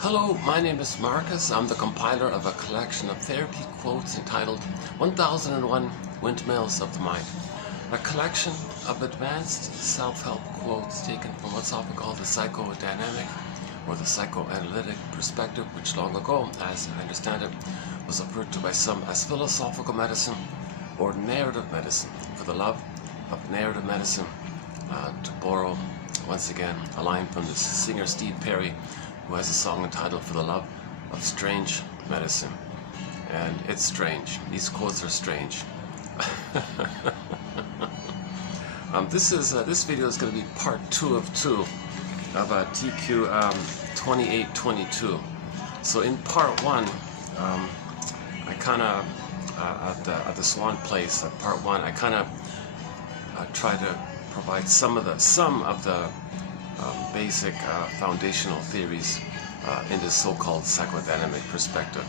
Hello, my name is Marcus. I'm the compiler of a collection of therapy quotes entitled 1001 Windmills of the Mind. A collection of advanced self-help quotes taken from what's often called the psychodynamic or the psychoanalytic perspective, which long ago, as I understand it, was referred to by some as philosophical medicine or narrative medicine, for the love of narrative medicine, to borrow once again a line from the singer Steve Perry, who has a song entitled For the Love of Strange Medicine. And it's strange. These quotes are strange. This video is going to be part 2 of 2 of TQ 2822. So in part 1, I kind of at the Swan Place, at part 1, I kind of try to provide some of the basic foundational theories in this so-called psychodynamic perspective.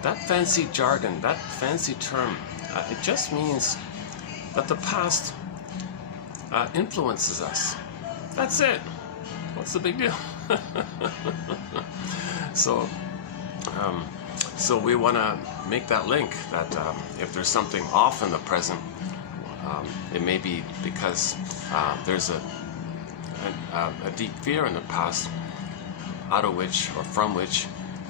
That fancy jargon, that fancy term, it just means that the past influences us. That's it. What's the big deal? So we want to make that link that if there's something off in the present, it may be because there's a deep fear in the past, out of which or from which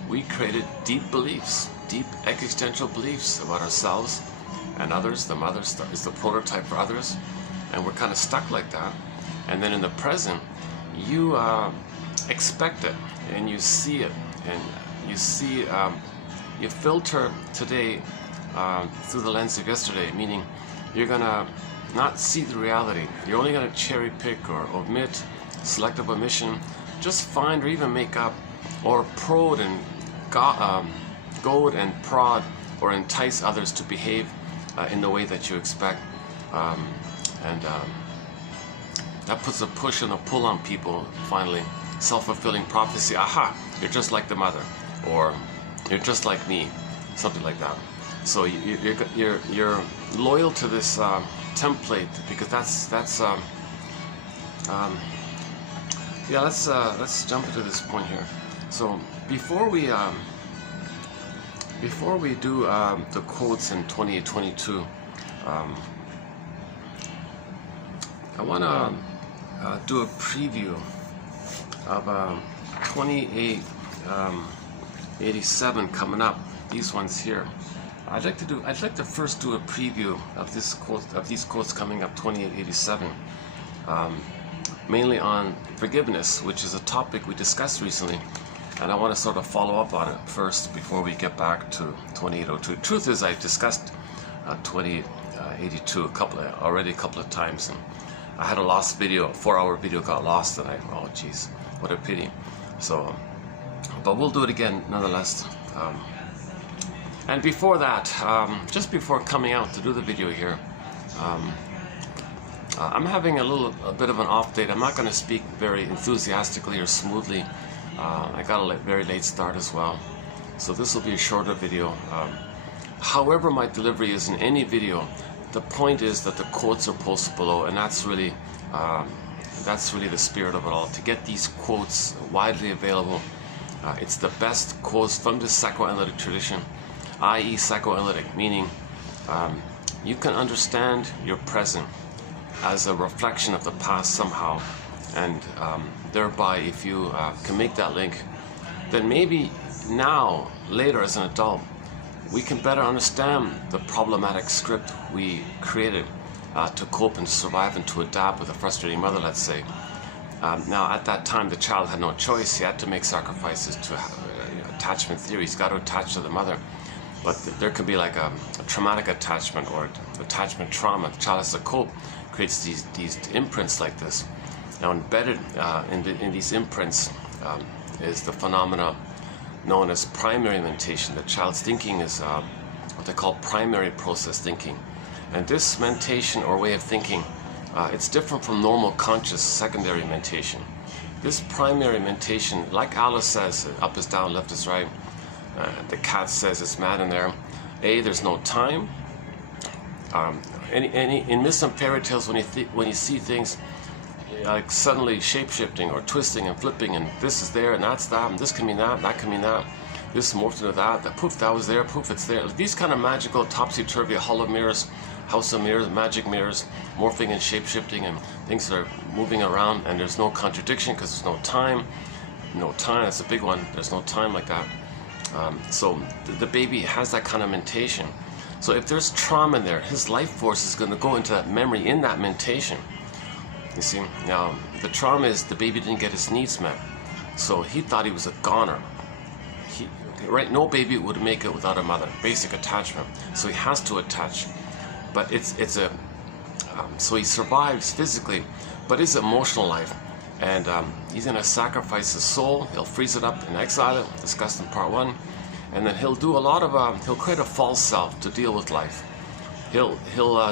we created deep beliefs, deep existential beliefs about ourselves and others. The mother is the prototype for others, and we're kind of stuck like that. And then in the present, you expect it and you see it, and you filter today through the lens of yesterday, meaning you're gonna not see the reality. You're only going to cherry pick or omit, selective omission, just find or even make up or prod and goad and prod or entice others to behave in the way that you expect. And that puts a push and a pull on people, finally. Self-fulfilling prophecy. Aha, you're just like the mother, or you're just like me, something like that. So you're loyal to this template, because yeah, let's jump into this point here. So before we do the quotes in 2822, I want to do a preview of 2887 coming up. These ones here. I'd like to first do a preview of these quotes coming up, 2887, mainly on forgiveness, which is a topic we discussed recently, and I want to sort of follow up on it first before we get back to 2802. Truth is, I discussed 2882 already a couple of times, and I had a lost video, 4-hour video got lost, and oh geez, what a pity. So, but we'll do it again nonetheless. And before that, just before coming out to do the video here, I'm having a bit of an off date. I'm not going to speak very enthusiastically or smoothly. I got a very late start as well, so this will be a shorter video. However my delivery is in any video, the point is that the quotes are posted below, and that's really the spirit of it all. To get these quotes widely available, it's the best quotes from the psychoanalytic tradition, i.e. psychoanalytic, meaning you can understand your present as a reflection of the past somehow, and thereby, if you can make that link, then maybe now, later as an adult, we can better understand the problematic script we created to cope and survive and to adapt with a frustrating mother, let's say. Now, at that time, the child had no choice. He had to make sacrifices to attachment theory. He's got to attach to the mother. But there could be like a traumatic attachment or attachment trauma. The child has to cope, creates these imprints like this. Now, embedded in these imprints is the phenomena known as primary mentation. The child's thinking is what they call primary process thinking. And this mentation or way of thinking, it's different from normal conscious secondary mentation. This primary mentation, like Alice says, up is down, left is right. The cat says it's mad in there. There's no time. In myths and fairy tales, when you see things, like suddenly shape-shifting or twisting and flipping, and this is there and that's that, and this can mean that, and that can mean that. This morphed into that, poof, that was there, poof, it's there. These kind of magical topsy-turvy hollow mirrors, house of mirrors, magic mirrors, morphing and shape-shifting, and things that are moving around, and there's no contradiction because there's no time. No time, that's a big one. There's no time like that. So the baby has that kind of mentation. So if there's trauma in there, his life force is going to go into that memory in that mentation. You see, now the trauma is the baby didn't get his needs met, so he thought he was a goner. Right, no baby would make it without a mother. Basic attachment. So he has to attach, but so he survives physically, but his emotional life, and he's going to sacrifice his soul. He'll freeze it up and exile it, discussed in part 1, and then he'll do a lot of he'll create a false self to deal with life. He'll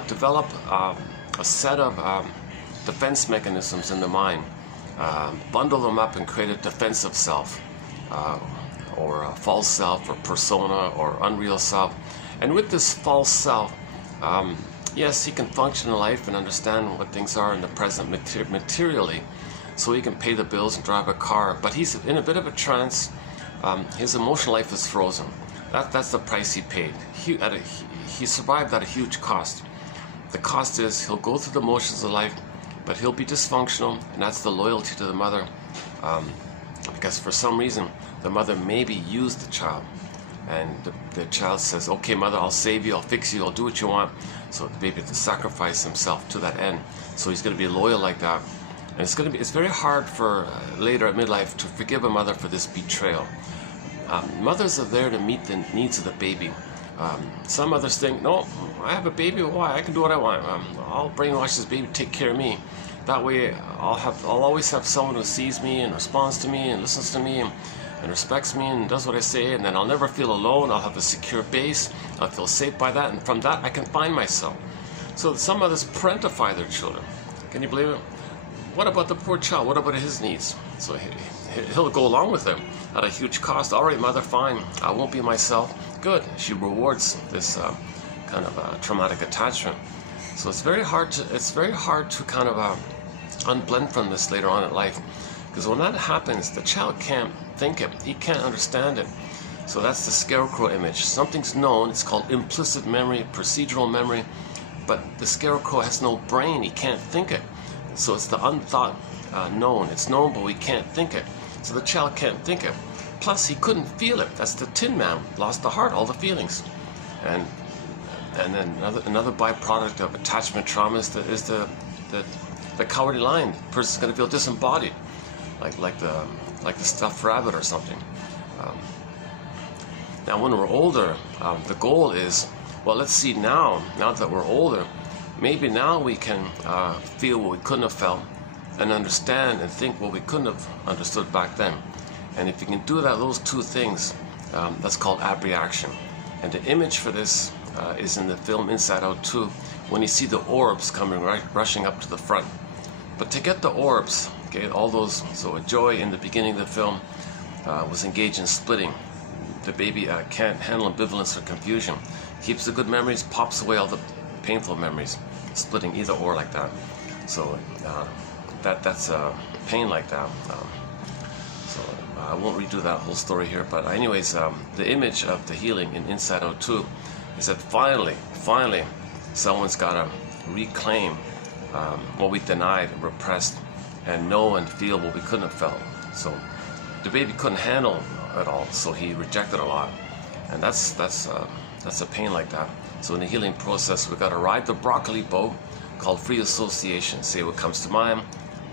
develop a set of defense mechanisms in the mind, bundle them up and create a defensive self, or a false self, or persona, or unreal self. And with this false self, yes, he can function in life and understand what things are in the present materially, so he can pay the bills and drive a car, but he's in a bit of a trance. His emotional life is frozen. That's the price he paid. He survived at a huge cost. The cost is he'll go through the motions of life, but he'll be dysfunctional, and that's the loyalty to the mother, because for some reason the mother maybe used the child, and the child says, okay mother, I'll save you, I'll fix you, I'll do what you want. So the baby has to sacrifice himself to that end, so he's going to be loyal like that. And it's very hard for later at midlife to forgive a mother for this betrayal. Mothers are there to meet the needs of the baby. Some mothers think, no, I have a baby, why? I can do what I want. I'll brainwash this baby, take care of me. That way I'll always have someone who sees me and responds to me and listens to me and respects me and does what I say, and then I'll never feel alone. I'll have a secure base. I'll feel safe by that, and from that I can find myself. So some mothers parentify their children. Can you believe it? What about the poor child? What about his needs? So he'll go along with them at a huge cost. All right, mother, fine. I won't be myself. Good. She rewards this kind of traumatic attachment. So it's very hard to kind of unblend from this later on in life, because when that happens, the child can't think it. He can't understand it. So that's the scarecrow image. Something's known. It's called implicit memory, procedural memory, but the scarecrow has no brain. He can't think it. So it's the unthought known. It's known, but we can't think it. So the child can't think it. Plus, he couldn't feel it. That's the Tin Man. Lost the heart, all the feelings. And then another byproduct of attachment trauma is the cowardly lion. The person's going to feel disembodied, like the stuffed rabbit or something. Now, when we're older, the goal is, well, let's see now that we're older, maybe now we can feel what we couldn't have felt, and understand and think what we couldn't have understood back then. And if you can do that, those two things, that's called abreaction. And the image for this is in the film Inside Out 2, when you see the orbs coming rushing up to the front. But to get the orbs, okay, all those, so Joy in the beginning of the film was engaged in splitting. The baby can't handle ambivalence or confusion. Keeps the good memories, pops away all the painful memories. Splitting either or like that. So that's pain like that. So I won't redo that whole story here, but anyways, the image of the healing in Inside Out 2 is that finally, someone's got to reclaim what we denied and repressed, and know and feel what we couldn't have felt. So the baby couldn't handle it all, so he rejected a lot, and that's a pain like that. So in the healing process, we got to ride the broccoli boat called free association. Say what comes to mind.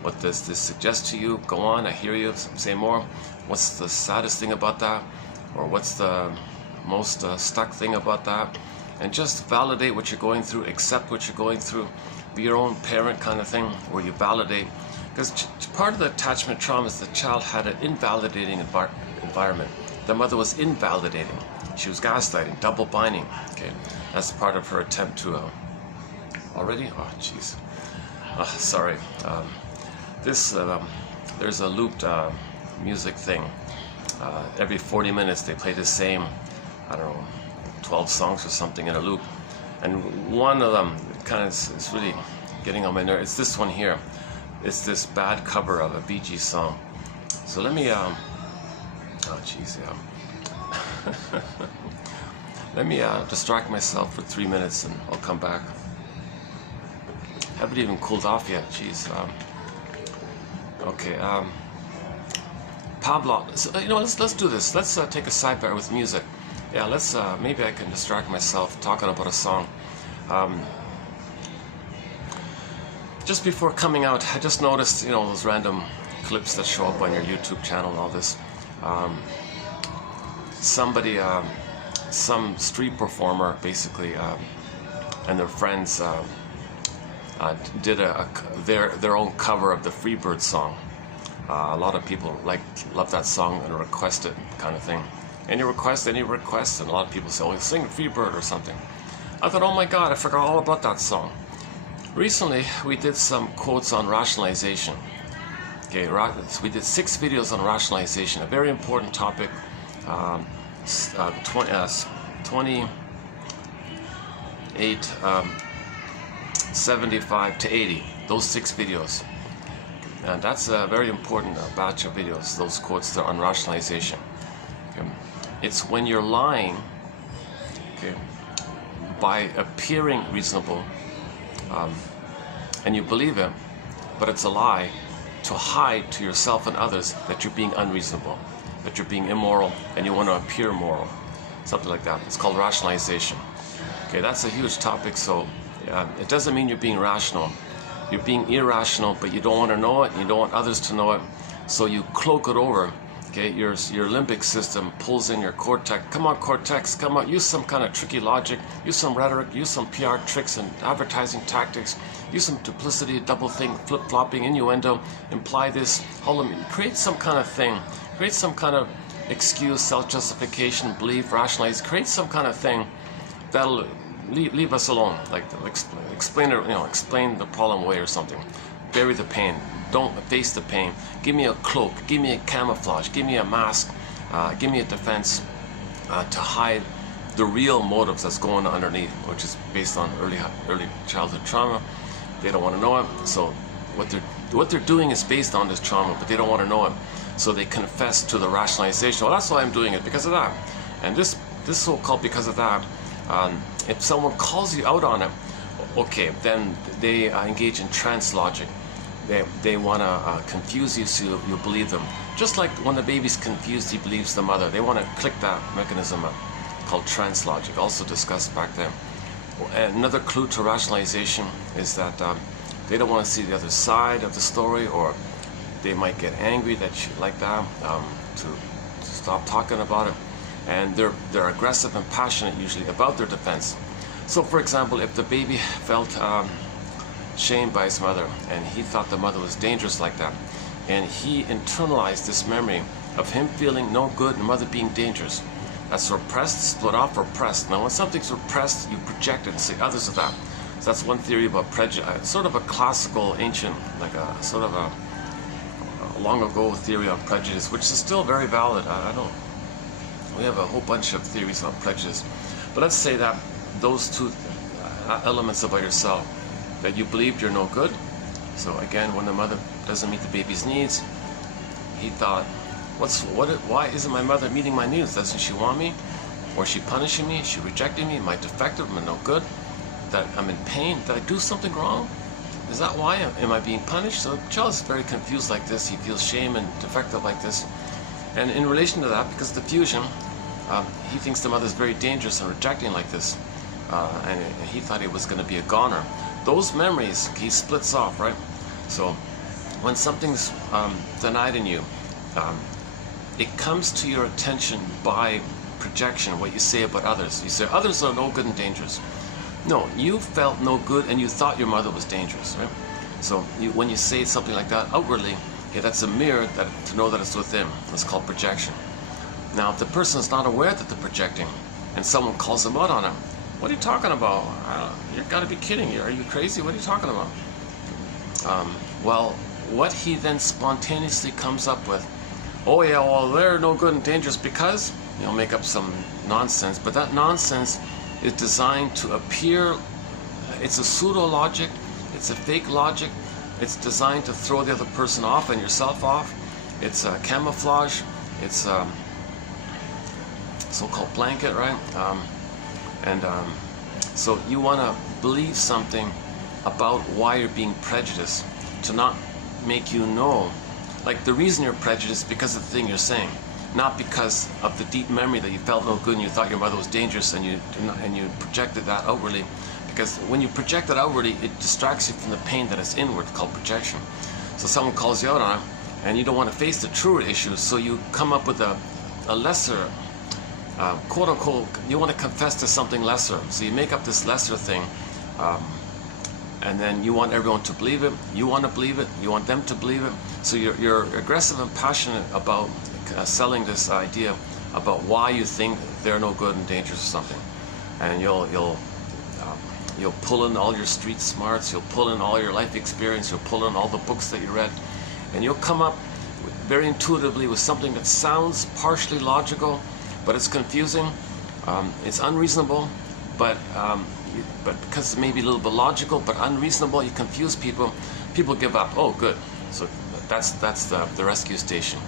What does this suggest to you? Go on, I hear you. Say more. What's the saddest thing about that? Or what's the most stuck thing about that? And just validate what you're going through, accept what you're going through, be your own parent kind of thing, where you validate. Because part of the attachment trauma is the child had an invalidating environment. The mother was invalidating. She was gaslighting, double binding. Okay, that's part of her attempt to. Already? Oh, jeez. Sorry. There's a looped music thing. Every 40 minutes they play the same, I don't know, 12 songs or something in a loop. And one of them kind of is really getting on my nerves. It's this one here. It's this bad cover of a Bee Gees song. So let me, oh jeez, yeah. Let me distract myself for 3 minutes and I'll come back. Haven't even cooled off yet, jeez. Okay, Pablo, so, you know, let's do this. Let's take a sidebar with music. Yeah, let's, maybe I can distract myself talking about a song. Just before coming out, I just noticed, you know, those random clips that show up on your YouTube channel and all this. Somebody, some street performer, basically, and their friends did their own cover of the Freebird song. A lot of people love that song and request it, kind of thing. Any request, and a lot of people say, oh, sing Freebird or something. I thought, oh my God, I forgot all about that song. Recently, we did some quotes on rationalization. Okay, we did 6 videos on rationalization, a very important topic. 28, 75 to 80, those 6 videos. And that's a very important batch of videos, those quotes that are on rationalization. Okay. It's when you're lying, okay, by appearing reasonable, and you believe it, but it's a lie, to hide to yourself and others that you're being unreasonable, that you're being immoral, and you want to appear moral. Something like that. It's called rationalization. Okay, that's a huge topic, so it doesn't mean you're being rational. You're being irrational, but you don't want to know it, and you don't want others to know it, so you cloak it over. Okay, your limbic system pulls in your cortex. Come on, cortex, come on, use some kind of tricky logic, use some rhetoric, use some PR tricks and advertising tactics, use some duplicity, double think, flip-flopping, innuendo, imply this, create some kind of thing, create some kind of excuse, self-justification, belief, rationalize, create some kind of thing that'll leave us alone, like explain it, you know, explain the problem away or something. Bury the pain. Don't face the pain. Give me a cloak. Give me a camouflage. Give me a mask. Give me a defense to hide the real motives that's going on underneath, which is based on early childhood trauma. They don't want to know it. So what they're doing is based on this trauma, but they don't want to know it. So they confess to the rationalization. Well, that's why I'm doing it, because of that. And this so-called because of that. If someone calls you out on it, okay, then they engage in trans logic. They want to confuse you so you believe them. Just like when the baby's confused, he believes the mother. They want to click that mechanism called trans logic, also discussed back then. Another clue to rationalization is that they don't want to see the other side of the story, or they might get angry that you like that, to stop talking about it. And they're aggressive and passionate usually about their defense. So for example, if the baby felt shamed by his mother and he thought the mother was dangerous like that, and he internalized this memory of him feeling no good and mother being dangerous, that's repressed, split off, repressed. Now when something's repressed, you project it and say others of that. So that's one theory about prejudice, sort of a classical, ancient, like a sort of a long ago theory on prejudice, which is still very valid. We have a whole bunch of theories on prejudice. But let's say that those 2 elements about yourself, that you believed you're no good. So again, when the mother doesn't meet the baby's needs, he thought, why isn't my mother meeting my needs? Doesn't she want me? Or is she punishing me? Is she rejecting me? Am I defective? Am I no good? That I'm in pain? Did I do something wrong? Is that why? Am I being punished? So the child is very confused like this. He feels shame and defective like this. And in relation to that, because of the fusion, he thinks the mother's very dangerous and rejecting like this. And he thought he was going to be a goner. Those memories, he splits off, right? So when something's denied in you, it comes to your attention by projection, what you say about others. You say, others are no good and dangerous. No, you felt no good and you thought your mother was dangerous, right? So when you say something like that outwardly, okay, that's a mirror to know that it's within. It's called projection. Now, if the person is not aware that they're projecting and someone calls them out on it, what are you talking about? You've got to be kidding. Are you crazy? What are you talking about? Well, what he then spontaneously comes up with, oh yeah, well, they're no good and dangerous because, make up some nonsense, but that nonsense is designed to appear, it's a pseudo logic, it's a fake logic, It's designed to throw the other person off and yourself off. It's camouflage. It's so-called blanket, right? So you want to believe something about why you're being prejudiced, to not make you know, like the reason you're prejudiced because of the thing you're saying, not because of the deep memory that you felt no good and you thought your mother was dangerous and you projected that outwardly. Because when you project it outwardly, it distracts you from the pain that is inward, called projection. So someone calls you out on it, and you don't want to face the truer issues, so you come up with a lesser, quote unquote, you want to confess to something lesser. So you make up this lesser thing, and then you want everyone to believe it, you want to believe it, you want them to believe it. So you're aggressive and passionate about selling this idea about why you think they're no good and dangerous or something. And you'll pull in all your street smarts, you'll pull in all your life experience, you'll pull in all the books that you read, and you'll come up very intuitively with something that sounds partially logical, but it's confusing, it's unreasonable, but because it may be a little bit logical, but unreasonable, you confuse people, people give up. Oh, good. So that's the rescue station.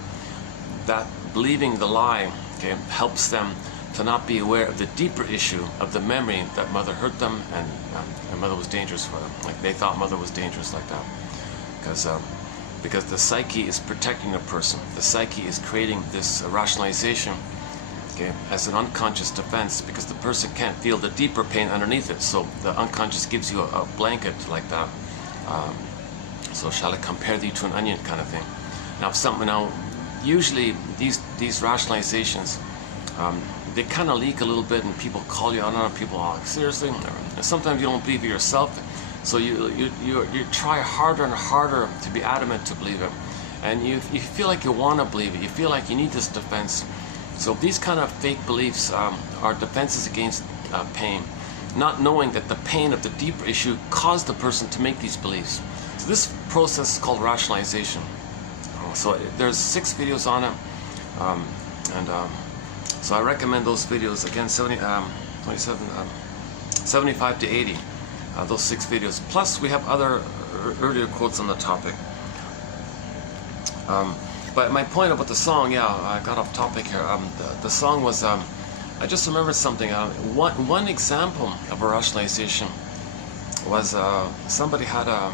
That believing the lie, okay, helps them to not be aware of the deeper issue of the memory that mother hurt them and mother was dangerous for them. Like they thought mother was dangerous like that. Because the psyche is protecting the person. The psyche is creating this rationalization, okay, as an unconscious defense, because the person can't feel the deeper pain underneath it. So the unconscious gives you a blanket like that. So shall I compare thee to an onion kind of thing. Now usually these rationalizations, they kind of leak a little bit, and people call you out on it. People are like, seriously? And sometimes you don't believe it yourself, so you try harder and harder to be adamant to believe it, and you feel like you want to believe it. You feel like you need this defense. So these kind of fake beliefs are defenses against pain, not knowing that the pain of the deeper issue caused the person to make these beliefs. So this process is called rationalization. So there's 6 videos on it, so I recommend those videos, again, 75 to 80, those 6 videos. Plus we have other earlier quotes on the topic. But my point about the song, yeah, I got off topic here. The song was, I just remembered something. One example of a rationalization was somebody had a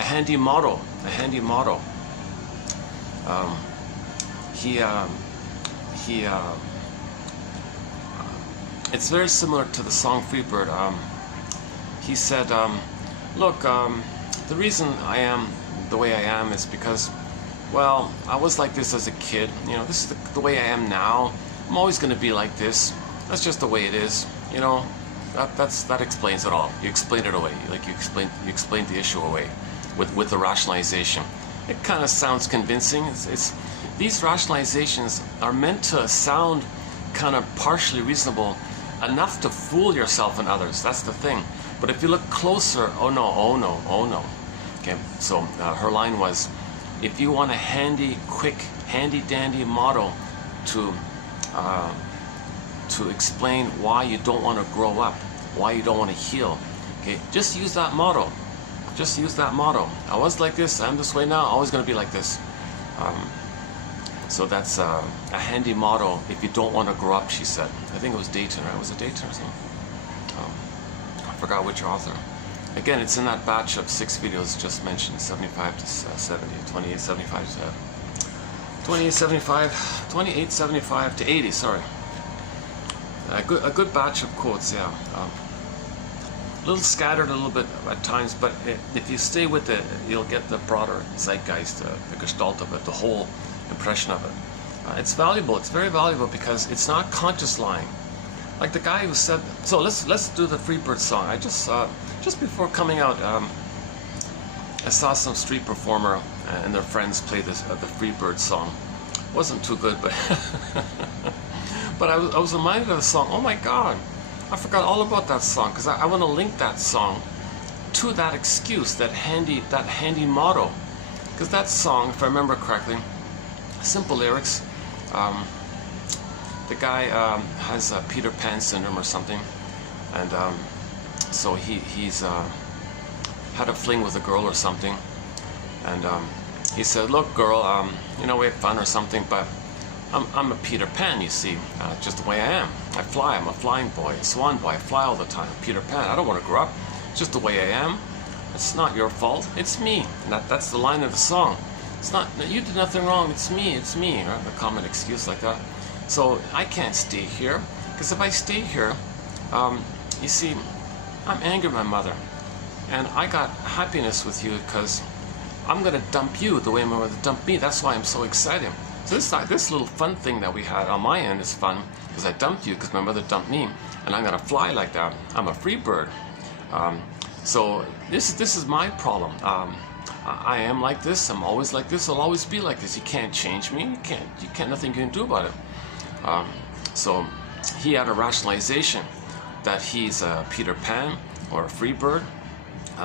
handy motto. It's very similar to the song Freebird. He said, look, the reason I am the way I am is because, well, I was like this as a kid. You know, this is the way I am now. I'm always going to be like this. That's just the way it is. You know, that explains it all. You explain it away. Like you explain the issue away with the rationalization. It kind of sounds convincing. These rationalizations are meant to sound kind of partially reasonable, enough to fool yourself and others. That's the thing. But if you look closer, oh no, oh no, oh no. Okay, so her line was, if you want a handy, quick, handy-dandy model to explain why you don't want to grow up, why you don't want to heal, okay, just use that motto. Just use that motto. I was like this, I'm this way now, always going to be like this. So that's a handy motto if you don't want to grow up, she said. I think it was Dayton, right? Was it Dayton or something? I forgot which author. Again, it's in that batch of 6 videos just mentioned, 75 to 70, 28, 75 to 28, 75, 28, 75 to 80, sorry. A good batch of quotes, yeah. A little scattered a little bit at times, but if you stay with it, you'll get the broader zeitgeist, the gestalt of it, the whole impression of it. It's valuable. It's very valuable because it's not conscious lying. Like the guy who said. So let's do the Freebird song. I just before coming out, I saw some street performer and their friends play the Freebird song. Wasn't too good, but but I was reminded of the song. Oh my God, I forgot all about that song because I want to link that song to that excuse, that handy motto, because that song, if I remember correctly. Simple lyrics. The guy has Peter Pan syndrome or something, and so he's had a fling with a girl or something, And he said, look, girl, you know, we had fun or something, but I'm a Peter Pan, you see, just the way I am. I fly, I'm a flying boy, a swan boy, I fly all the time. Peter Pan, I don't want to grow up, just the way I am. It's not your fault, it's me. And that's the line of the song. It's not, you did nothing wrong, it's me, right? A common excuse like that. So I can't stay here, because if I stay here, you see, I'm angry at my mother. And I got happiness with you because I'm going to dump you the way my mother dumped me. That's why I'm so excited. So this little fun thing that we had on my end is fun because I dumped you because my mother dumped me. And I'm going to fly like that. I'm a free bird. So this is my problem. I am like this. I'm always like this. I'll always be like this. You can't change me. You can't. Nothing you can do about it. So he had a rationalization that he's a Peter Pan or a free bird.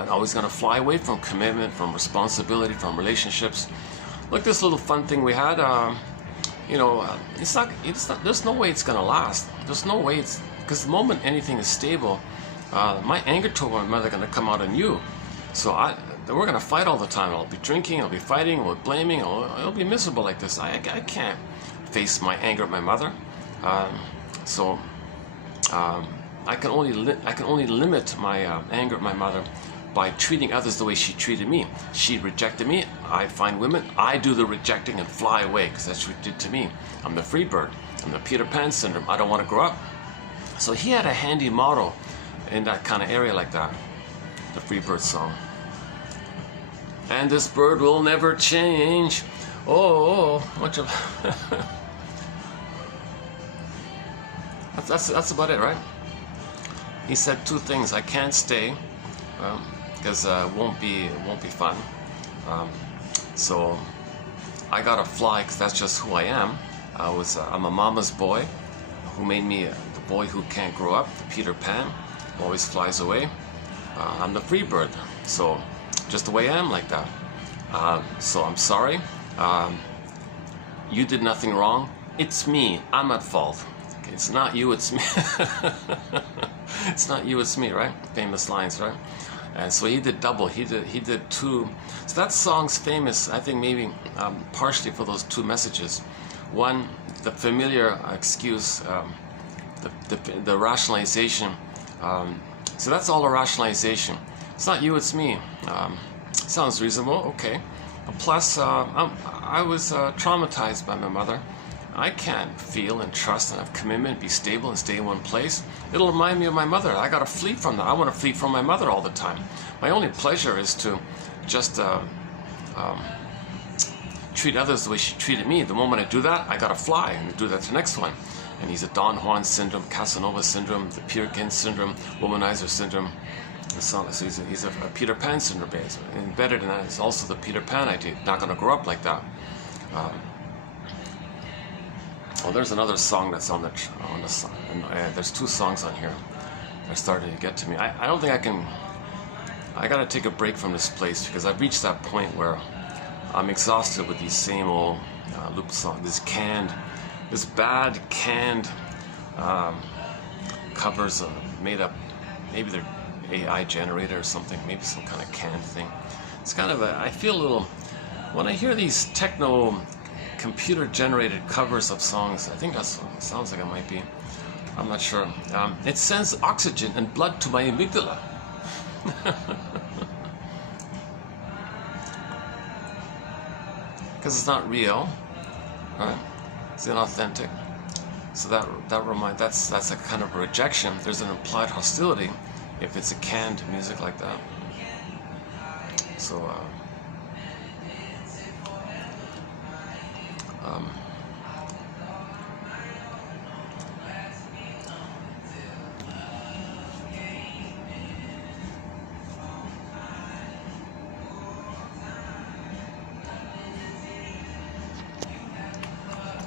Always going to fly away from commitment, from responsibility, from relationships. Look, this little fun thing we had. You know, it's not. There's no way it's going to last. There's no way because the moment anything is stable, my anger toward my mother going to come out on you. So we're going to fight all the time. I'll be drinking. I'll be fighting. I'll be blaming. It'll be miserable like this. I can't face my anger at my mother. I can only limit my anger at my mother by treating others the way she treated me. She rejected me. I find women. I do the rejecting and fly away because that's what she did to me. I'm the free bird. I'm the Peter Pan syndrome. I don't want to grow up. So he had a handy motto in that kind of area like that. The free bird song. And this bird will never change. Oh, much of. That's about it, right? He said two things. I can't stay because it won't be fun. So I gotta fly because that's just who I am. I'm a mama's boy who made me the boy who can't grow up, the Peter Pan, who always flies away. I'm the free bird, so just the way I am like that. So I'm sorry. You did nothing wrong. It's me. I'm at fault. Okay, it's not you. It's me. It's not you. It's me. Right? Famous lines, right? And so he did double. He did two. So that song's famous, I think, maybe partially for those two messages. One, the familiar excuse, the rationalization. So that's all a rationalization. It's not you, it's me. Sounds reasonable, okay. Plus, I was traumatized by my mother. I can't feel and trust and have commitment, be stable and stay in one place. It'll remind me of my mother. I gotta flee from that. I want to flee from my mother all the time. My only pleasure is to just treat others the way she treated me. The moment I do that, I gotta fly and do that to the next one. And he's a Don Juan syndrome, Casanova syndrome, the Peer Gynt syndrome, womanizer syndrome. So he's a Peter Pan syndrome base. Embedded in that is also the Peter Pan idea. Not gonna grow up like that. Well, there's another song that's on the song. There's two songs on here. They're starting to get to me. I don't think I can. I gotta take a break from this place because I've reached that point where I'm exhausted with these same old loop songs. This bad canned covers made up. Maybe they're AI generated or something. Maybe some kind of canned thing. It's kind of I feel a little when I hear these techno computer-generated covers of songs. I think that's what it sounds like it might be. I'm not sure. It sends oxygen and blood to my amygdala. Because it's not real, right? It's inauthentic. So that's a kind of rejection. There's an implied hostility if it's a canned music like that. So.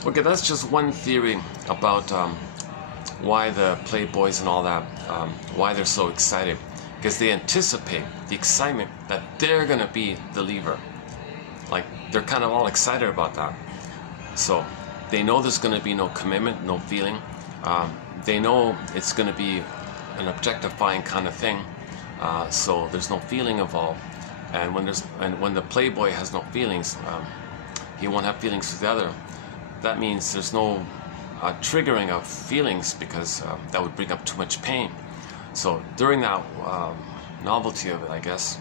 Okay, that's just one theory about why the Playboys and all that, why they're so excited. Because they anticipate the excitement that they're going to be the lever. Like, they're kind of all excited about that. So, they know there's going to be no commitment, no feeling. They know it's going to be an objectifying kind of thing. So, there's no feeling involved. And when the playboy has no feelings, he won't have feelings for the other. That means there's no triggering of feelings, because that would bring up too much pain. So during that novelty of it, I guess,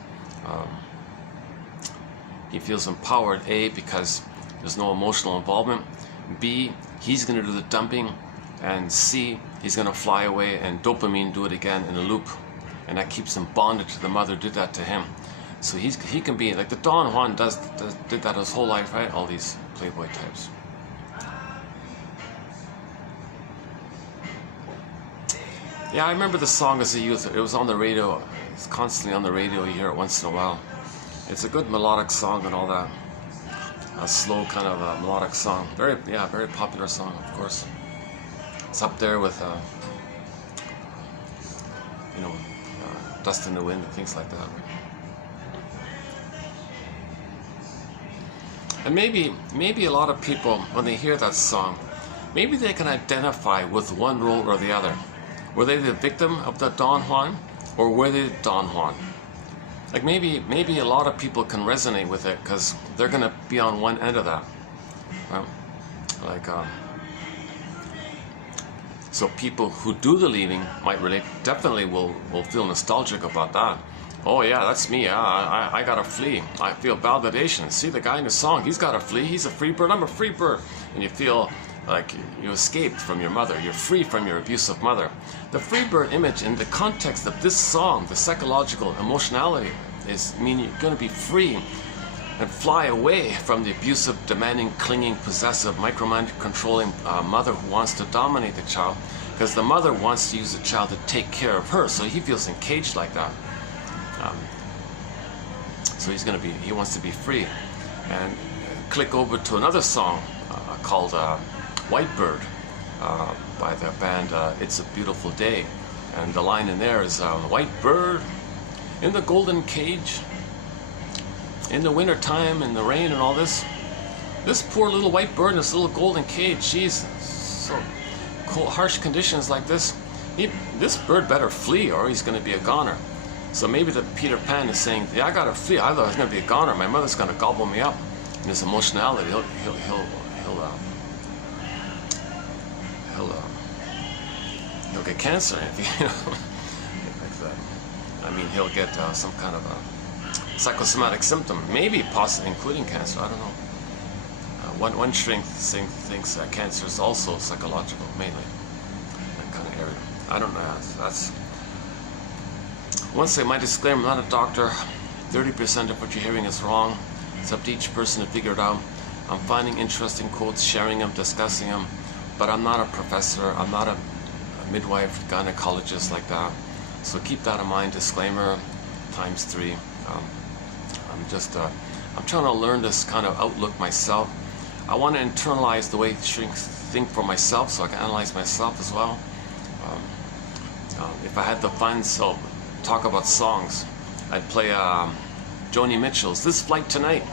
he feels empowered, A, because there's no emotional involvement, B, he's going to do the dumping, and C, he's going to fly away and dopamine do it again in a loop, and that keeps him bonded to the mother, did that to him. So he can be, like the Don Juan did that his whole life, right? All these playboy types. Yeah, I remember the song as a youth. It was on the radio. It's constantly on the radio. You hear it once in a while. It's a good melodic song and all that. A slow kind of melodic song. Very popular song, of course. It's up there with, Dust in the Wind and things like that. And maybe a lot of people, when they hear that song, maybe they can identify with one role or the other. Were they the victim of the Don Juan, or were they Don Juan? Like maybe a lot of people can resonate with it, because they're going to be on one end of that. So people who do the leaving might relate, definitely will feel nostalgic about that. Oh yeah, that's me. I gotta flee. I feel validation. See the guy in the song, he's gotta flee. He's a free bird, I'm a free bird. And you feel like you escaped from your mother. You're free from your abusive mother. The free bird image in the context of this song, the psychological emotionality, is mean you're gonna be free and fly away from the abusive, demanding, clinging, possessive, micromanaging, controlling mother who wants to dominate the child, because the mother wants to use the child to take care of her, so he feels encaged like that. So he wants to be free. And click over to another song called White Bird by the band It's a Beautiful Day. And the line in there is, white bird in the golden cage, in the winter time, in the rain and all this. This poor little white bird in this little golden cage, geez, so cold, harsh conditions like this. This bird better flee or he's going to be a goner. So maybe the Peter Pan is saying, yeah, I gotta flee. I thought I was going to be a goner. My mother's going to gobble me up. And his emotionality, he'll get cancer if he, like that. I mean, he'll get some kind of a psychosomatic symptom, maybe possibly including cancer. I don't know. One shrink thinks cancer is also psychological, mainly that kind of area. I don't know. That's once say my disclaimer. I'm not a doctor. 30% of what you're hearing is wrong. It's up to each person to figure it out. I'm finding interesting quotes, sharing them, discussing them, but I'm not a professor. I'm not a midwife, gynecologist like that. So keep that in mind. Disclaimer times 3. I'm trying to learn this kind of outlook myself. I want to internalize the way shrinks think for myself, so I can analyze myself as well. If I had the funds, so talk about songs, I'd play Joni Mitchell's "This Flight Tonight."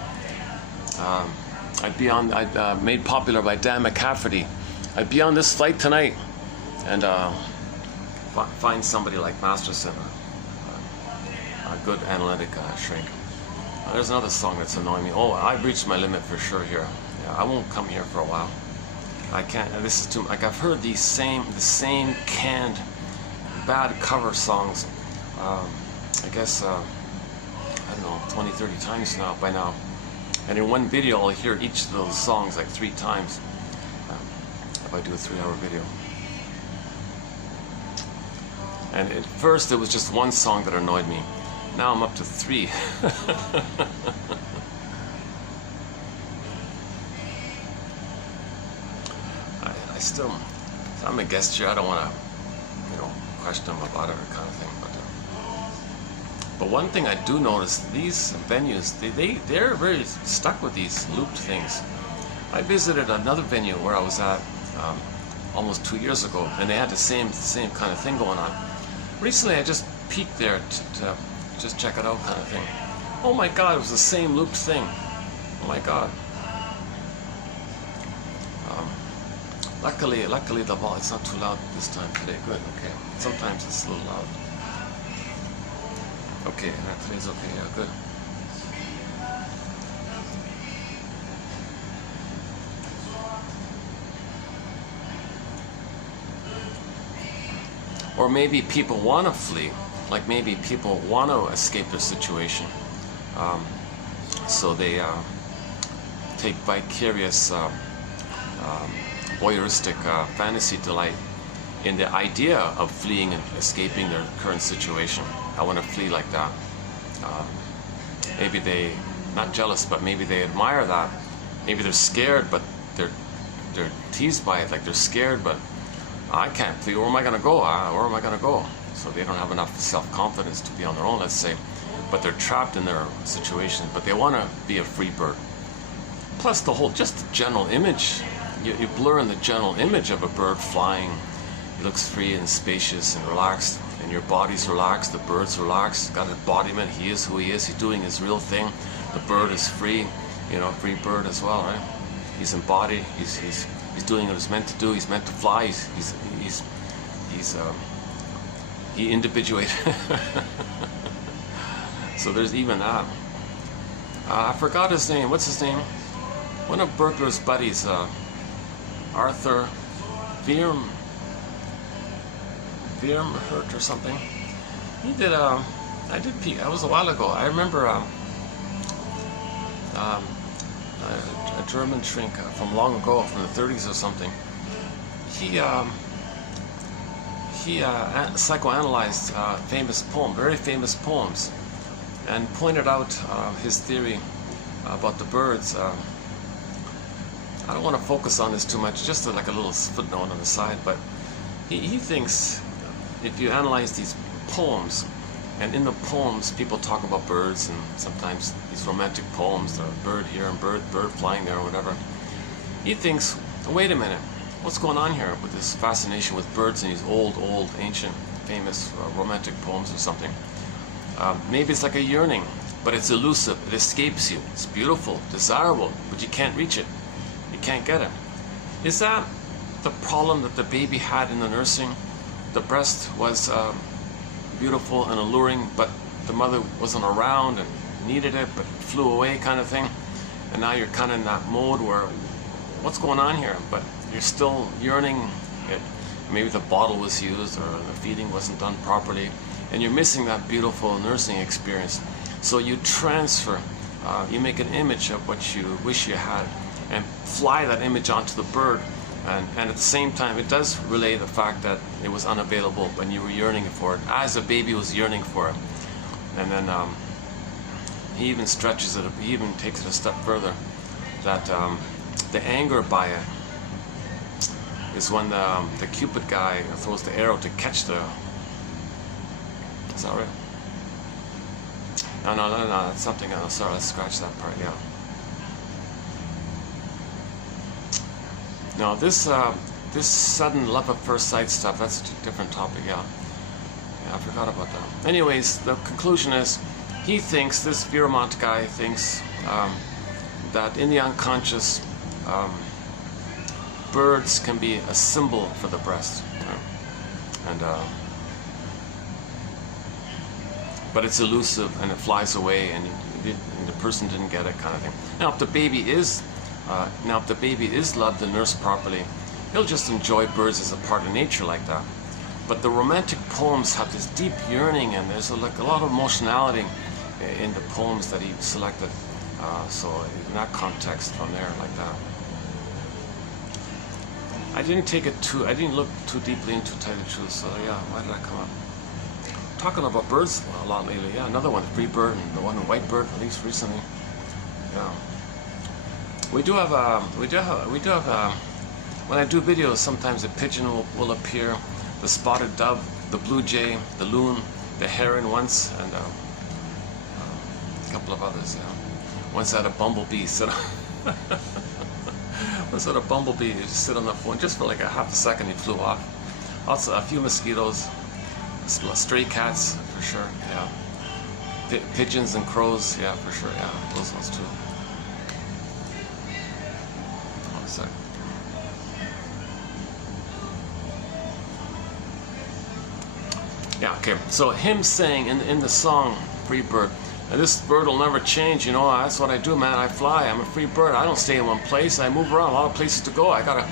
I'd made popular by Dan McCafferty. I'd be on this flight tonight, and find somebody like Masterson, a good analytic shrink. There's another song that's annoying me. Oh, I've reached my limit for sure here. Yeah, I won't come here for a while. I can't. This is too. Like I've heard the same canned, bad cover songs. I guess I don't know, 20, 30 times by now. And in one video, I'll hear each of those songs like 3 times. If I do a 3-hour video. And at first, it was just one song that annoyed me. Now I'm up to 3. I'm a guest here. I don't want to, question them about it or kind of thing. But one thing I do notice, these venues, they're very stuck with these looped things. I visited another venue where I was at almost 2 years ago, and they had the same kind of thing going on. Recently, I just peeked there to just check it out, kind of thing. Oh my God, it was the same looped thing. Oh my God. Luckily the ball, it's not too loud this time today. Good, okay. Sometimes it's a little loud. Okay, today's okay, yeah, good. Or maybe people want to flee, like maybe people want to escape their situation. So they take vicarious, voyeuristic fantasy delight in the idea of fleeing and escaping their current situation. I want to flee like that. Maybe they, not jealous, but maybe they admire that. Maybe they're scared, but they're teased by it, like they're scared, but I can't flee. Where am I going to go? Where am I going to go? So they don't have enough self-confidence to be on their own, let's say. But they're trapped in their situation, but they want to be a free bird. Plus the whole, just the general image, you blur in the general image of a bird flying. It looks free and spacious and relaxed, and your body's relaxed, the bird's relaxed, got embodiment, he is who he is, he's doing his real thing. The bird is free, you know, free bird as well, right? He's embodied, he's doing what he's meant to do, he's meant to fly, he individuated. So there's even that. I forgot his name. What's his name? One of Bergler's buddies, Arthur Hart or something. He did that was a while ago. I remember a German shrink from long ago, from the 30s or something. He psychoanalyzed famous poems, very famous poems, and pointed out his theory about the birds. I don't want to focus on this too much, just like a little footnote on the side, but he thinks if you analyze these poems, and in the poems people talk about birds, and sometimes these romantic poems, the bird here and bird flying there or whatever, he thinks, wait a minute, what's going on here with this fascination with birds in these old, ancient, famous romantic poems or something? Maybe it's like a yearning, but it's elusive, it escapes you, it's beautiful, desirable, but you can't reach it, you can't get it. Is that the problem that the baby had in the nursing? The breast was beautiful and alluring, but the mother wasn't around and needed it, but flew away kind of thing, and now you're kind of in that mode where, what's going on here? But you're still yearning it. Maybe the bottle was used, or the feeding wasn't done properly, and you're missing that beautiful nursing experience. So you transfer, you make an image of what you wish you had, and fly that image onto the bird, and at the same time it does relay the fact that it was unavailable when you were yearning for it, as a baby was yearning for it. And then he even stretches it, he even takes it a step further, that the anger by it is when the Cupid guy throws the arrow to catch the... Is that right? No, that's something else. Sorry, let's scratch that part, yeah. No, this sudden love at first sight stuff, that's a different topic, yeah. Yeah, I forgot about that. Anyways, the conclusion is, he thinks, this Viromont guy thinks, that in the unconscious, birds can be a symbol for the breast. And but it's elusive and it flies away, and the person didn't get it, kind of thing. Now, if the baby is loved and nursed properly, he'll just enjoy birds as a part of nature like that. But the romantic poems have this deep yearning, and there's a lot of emotionality in the poems that he selected. So in that context, from there, like that. I didn't look too deeply into Tell the Truth, so yeah, why did I come up? Talking about birds a lot lately, yeah, another one, the free bird, and the one, the white bird, at least recently. Yeah. We do have, when I do videos, sometimes a pigeon will appear, the spotted dove, the blue jay, the loon, the heron once, and a couple of others, yeah. Once I had a bumblebee sit on, once I had a bumblebee just sit on the phone, just for like a half a second, he flew off. Also, a few mosquitoes, stray cats, for sure, yeah. Pigeons and crows, yeah, for sure, yeah, those ones too. One sec. Yeah, okay, so him saying in the song, Free Bird, this bird will never change, you know, that's what I do, man, I fly, I'm a free bird, I don't stay in one place, I move around, a lot of places to go, I gotta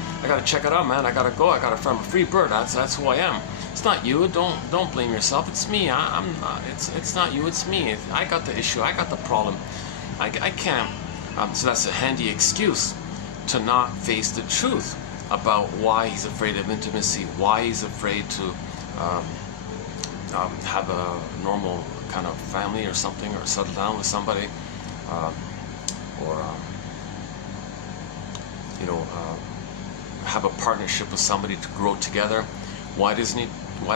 check it out, man, I gotta go, I'm a free bird, that's who I am. It's not you. Don't blame yourself. It's me. It's not you. It's me. I got the issue. I got the problem. I can't. So that's a handy excuse to not face the truth about why he's afraid of intimacy, why he's afraid to have a normal kind of family or something, or settle down with somebody, or have a partnership with somebody to grow together. Why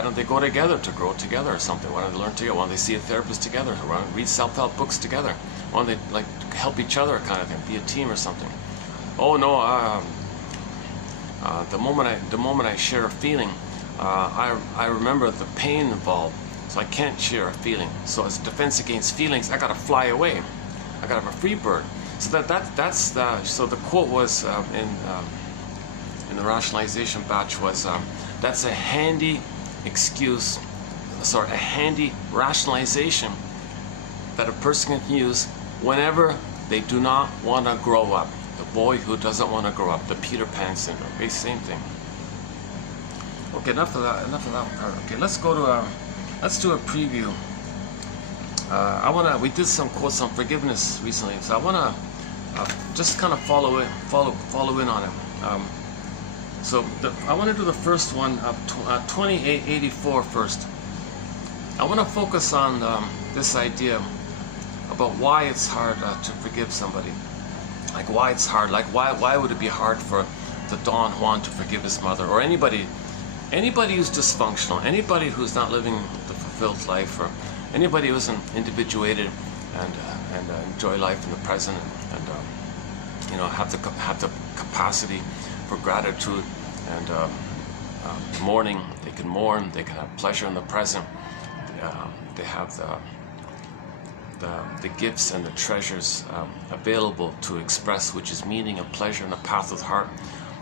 don't they go together to grow together or something? Why don't they learn together? Why don't they see a therapist together? Why don't they read self-help books together? Why don't they like help each other kind of thing, be a team or something? Oh no, the moment I share a feeling, I remember the pain involved, so I can't share a feeling. So as a defense against feelings, I gotta fly away. I gotta have a free bird. So that's the, so the quote was in the rationalization batch was, that's a handy excuse, a handy rationalization that a person can use whenever they do not want to grow up. The boy who doesn't want to grow up, the Peter Pan syndrome, okay, same thing. Okay, enough of that. Okay, let's go to let's do a preview. We did some quotes on forgiveness recently, so I wanna just kind of follow in on it. I want to do the first one of 2884 first. I want to focus on this idea about why it's hard to forgive somebody. Like why it's hard. Like why would it be hard for the Don Juan to forgive his mother, or anybody who's dysfunctional, anybody who's not living the fulfilled life, or anybody who isn't individuated and enjoy life in the present, and have the capacity for gratitude and mourning. They can mourn. They can have pleasure in the present. They have the gifts and the treasures available to express, which is meaning and pleasure and a path with Hart.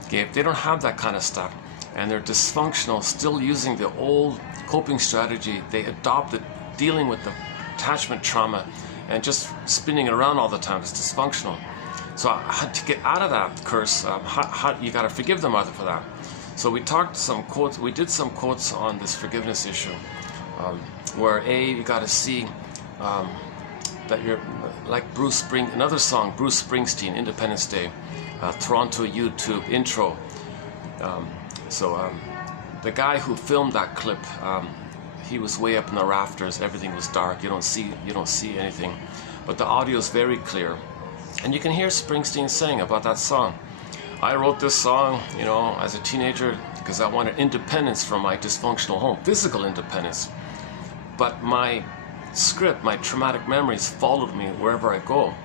Okay, if they don't have that kind of stuff, and they're dysfunctional, still using the old coping strategy they adopted, dealing with the attachment trauma, and just spinning it around all the time, it's dysfunctional. So to get out of that curse, you got to forgive the mother for that. So we did some quotes on this forgiveness issue, where you got to see that you're like another song, Bruce Springsteen, Independence Day, Toronto YouTube intro. The guy who filmed that clip, he was way up in the rafters. Everything was dark. You don't see anything, but the audio is very clear. And you can hear Springsteen saying about that song, I wrote this song, as a teenager because I wanted independence from my dysfunctional home, physical independence. But my script, my traumatic memories followed me wherever I go.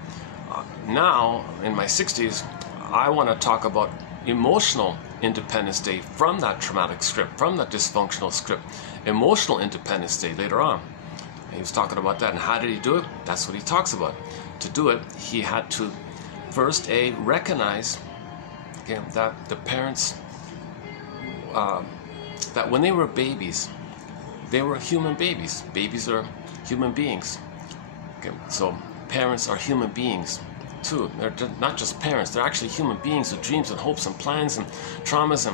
Now, in my 60s, I want to talk about emotional Independence Day from that traumatic script, from that dysfunctional script, emotional Independence Day later on. He was talking about that, and how did he do it? That's what he talks about. To do it, he had to first recognize that the parents, that when they were babies, they were human babies. Babies are human beings. Okay, so parents are human beings too. They're not just parents, they're actually human beings with dreams and hopes and plans and traumas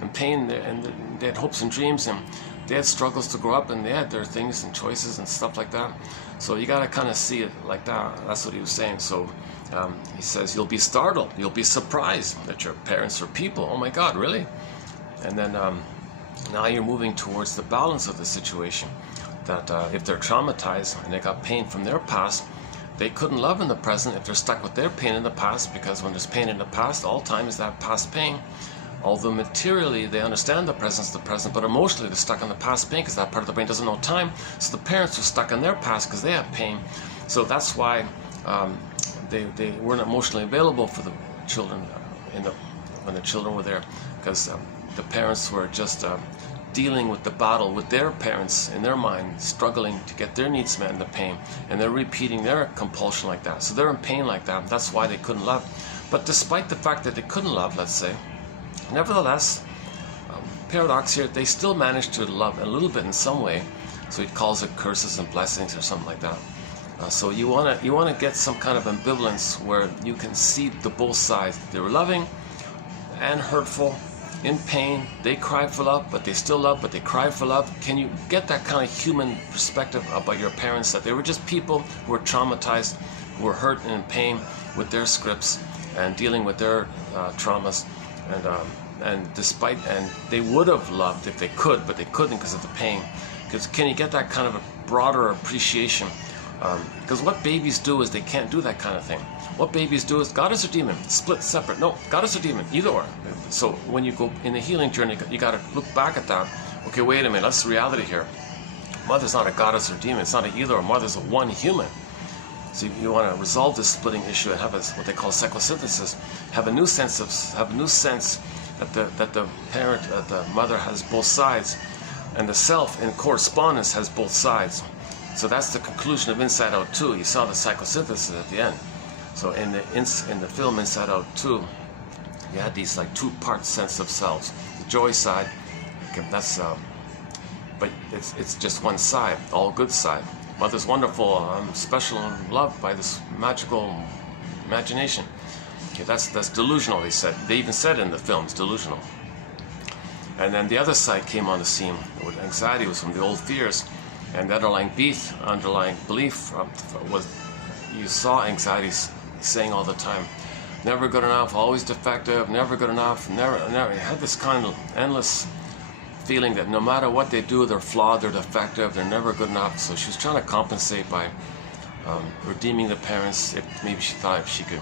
and pain, and they had hopes and dreams, and they had struggles to grow up, and they had their things and choices and stuff like that. So you got to kind of see it like that. That's what he was saying. So he says, you'll be startled, you'll be surprised that your parents are people. Oh my God, really? And then now you're moving towards the balance of the situation, that if they're traumatized and they got pain from their past, they couldn't love in the present if they're stuck with their pain in the past, because when there's pain in the past, all time is that past pain. Although materially they understand the presence of the present, but emotionally they're stuck in the past pain because that part of the brain doesn't know time. So the parents are stuck in their past because they have pain. So that's why they weren't emotionally available for the children when the children were there, because the parents were just dealing with the battle with their parents in their mind, struggling to get their needs met in the pain, and they're repeating their compulsion like that. So they're in pain like that. That's why they couldn't love. But despite the fact that they couldn't love, let's say, nevertheless, paradox here, they still managed to love a little bit in some way. So he calls it curses and blessings or something like that. So you wanna get some kind of ambivalence where you can see the both sides. They were loving and hurtful, in pain, they cry for love, but they still love, but they cry for love. Can you get that kind of human perspective about your parents, that they were just people who were traumatized, who were hurt and in pain with their scripts and dealing with their traumas, and they would have loved if they could, but they couldn't because of the pain. Because can you get that kind of a broader appreciation? Because what babies do is they can't do that kind of thing. What babies do is goddess or demon, split, separate. No, goddess or demon, either or. So when you go in the healing journey, you got to look back at that. Okay, wait a minute, that's reality here. Mother's not a goddess or demon. It's not an either or. Mother's a one human. So you want to resolve this splitting issue and have what they call psychosynthesis. Have a new sense that the parent, the mother has both sides, and the self in correspondence has both sides. So that's the conclusion of Inside Out 2. You saw the psychosynthesis at the end. So in the film Inside Out 2, you had these like two-part sense of selves. The joy side, okay, that's but it's just one side, all good side. Mother's wonderful, I'm special and loved by this magical imagination. Okay, that's delusional. They even said in the film, it's delusional. And then the other side came on the scene. With anxiety was from the old fears, and the underlying belief was, you saw anxiety saying all the time, never good enough, always defective, never good enough, never. You had this kind of endless feeling that no matter what they do, they're flawed, they're defective, they're never good enough. So she was trying to compensate by redeeming the parents. Maybe she thought if she could,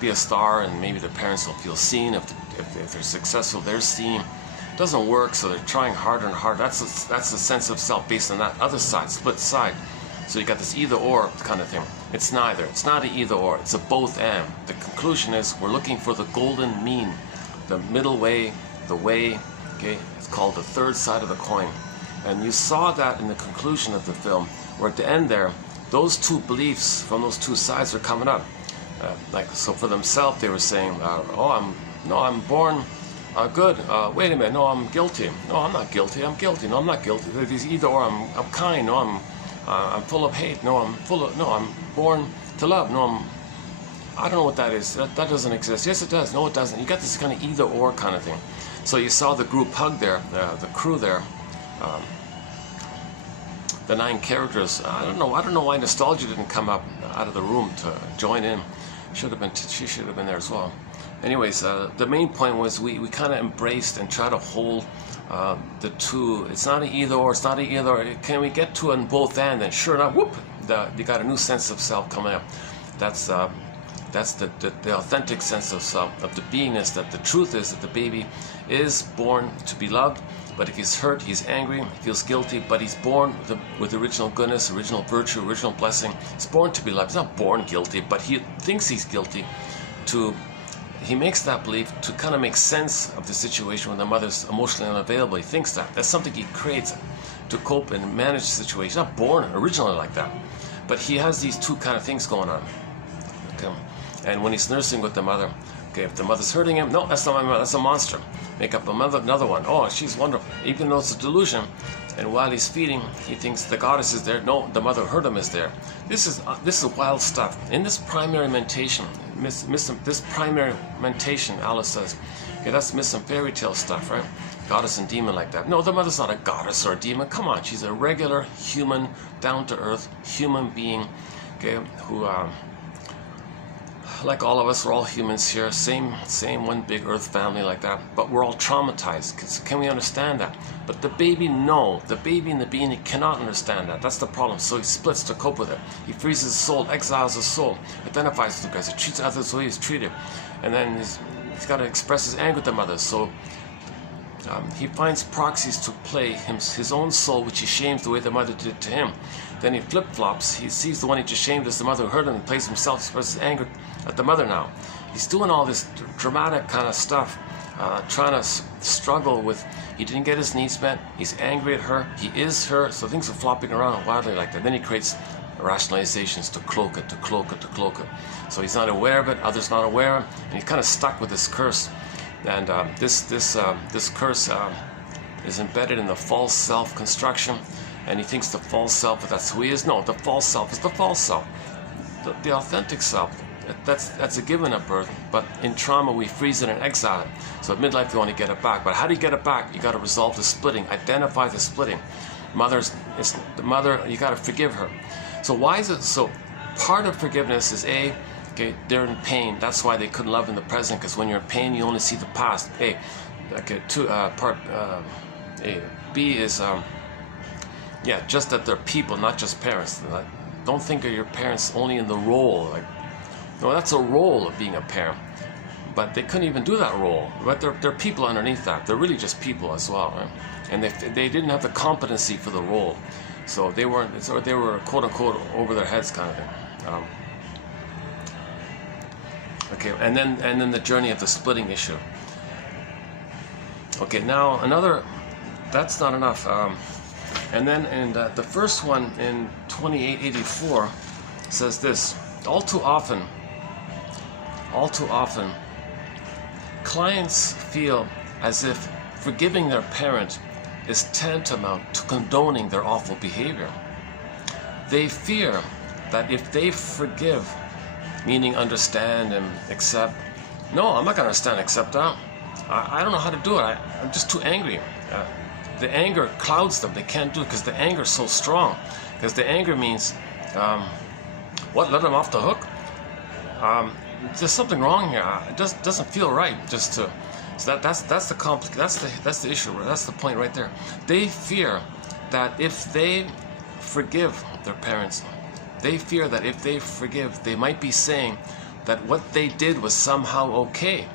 be a star, and maybe the parents will feel seen. If they're successful, they're seen. It doesn't work, so they're trying harder and harder. That's a sense of self based on that other side, split side. So you got this either or kind of thing. It's neither. It's not an either or. It's a both and. The conclusion is we're looking for the golden mean, the middle way, the way. Okay, it's called the third side of the coin. And you saw that in the conclusion of the film, where at the end there, those two beliefs from those two sides are coming up. So for themselves, they were saying, I'm born good. Wait a minute, no, I'm guilty. No, I'm not guilty. I'm guilty. No, I'm not guilty. These either or. I'm kind. No, I'm full of hate. No, I'm born to love. No, I don't know what that is. That doesn't exist. Yes, it does. No, it doesn't. You got this kind of either or kind of thing. So you saw the group hug there, the crew there. The 9 characters. I don't know why Nostalgia didn't come up out of the room to join in. She should have been there as well. Anyways, the main point was we kind of embraced and tried to hold the two. It's not an either or. It's not an either or. Can we get to an both and? Then sure enough, whoop! You got a new sense of self coming up. That's the authentic sense of self, of the beingness. That the truth is that the baby is born to be loved. But if he's hurt, he's angry, he feels guilty, but he's born with original goodness, original virtue, original blessing. He's born to be loved. He's not born guilty, but he thinks he's guilty. He makes that belief to kind of make sense of the situation when the mother's emotionally unavailable. He thinks that. That's something he creates to cope and manage the situation. He's not born originally like that. But he has these two kind of things going on. Okay? And when he's nursing with the mother, okay, if the mother's hurting him, no, that's not my mother, that's a monster. Make up another one. Oh, she's wonderful. Even though it's a delusion, and while he's feeding, he thinks the goddess is there. No, the mother hurt him is there. This is wild stuff. In this primary mentation, this primary mentation, Alice says, okay, that's some fairy tale stuff, right? Goddess and demon like that. No, the mother's not a goddess or a demon. Come on, she's a regular human, down to earth human being, okay, who. Like all of us, we're all humans here, same one big earth family like that, but we're all traumatized. Can we understand that? But the baby, no. The baby in the being, he cannot understand that. That's the problem. So he splits to cope with it. He frees his soul, exiles his soul, identifies with the guys, he treats others the way he's treated. And then he's got to express his anger at the mother. So he finds proxies to play his own soul, which he shames the way the mother did to him. Then he flip-flops. He sees the one he just shamed as the mother who hurt him and plays himself, expresses anger at the mother now. He's doing all this dramatic kind of stuff, trying to struggle with, he didn't get his needs met, he's angry at her, he is her, so things are flopping around wildly like that. Then he creates rationalizations to cloak it. So he's not aware of it, others not aware of it, and he's kind of stuck with this curse. And this curse is embedded in the false self construction, and he thinks the false self, that's who he is. No, the false self is the false self. The authentic self that's a given at birth, but in trauma we freeze it and exile it. So at midlife you want to get it back. But how do you get it back? You got to resolve the splitting, identify the splitting. The mother, you got to forgive her. So why is it so? Part of forgiveness is A, okay, they're in pain. That's why they couldn't love in the present, because when you're in pain, you only see the past. A, okay, B is just that they're people, not just parents. Don't think of your parents only in the role. Like, no, that's a role of being a parent. But they couldn't even do that role. But they're people underneath that. They're really just people as well, right? And they didn't have the competency for the role, so they weren't. So they were quote unquote over their heads kind of thing. Okay, and then the journey of the splitting issue. Okay, now another. That's not enough. And then in the first one in 2884 says this: all too often, clients feel as if forgiving their parent is tantamount to condoning their awful behavior. They fear that if they forgive, meaning understand and accept, no, I'm not going to understand and accept that. I don't know how to do it. I'm just too angry. The anger clouds them. They can't do it because the anger is so strong. Because the anger means, let them off the hook? There's something wrong here. It doesn't feel right just to. So that's the issue. That's the point right there. They fear that if they forgive their parents, they fear that if they forgive, they might be saying that what they did was somehow okay.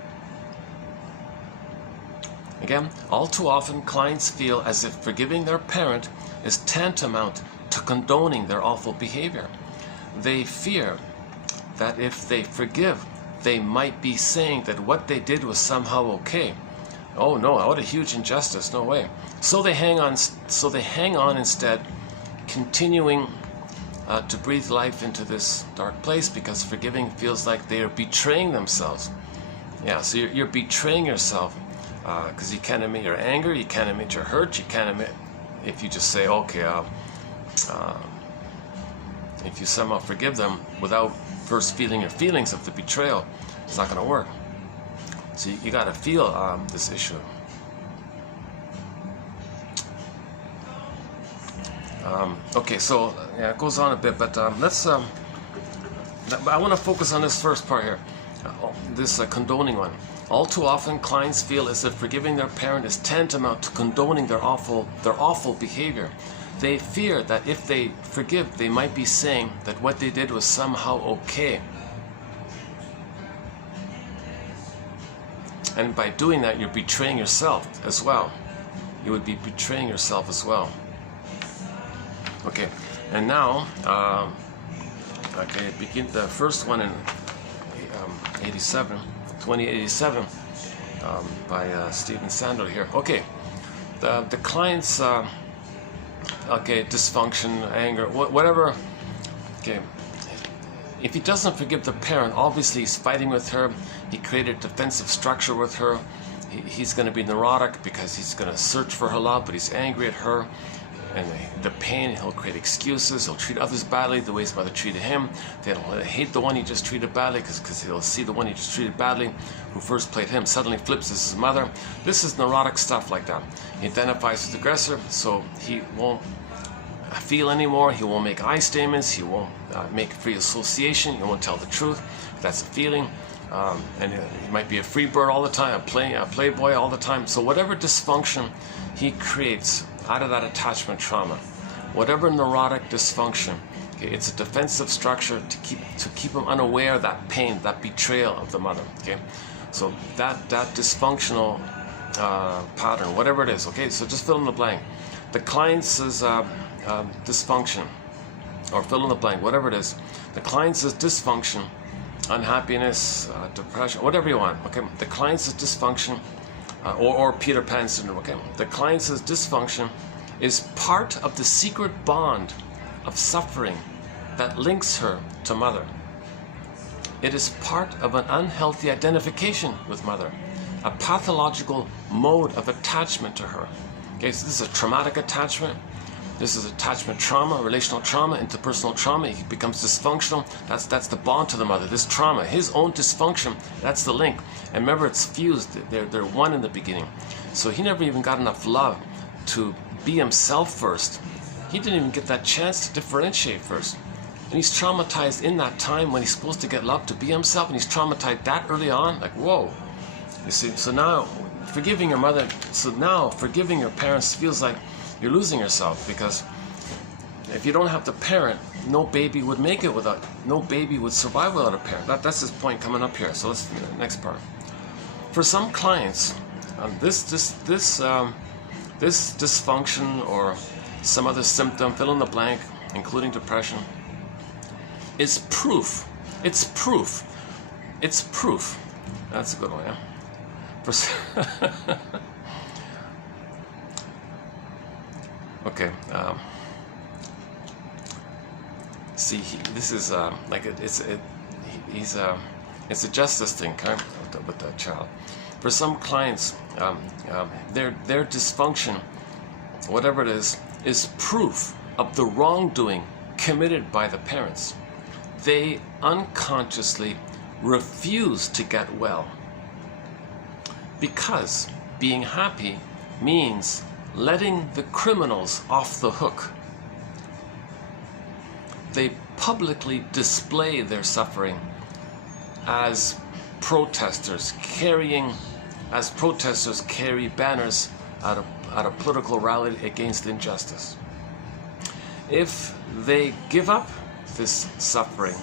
Again, all too often clients feel as if forgiving their parent is tantamount to condoning their awful behavior. They fear that if they forgive, they might be saying that what they did was somehow okay. Oh no, what a huge injustice, no way. So they hang on instead, continuing to breathe life into this dark place, because forgiving feels like they are betraying themselves. Yeah, so you're betraying yourself, because you can't admit your anger, you can't admit your hurt, you can't admit, if you just say, okay, if you somehow forgive them without first feeling your feelings of the betrayal, it's not going to work. So you got to feel this issue. Okay, so yeah, it goes on a bit, but let's. I want to focus on this first part here, this condoning one. All too often, clients feel as if forgiving their parent is tantamount to condoning their awful behavior. They fear that if they forgive, they might be saying that what they did was somehow okay. And by doing that, you're betraying yourself as well. You would be betraying yourself as well. Okay, and now, begin the first one in 2087, by Stephen Sandler here. Okay, the client's dysfunction, anger, whatever. Okay, if he doesn't forgive the parent, obviously he's fighting with her. He created a defensive structure with her. He's going to be neurotic because he's going to search for her love, but he's angry at her. And the pain, he'll create excuses. He'll treat others badly the way his mother treated him. They'll hate the one he just treated badly because he'll see the one he just treated badly, who first played him, suddenly flips as his mother. This is neurotic stuff like that. He identifies as the aggressor, so he won't feel anymore. He won't make I statements. He won't make free association. He won't tell the truth. That's a feeling. And he might be a free bird all the time, a playboy all the time. So whatever dysfunction he creates out of that attachment trauma, whatever neurotic dysfunction, okay, it's a defensive structure to keep him unaware of that pain, that betrayal of the mother. Okay, so that dysfunctional pattern, whatever it is. Okay, so just fill in the blank. The client's dysfunction, or fill in the blank, whatever it is. The client's dysfunction, unhappiness, depression, whatever you want. Okay, the client's dysfunction. Or Peter Pan syndrome. Okay, the client's dysfunction is part of the secret bond of suffering that links her to mother. It is part of an unhealthy identification with mother, a pathological mode of attachment to her. Okay, so this is a traumatic attachment. This is attachment trauma, relational trauma, interpersonal trauma. He becomes dysfunctional. That's the bond to the mother. This trauma, his own dysfunction, that's the link. And remember, it's fused. They're one in the beginning. So he never even got enough love to be himself first. He didn't even get that chance to differentiate first. And he's traumatized in that time when he's supposed to get love to be himself, and he's traumatized that early on. Like, whoa. You see, so now forgiving your mother, so now forgiving your parents feels like you're losing yourself, because if you don't have the parent, no baby would make it without, no baby would survive without a parent. That's his point coming up here. So let's next part. For some clients, this dysfunction or some other symptom, fill in the blank, including depression, is proof. It's proof. It's proof. That's a good one, yeah? Okay. See, this is like it's a justice thing, kind of, with that child. For some clients, their dysfunction, whatever it is proof of the wrongdoing committed by the parents. They unconsciously refuse to get well, because being happy means letting the criminals off the hook. They publicly display their suffering as protesters carry banners at a political rally against injustice. If they give up this suffering,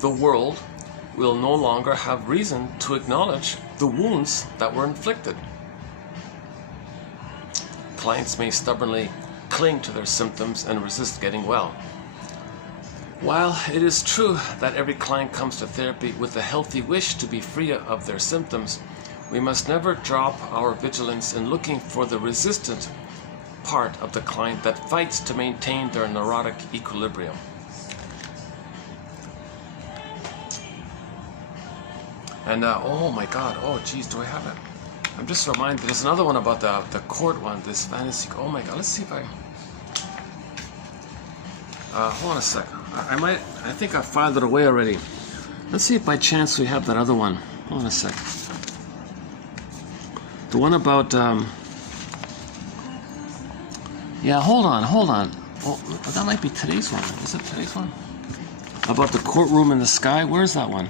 the world will no longer have reason to acknowledge the wounds that were inflicted. Clients may stubbornly cling to their symptoms and resist getting well. While it is true that every client comes to therapy with a healthy wish to be free of their symptoms, we must never drop our vigilance in looking for the resistant part of the client that fights to maintain their neurotic equilibrium. And oh my God, oh geez, do I have it? I'm just reminded, there's another one about the court one, this fantasy. Oh my God, let's see if I... hold on a second. I think I filed it away already. Let's see if by chance we have that other one. Hold on a sec. The one about, yeah, hold on. Oh, that might be today's one. Is it today's one? About the courtroom in the sky? Where's that one?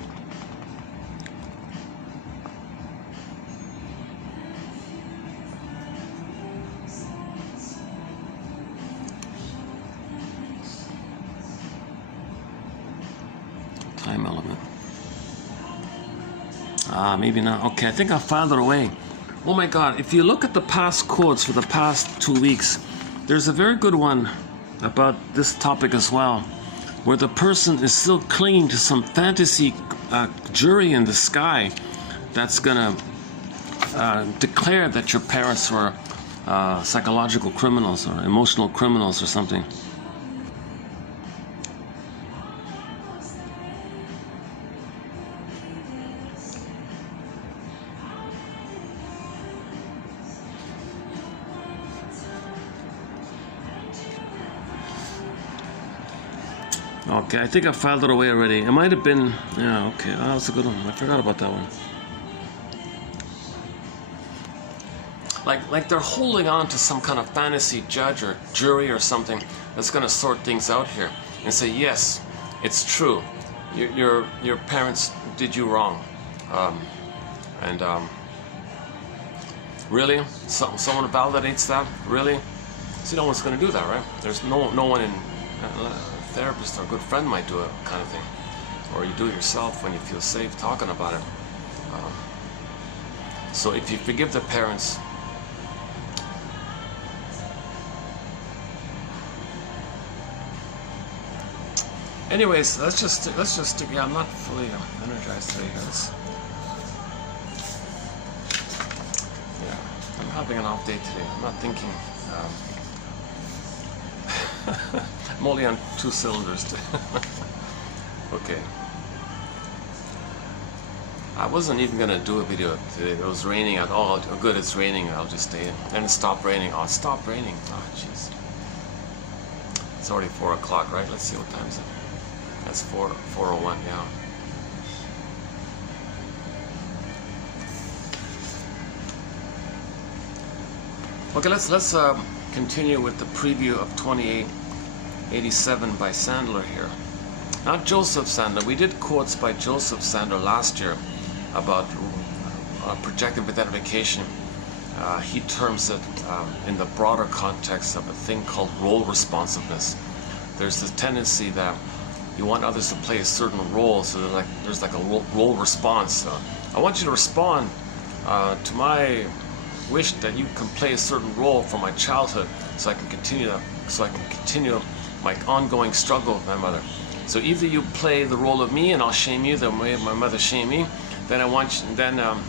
Time element. Maybe not. Okay, I think I filed it away. Oh my God, if you look at the past quotes for the past 2 weeks, there's a very good one about this topic as well, where the person is still clinging to some fantasy jury in the sky that's gonna declare that your parents were psychological criminals or emotional criminals or something. Okay, I think I filed it away already. It might have been, yeah, okay, that was a good one. I forgot about that one. Like they're holding on to some kind of fantasy judge or jury or something that's going to sort things out here and say, yes, it's true. Your parents did you wrong. Really? Someone validates that? Really? See, no one's going to do that, right? There's no one in... therapist or a good friend might do it, kind of thing, or you do it yourself when you feel safe talking about it. So if you forgive the parents, anyways, let's just stick. Yeah, I'm not fully energized today, guys. Yeah, I'm having an off day today. I'm not thinking. I'm only on 2 cylinders today. Okay. I wasn't even gonna do a video today. It was raining at all. Oh, good, it's raining. I'll just stay in. And it stopped raining. Oh, it stopped raining. Oh, jeez. It's already 4 o'clock, right? Let's see what time is it. That's 4:01, yeah. Okay, let's continue with the preview of 2887 by Sandler here. Not Joseph Sandler. We did quotes by Joseph Sandler last year about projective identification. He terms it in the broader context of a thing called role responsiveness. There's this tendency that you want others to play a certain role, so there's like a role response. I want you to respond to my wish that you can play a certain role from my childhood, so I can continue my ongoing struggle with my mother. So either you play the role of me and I'll shame you the way my mother shamed me,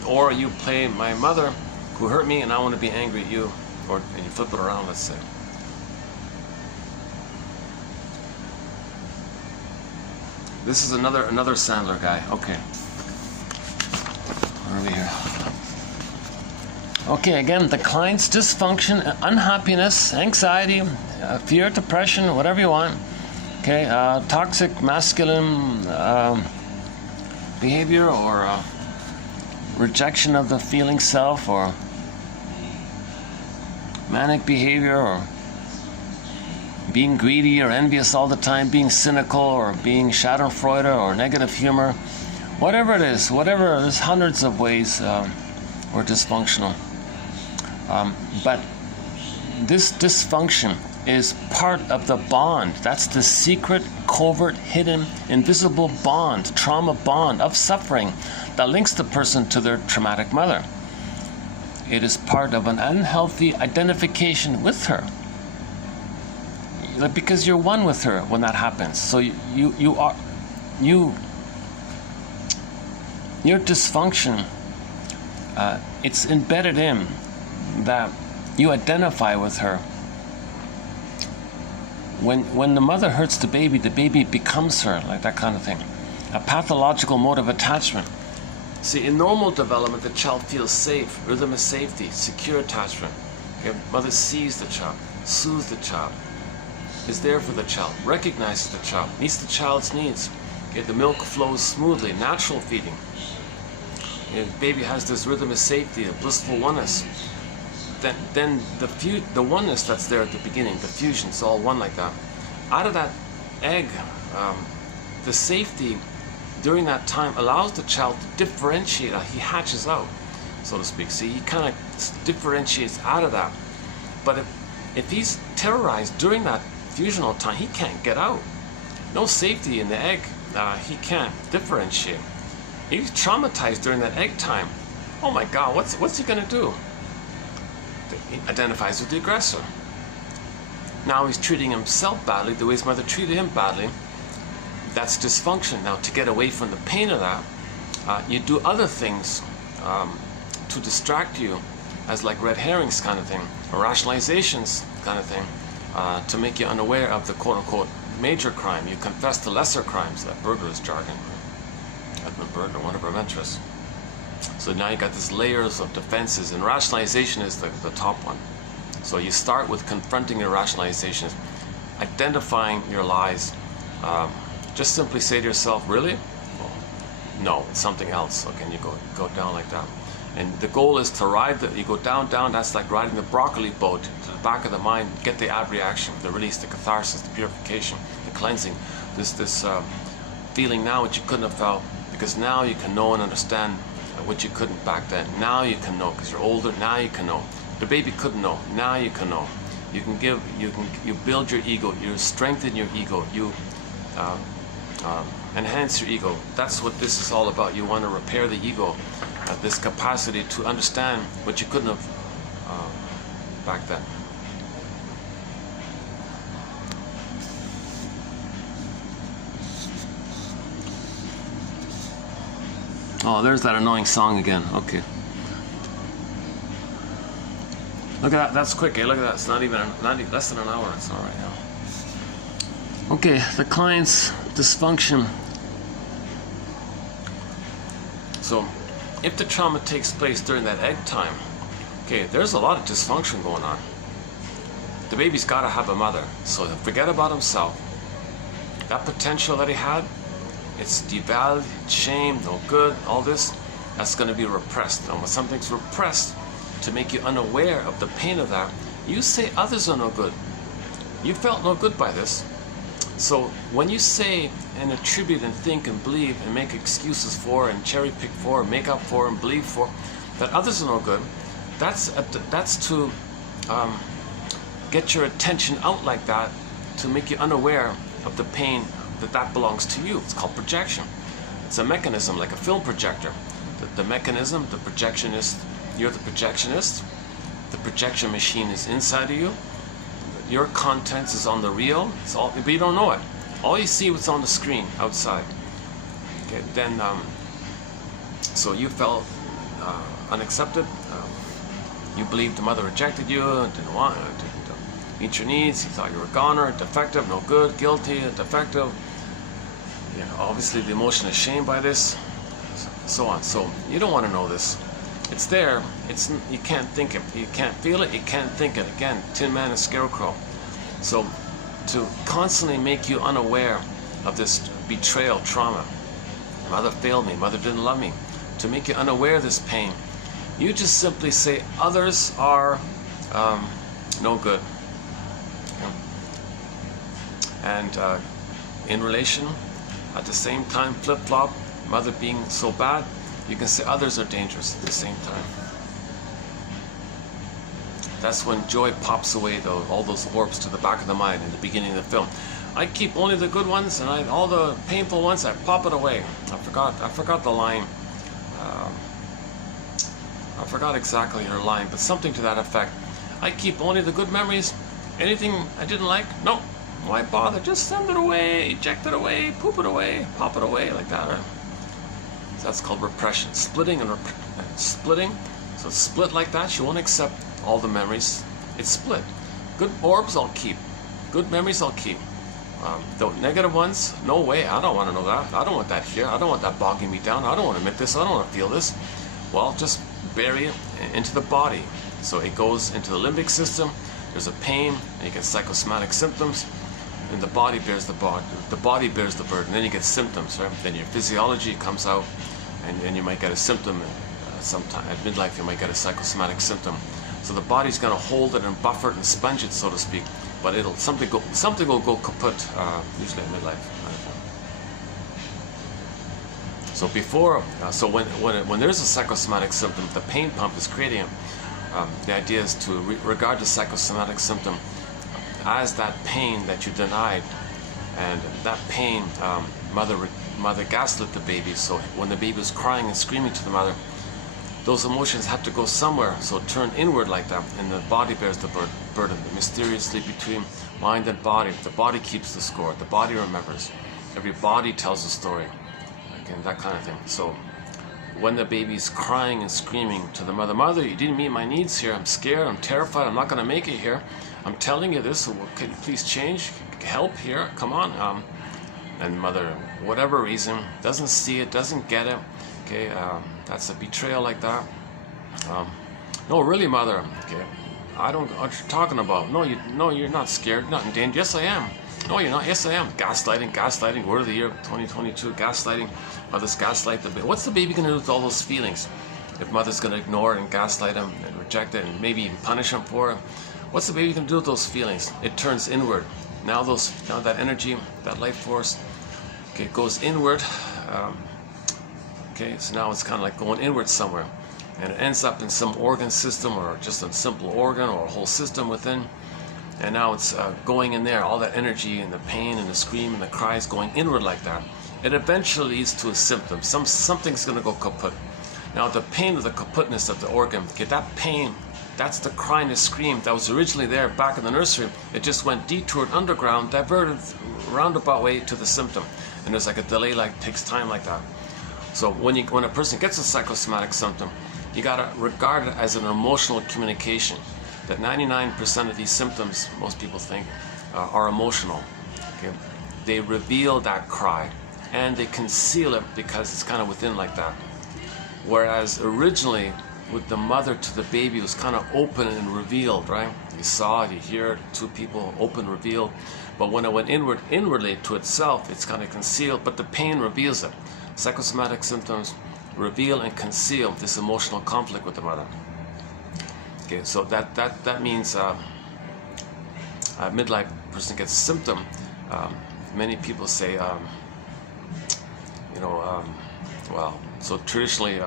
or you play my mother who hurt me and I want to be angry at you, and you flip it around, let's say. This is another Sandler guy. Okay. Where are we here? Okay, again, the client's dysfunction, unhappiness, anxiety, fear, depression, whatever you want. Okay, toxic masculine behavior, or rejection of the feeling self, or manic behavior, or being greedy or envious all the time, being cynical, or being schadenfreude, or negative humor, whatever it is, there's hundreds of ways we're dysfunctional. But this dysfunction is part of the bond. That's the secret, covert, hidden, invisible bond, trauma bond of suffering that links the person to their traumatic mother. It is part of an unhealthy identification with her, because you're one with her when that happens. So your dysfunction, it's embedded in that you identify with her. When the mother hurts the baby becomes her, like that kind of thing. A pathological mode of attachment. See, in normal development, the child feels safe, rhythm of safety, secure attachment. Okay? Mother sees the child, soothes the child, is there for the child, recognizes the child, meets the child's needs. Okay? The milk flows smoothly, natural feeding. The baby has this rhythm of safety, a blissful oneness. Then the oneness that's there at the beginning, the fusion, it's all one like that. Out of that egg, the safety during that time allows the child to differentiate. He hatches out, so to speak. See, he kind of differentiates out of that. But if he's terrorized during that fusional time, he can't get out. No safety in the egg. He can't differentiate. If he's traumatized during that egg time, oh my God, what's he gonna do? He identifies with the aggressor. Now he's treating himself badly the way his mother treated him badly. That's dysfunction. Now, to get away from the pain of that, you do other things to distract you, as like red herrings kind of thing, or rationalizations kind of thing, to make you unaware of the quote-unquote major crime. You confess to lesser crimes, that burglar's jargon. Edmund Bergler, one of our mentors. So now you got these layers of defenses, and rationalization is the top one. So you start with confronting your rationalizations, identifying your lies. Just simply say to yourself, really? Well, no, it's something else. Okay, and you go down like that. And the goal is to you go down, that's like riding the broccoli boat to the back of the mind, get the abreaction, the release, the catharsis, the purification, the cleansing. This feeling now what you couldn't have felt, because now you can know and understand what you couldn't back then. Now you can know, because you're older, now you can know. The baby couldn't know, now you can know. You build your ego, you strengthen your ego, you enhance your ego. That's what this is all about. You want to repair the ego, this capacity to understand what you couldn't have back then. Oh, there's that annoying song again. Okay. Look at that. That's quick. Hey, look at that. It's not even less than an hour. It's all right now. Okay, the client's dysfunction. So, if the trauma takes place during that egg time, okay, there's a lot of dysfunction going on. the baby's got to have a mother. So forget about himself. That potential that he had, it's devalued, shame, no good, all this, that's going to be repressed. And when something's repressed, to make you unaware of the pain of that, you say others are no good. You felt no good by this. So when you say and attribute and think and believe and make excuses for and cherry pick for, make up for and believe for that others are no good, that's to get your attention out like that, to make you unaware of the pain that belongs to you. It's called projection. It's a mechanism like a film projector. The mechanism, the projectionist, you're the projectionist. The projection machine is inside of you. Your contents is on the reel. It's all, but you don't know it. All you see what's on the screen outside. Okay, then so you felt unaccepted. You believed the mother rejected you, didn't want to meet your needs. You thought you were a goner, defective, no good, guilty, defective. You know, obviously the emotion is shame by this, so on. So you don't want to know this. It's there. It's, you can't think it. You can't feel it. You can't think it. Again, Tin Man and Scarecrow. So to constantly make you unaware of this betrayal trauma, mother failed me, mother didn't love me, to make you unaware of this pain, you just simply say others are no good. And in relation, at the same time, flip-flop, mother being so bad, you can say others are dangerous at the same time. That's when joy pops away, though, all those orbs to the back of the mind in the beginning of the film. I keep only the good ones, and all the painful ones, I pop it away. I forgot the line. I forgot exactly her line, but something to that effect. I keep only the good memories. Anything I didn't like, no. Why bother? Just send it away, eject it away, poop it away, pop it away, like that. Right? That's called repression. Splitting and splitting. So it's split like that. She won't accept all the memories. It's split. Good orbs I'll keep. Good memories I'll keep. The negative ones, no way. I don't want to know that. I don't want that here. I don't want that bogging me down. I don't want to admit this. I don't want to feel this. Well, just bury it into the body. So it goes into the limbic system. There's a pain, and you get psychosomatic symptoms, and the body bears the bears the burden. Then you get symptoms, right? Then your physiology comes out, and you might get a symptom sometime at midlife. You might get a psychosomatic symptom. So the body's going to hold it and buffer it and sponge it, so to speak. But something will go kaput usually at midlife. So when there's a psychosomatic symptom, the pain pump is creating it. The idea is to regard the psychosomatic symptom as that pain that you denied, and that pain, mother gaslit the baby. So when the baby was crying and screaming to the mother, those emotions had to go somewhere. So turn inward like that, and the body bears the burden. Mysteriously between mind and body, the body keeps the score. The body remembers. Every body tells a story. Again, that kind of thing. So when the baby's crying and screaming to the mother, you didn't meet my needs here. I'm scared. I'm terrified. I'm not going to make it here. I'm telling you this. So can you please change? Help here. Come on. And mother, whatever reason, doesn't see it, doesn't get it. Okay, that's a betrayal like that. No, really, mother. Okay, I don't know what you're talking about. No, you're not scared. You're not in danger. Yes, I am. No, you're not. Yes, I am. Gaslighting. Word of the year 2022. Gaslighting. Mother's gaslight the baby. What's the baby going to do with all those feelings? If mother's going to ignore it and gaslight him and reject it and maybe even punish him for it, what's the baby going to do with those feelings? It turns inward. Now that energy, that life force, okay, goes inward. Okay, so now it's kind of like going inward somewhere, and it ends up in some organ system, or just a simple organ, or a whole system within. And now it's going in there, all that energy and the pain and the scream and the cries going inward like that. It eventually leads to a symptom. Something's going to go kaput. Now the pain of the kaputness of the organ, okay, that pain, that's the cry and the scream that was originally there back in the nursery. It just went detoured underground, diverted roundabout way to the symptom. And there's like a delay, like takes time like that. So when a person gets a psychosomatic symptom, you gotta regard it as an emotional communication. That 99% of these symptoms, most people think, are emotional. Okay? They reveal that cry, and they conceal it because it's kind of within like that. Whereas originally, with the mother to the baby was kind of open and revealed, right? You saw it, you hear it, two people open, revealed. But when it went inwardly to itself, it's kind of concealed, but the pain reveals it. Psychosomatic symptoms reveal and conceal this emotional conflict with the mother. Okay, so that means a midlife person gets a symptom. Many people say, well, so traditionally,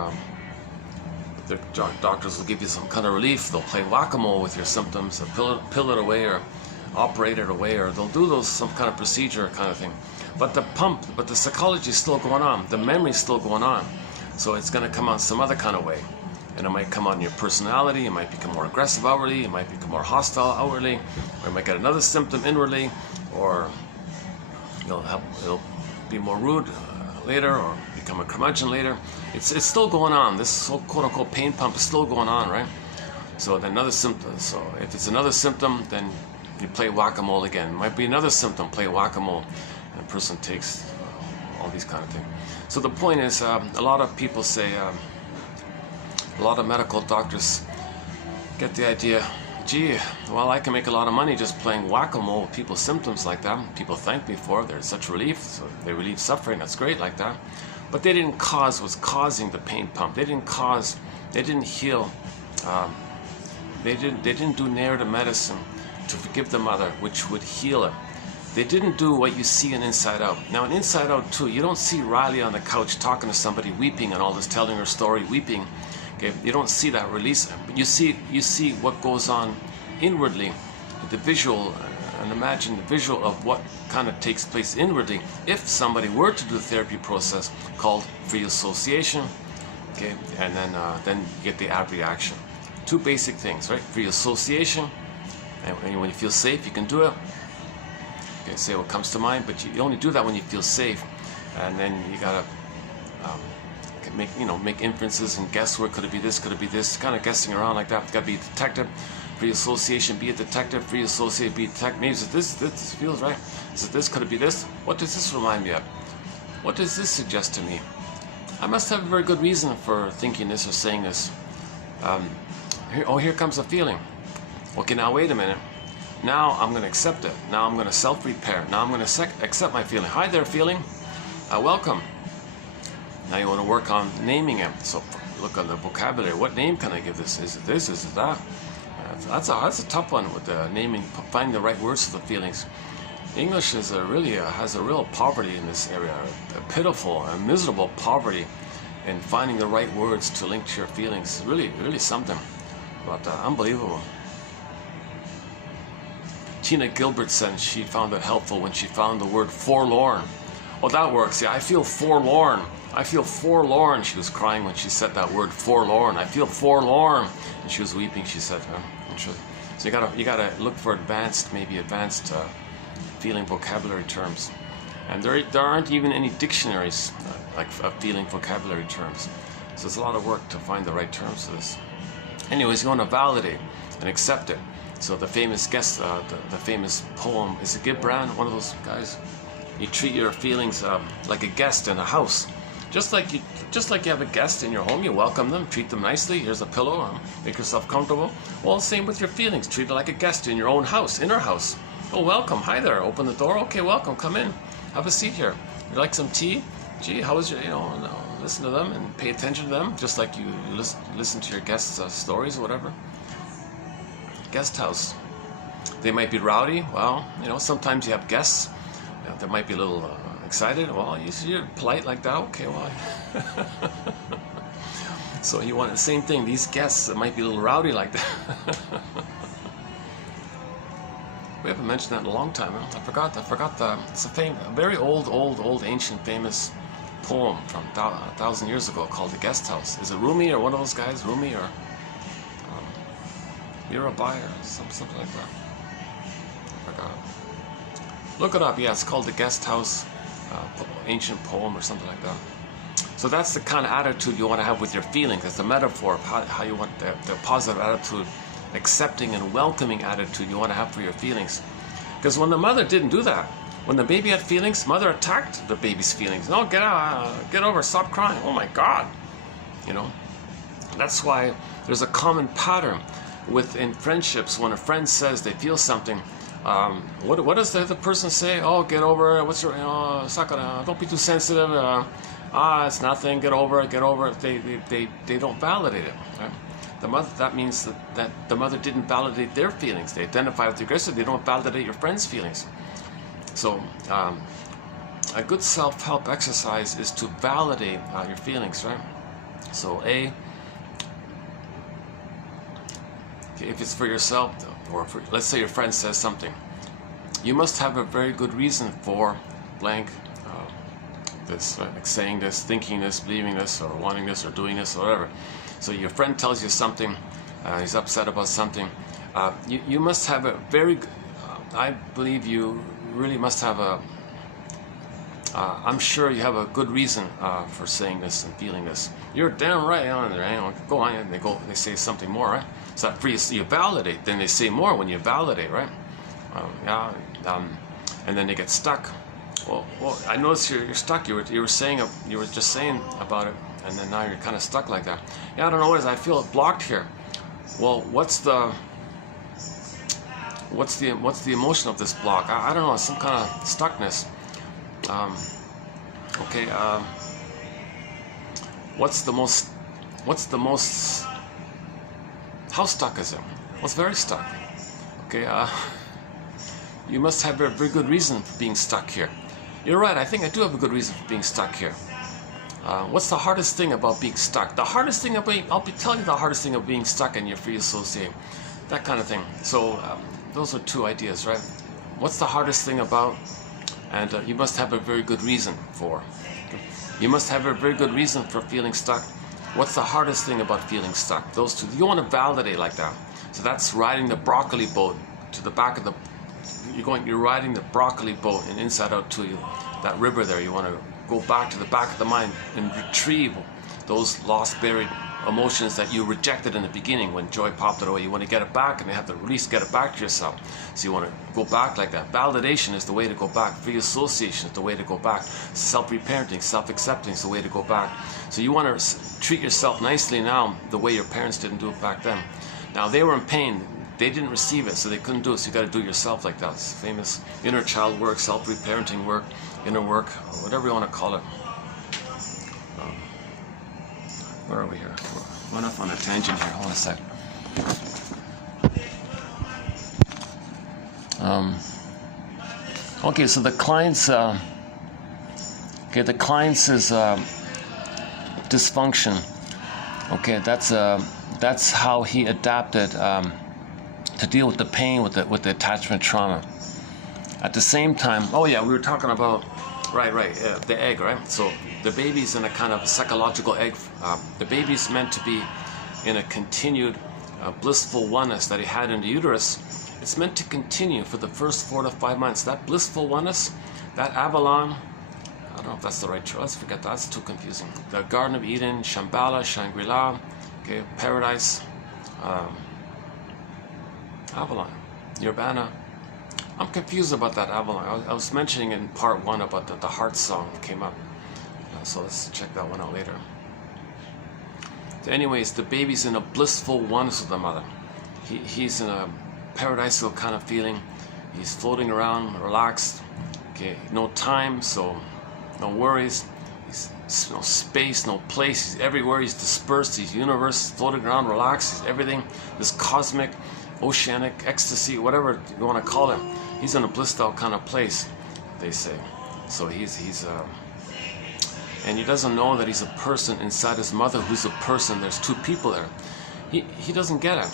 the doctors will give you some kind of relief. They'll play whack-a-mole with your symptoms, they'll pill it away or operate it away, or they'll do some kind of procedure kind of thing. But the psychology is still going on. The memory is still going on. So it's going to come out some other kind of way. And it might come on your personality, you might become more aggressive outwardly, you might become more hostile outwardly, or you might get another symptom inwardly, or it'll be more rude later, or become a curmudgeon later. It's still going on. This whole quote-unquote pain pump is still going on, right? So then another symptom. So if it's another symptom, then you play whack-a-mole again. It might be another symptom, play whack-a-mole, and a person takes all these kind of things. So the point is, a lot of people say, a lot of medical doctors get the idea, gee, well, I can make a lot of money just playing whack-a-mole with people's symptoms like that. People thank me for it. There's such relief. So they relieve suffering. That's great like that. But they didn't cause what's causing the pain pump. They didn't heal. They didn't do narrative medicine to forgive the mother, which would heal it. They didn't do what you see in Inside Out. Now in Inside Out too, you don't see Riley on the couch talking to somebody weeping and all this, telling her story, weeping. Okay, you don't see that release. You see what goes on inwardly, the visual, and imagine the visual of what kind of takes place inwardly if somebody were to do the therapy process called free association. Okay, and then you get the abreaction. Two basic things, right? Free association, and when you feel safe, you can do it. Okay, say what comes to mind, but you only do that when you feel safe, and then you gotta make inferences and guesswork. Could it be this? Could it be this? Kind of guessing around like that. Got to be a detective. Free association, be a detective. Free associate, be a detective. Maybe is it this? This feels right. Is it this? Could it be this? What does this remind me of? What does this suggest to me? I must have a very good reason for thinking this or saying this. Here comes a feeling. Okay, now wait a minute. Now I'm going to accept it. Now I'm going to self-repair. Now I'm going to accept my feeling. Hi there, feeling. Welcome. Now you want to work on naming it. So look on the vocabulary. What name can I give this? Is it this? Is it that? That's a tough one with the naming, finding the right words for the feelings. English is has a real poverty in this area, a pitiful and miserable poverty in finding the right words to link to your feelings. Really, really something, but unbelievable. Tina Gilbert said she found it helpful when she found the word forlorn. Oh, that works. Yeah, I feel forlorn. I feel forlorn. She was crying when she said that word, forlorn. I feel forlorn, and she was weeping. She said, so you gotta look for advanced feeling vocabulary terms, and there aren't even any dictionaries like feeling vocabulary terms. So it's a lot of work to find the right terms for this. Anyways, you want to validate and accept it. So the famous the famous poem, is it Gibran, one of those guys? You treat your feelings like a guest in a house. Just like you have a guest in your home, you welcome them, treat them nicely. Here's a pillow, make yourself comfortable. Well, same with your feelings. Treat it like a guest in your own house, inner house. Oh, welcome. Hi there. Open the door. Okay, welcome. Come in. Have a seat here. You like some tea? Gee, how was your? Listen to them and pay attention to them, just like you listen to your guests' stories or whatever. Guest house. They might be rowdy. Well, sometimes you have guests. They might be a little excited. Well, you're polite like that. Okay, well. So you want the same thing. These guests might be a little rowdy like that. We haven't mentioned that in a long time. I forgot it's a very old, ancient, famous poem from 1,000 years ago called The Guest House. Is it Rumi or one of those guys? Rumi or Mirabai or something like that. I forgot. Look it up. Yeah, it's called The Guest House, ancient poem or something like that. So that's the kind of attitude you want to have with your feelings. It's a metaphor of how you want the positive attitude, accepting and welcoming attitude you want to have for your feelings. Because when the mother didn't do that, when the baby had feelings, mother attacked the baby's feelings. No, get out, get over, stop crying. Oh my God, That's why there's a common pattern within friendships. When a friend says they feel something, what does the other person say? Oh, get over it. What's your, it's not gonna, don't be too sensitive. It's nothing. Get over it. Get over it. They don't validate it. Right? The mother, that means that the mother didn't validate their feelings. They identify with the aggressor. They don't validate your friend's feelings. So a good self-help exercise is to validate your feelings, right? So if it's for yourself, or for, let's say your friend says something, you must have a very good reason for blank this, right? Like saying this, thinking this, believing this, or wanting this, or doing this, or whatever. So your friend tells you something, he's upset about something. You must have a very, I believe you really must have a, I'm sure you have a good reason for saying this and feeling this. You're damn right, go on, and they say something more, right? So that you validate, then they say more when you validate, right? And then they get stuck. Well, I noticed you're stuck. You were just saying about it, and then now you're kind of stuck like that. Yeah, I don't know what it is. I feel blocked here. Well, what's the emotion of this block? I don't know. Some kind of stuckness. Okay. What's the most? How stuck is it? Well, it's very stuck. Okay. You must have a very good reason for being stuck here. You're right. I think I do have a good reason for being stuck here. What's the hardest thing about being stuck? The hardest thing about I'll be telling you the hardest thing of being stuck in your free associate, that kind of thing. So those are two ideas, right? What's the hardest thing about? And you must have a very good reason for. You must have a very good reason for feeling stuck. What's the hardest thing about feeling stuck? Those two. You want to validate like that. So that's riding the broccoli boat to the back of the. You're riding the broccoli boat and inside out to you, that river there. You want to go back to the back of the mind and retrieve those lost, buried emotions that you rejected in the beginning when joy popped it away. You want to get it back, and you have to release, get it back to yourself. So you want to go back like that. Validation is the way to go back. Free association is the way to go back. Self-reparenting, self-accepting is the way to go back. So you want to treat yourself nicely now the way your parents didn't do it back then. Now they were in pain. They didn't receive it, so they couldn't do it. So you got to do it yourself like that. It's famous inner child work, self-reparenting work, inner work, or whatever you want to call it. Where are we here? We're off on a tangent here. Hold on a sec. Okay, so the client's is dysfunction. Okay, that's how he adapted to deal with the pain with the attachment trauma. At the same time, oh yeah, we were talking about the egg, right? So the baby's in a kind of psychological egg. The baby's meant to be in a continued blissful oneness that he had in the uterus. It's meant to continue for the first 4 to 5 months. That blissful oneness, that Avalon, I don't know if that's the right term. Let's forget that. That's too confusing. The Garden of Eden, Shambhala, Shangri-La, okay, Paradise, Avalon, Nirvana. I'm confused about that Avalon. I was mentioning in part 1 about the Hart song that came up. So let's check that one out later. So anyways, the baby's in a blissful oneness with the mother. He's in a paradisal kind of feeling. He's floating around, relaxed. Okay, no time, so no worries. He's no space, no place. He's everywhere. He's dispersed. He's universe, floating around, relaxed. He's everything. This cosmic, oceanic ecstasy, whatever you want to call him. He's in a blissed out kind of place, they say. So and he doesn't know that he's a person inside his mother who's a person. There's two people there. He doesn't get it.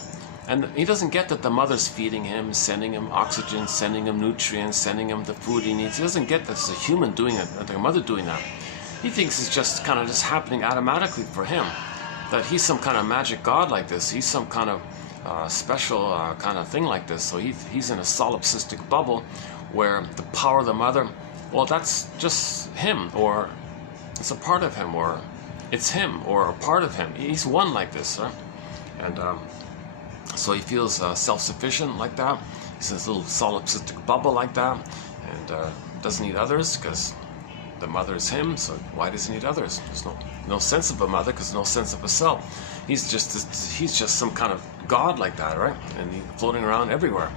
And he doesn't get that the mother's feeding him, sending him oxygen, sending him nutrients, sending him the food he needs. He doesn't get that it's a human doing it, like a mother doing that. He thinks it's just kind of just happening automatically for him. That he's some kind of magic god like this. He's some kind of special kind of thing like this. So he's in a solipsistic bubble where the power of the mother, well, that's just him, or it's a part of him, or it's him, or a part of him. He's one like this, right? And so he feels self-sufficient like that. He's in this little solipsistic bubble like that, and doesn't need others because The mother is him, so why does he need others? There's no sense of a mother because no sense of a self. He's just some kind of god like that, right? And he's floating around everywhere.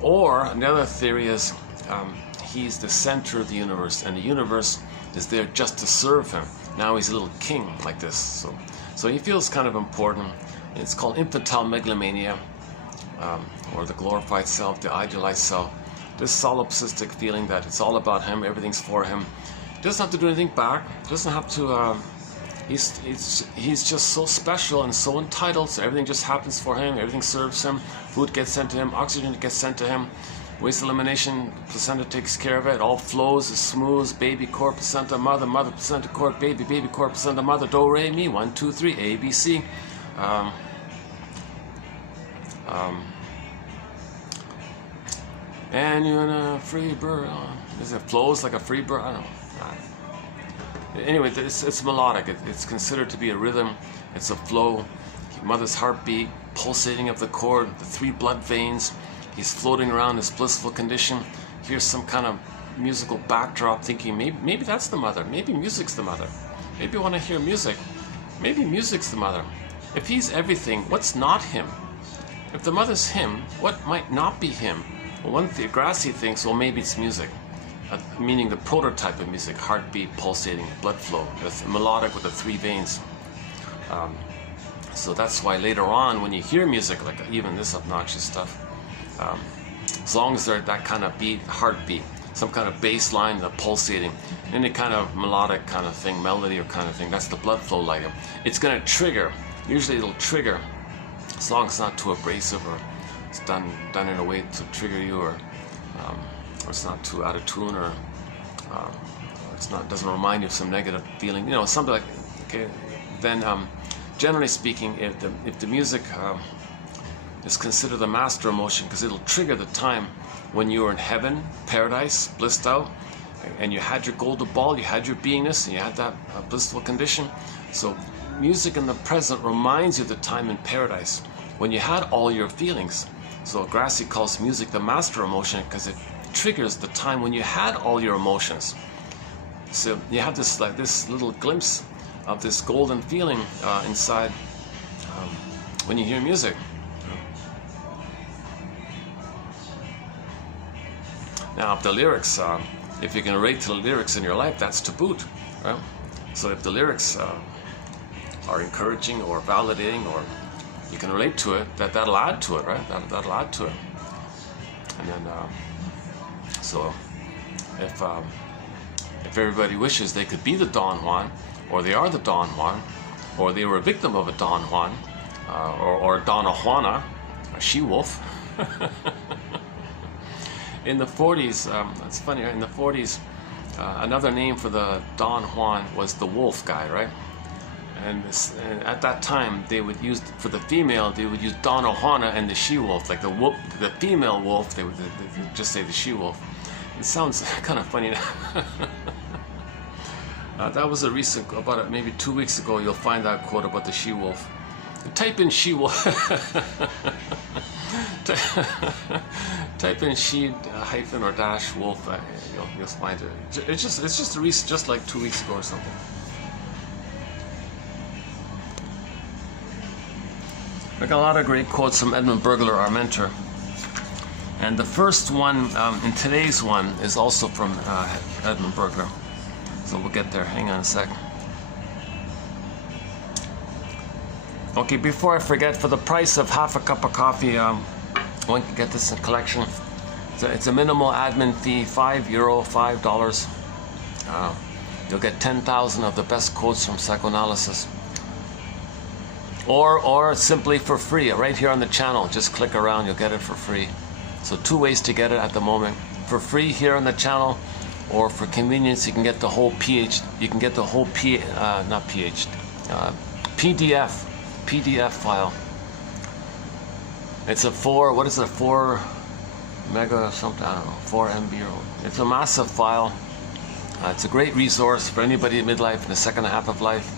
Or another theory is he's the center of the universe, and the universe is there just to serve him. Now he's a little king like this, so he feels kind of important. It's called infantile megalomania, or the glorified self, the idealized self. This solipsistic feeling that it's all about him, everything's for him. He doesn't have to do anything back. Doesn't have to. He's just so special and so entitled. So everything just happens for him. Everything serves him. Food gets sent to him. Oxygen gets sent to him. Waste elimination, placenta takes care of it. All flows, is smooth. Baby, core, placenta, mother, mother, placenta, core, baby, baby, core, placenta, mother. Do, re, mi. 1, 2, 3. A, B, C. And you're in a free bird. Is it flows like a free bird? I don't know. Anyway, it's melodic. It's considered to be a rhythm. It's a flow. Mother's heartbeat, pulsating of the cord, the 3 blood veins. He's floating around this blissful condition. Here's some kind of musical backdrop, thinking maybe that's the mother. Maybe music's the mother. Maybe I want to hear music. Maybe music's the mother. If he's everything, what's not him? If the mother's him, what might not be him? Well, one Grassi thinks, well, maybe it's music. Meaning the prototype of music, heartbeat, pulsating, blood flow, that's melodic with the 3 veins. So that's why later on, when you hear music, like even this obnoxious stuff, as long as there's that kind of beat, heartbeat, some kind of bass line, the pulsating, any kind of melodic kind of thing, melody or kind of thing, that's the blood flow like it. It's going to trigger. Usually it'll trigger, as long as it's not too abrasive or it's done in a way to trigger you, or it's not too out of tune, or doesn't remind you of some negative feeling, something like, okay, then generally speaking, if the music is considered the master emotion, because it'll trigger the time when you were in heaven, paradise, blissed out, and you had your golden ball, you had your beingness, and you had that blissful condition. So music in the present reminds you of the time in paradise when you had all your feelings. So Grassi calls music the master emotion because it triggers the time when you had all your emotions. So you have this little glimpse of this golden feeling inside when you hear music. Now, if the lyrics, if you can relate to the lyrics in your life, that's to boot, right? So if the lyrics are encouraging or validating, or you can relate to it, that'll add to it, right? That'll add to it. And then, so if everybody wishes they could be the Don Juan, or they are the Don Juan, or they were a victim of a Don Juan, or a Donna Juana, a she-wolf. In the 40s, it's funny, right? In the 40s, another name for the Don Juan was the wolf guy, right? And at that time, they would use, for the female, they would use Donna Juana and the she-wolf, like the female wolf, they would just say the she-wolf. It sounds kind of funny. That was a recent, about maybe 2 weeks ago, you'll find that quote about the she-wolf. Type in she-wolf. Type in she hyphen or dash wolf. You'll find it. It's just a recent, just like 2 weeks ago or something. I got a lot of great quotes from E Bergler, our mentor. And the first one in today's one is also from E Bergler. So we'll get there. Hang on a sec. Okay, before I forget, for the price of half a cup of coffee, one can get this in collection. It's a minimal admin fee, €5, $5. You'll get 10,000 of the best quotes from psychoanalysis. Or simply for free, right here on the channel. Just click around, you'll get it for free. So 2 ways to get it at the moment. For free here on the channel, or for convenience, you can get the whole PDF file. It's a 4 mega something, I don't know, 4 MB or, it's a massive file. It's a great resource for anybody in midlife in the second half of life.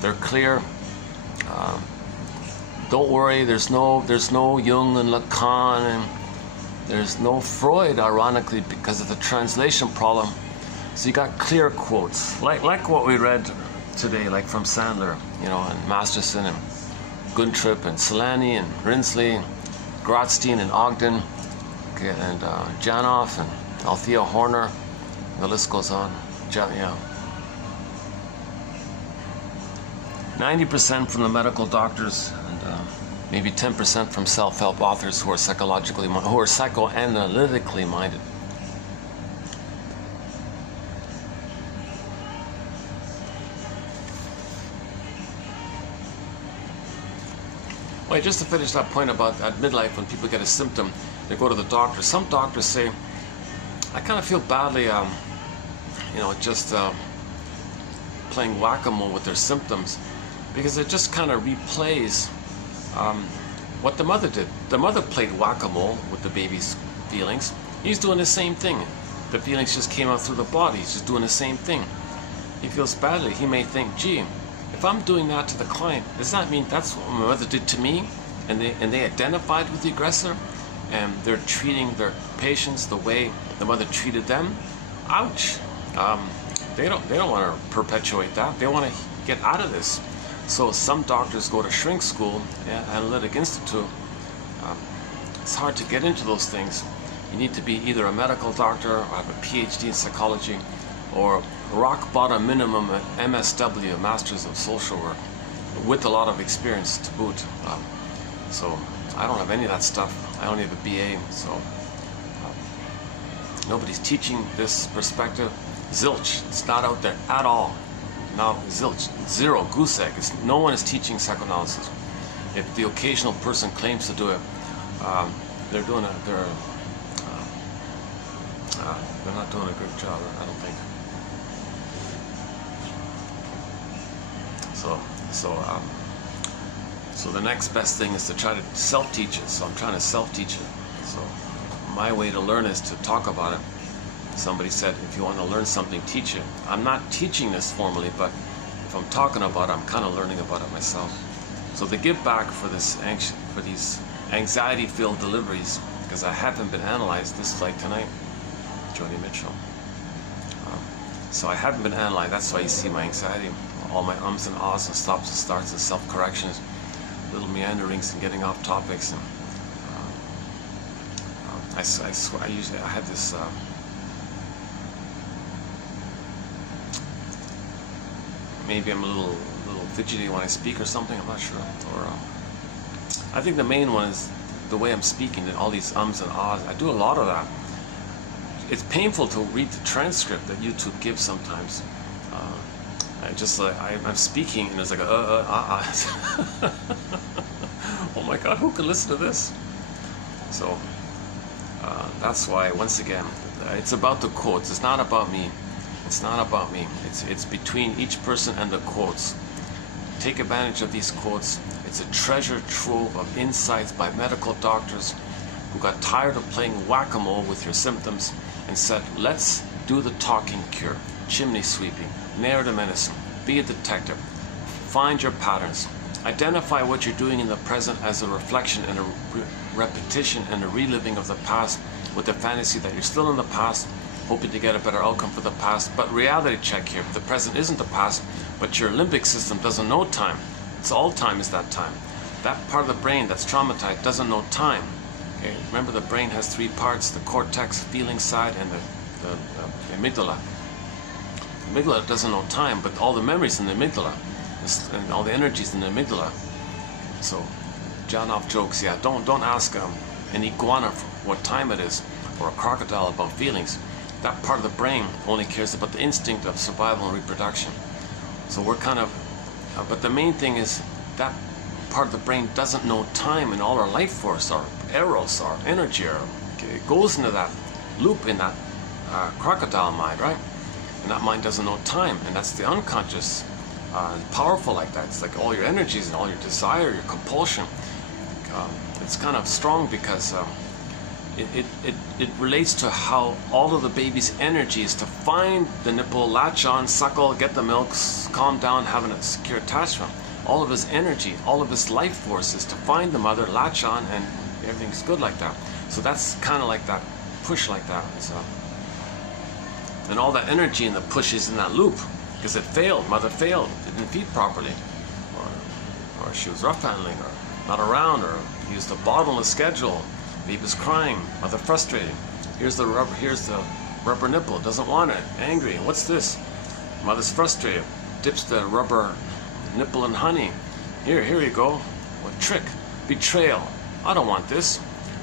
They're clear. Don't worry, there's no Jung and Lacan, and there's no Freud, ironically, because of the translation problem. So you got clear quotes, like what we read today, like from Sandler, you know, and Masterson and Guntrip and Solani and Rinsley, Grotstein and Ogden, okay, and Janoff and Althea Horner. The list goes on. Yeah. 90% from the medical doctors, and maybe 10% from self-help authors who are psychoanalytically minded. Wait, just to finish that point about at midlife when people get a symptom, they go to the doctor. Some doctors say, I kind of feel badly, you know, just playing whack-a-mole with their symptoms, because it just kind of replays what the mother did. The mother played whack-a-mole with the baby's feelings. He's doing the same thing. The feelings just came out through the body. He's just doing the same thing. He feels badly. He may think, gee, if I'm doing that to the client, does that mean that's what my mother did to me? And they identified with the aggressor, and they're treating their patients the way the mother treated them? Ouch! They don't want to perpetuate that. They want to get out of this. So some doctors go to shrink school, Analytic Institute. It's hard to get into those things. You need to be either a medical doctor or have a PhD in psychology, or rock bottom minimum at MSW, Masters of Social Work, with a lot of experience to boot. So I don't have any of that stuff. I only have a BA, so nobody's teaching this perspective. Zilch. It's not out there at all. No, zilch. Zero. Goose egg. No one is teaching psychoanalysis. If the occasional person claims to do it, they're doing it. They're not doing a good job, I don't think. So the next best thing is to try to self-teach it. So I'm trying to self-teach it. So my way to learn is to talk about it. Somebody said, if you want to learn something, teach it. I'm not teaching this formally, but if I'm talking about it, I'm kind of learning about it myself. So the give back for these anxiety-filled deliveries, because I haven't been analyzed. This is like tonight, Joni Mitchell. So I haven't been analyzed. That's why you see my anxiety, all my ums and ahs and stops and starts and self-corrections, little meanderings and getting off topics. And I swear, I had this. Maybe I'm a little fidgety when I speak or something. I'm not sure. Or I think the main one is the way I'm speaking. All these ums and ahs. I do a lot of that. It's painful to read the transcript that YouTube gives sometimes. I'm speaking and it's like oh my God, who can listen to this? So that's why, once again, it's about the quotes. It's not about me. It's not about me. It's between each person and the quotes. Take advantage of these quotes. It's a treasure trove of insights by medical doctors who got tired of playing whack-a-mole with your symptoms and said, let's do the talking cure. Chimney sweeping, narrative medicine, be a detective, find your patterns, identify what you're doing in the present as a reflection and a repetition and a reliving of the past, with the fantasy that you're still in the past, hoping to get a better outcome for the past. But reality check here, the present isn't the past, but your limbic system doesn't know time. It's all time is that time. That part of the brain that's traumatized doesn't know time. Okay? Remember, the brain has three parts: the cortex, feeling side, and the amygdala. The amygdala doesn't know time, but all the memories in the amygdala, and all the energies in the amygdala. So, Janoff jokes, yeah, don't ask an iguana what time it is, or a crocodile about feelings. That part of the brain only cares about the instinct of survival and reproduction. So we're kind of, but the main thing is that part of the brain doesn't know time, and all our life force, our eros, our energy, it goes into that loop in that crocodile mind, right? And that mind doesn't know time, and that's the unconscious. Powerful like that. It's like all your energies and all your desire, your compulsion. It's kind of strong because it relates to how all of the baby's energy is to find the nipple, latch on, suckle, get the milk, calm down, having a secure attachment. All of his energy, all of his life force is to find the mother, latch on, and everything's good like that. So that's kind of like that push like that. So then all that energy and the push is in that loop because it failed. Mother failed. Didn't feed properly, or she was rough handling, or not around, or used a bottle on a schedule. Baby was crying. Mother frustrated. Here's the rubber nipple. Doesn't want it. Angry. What's this? Mother's frustrated. Dips the rubber nipple in honey. Here you go. What trick? Betrayal. I don't want this.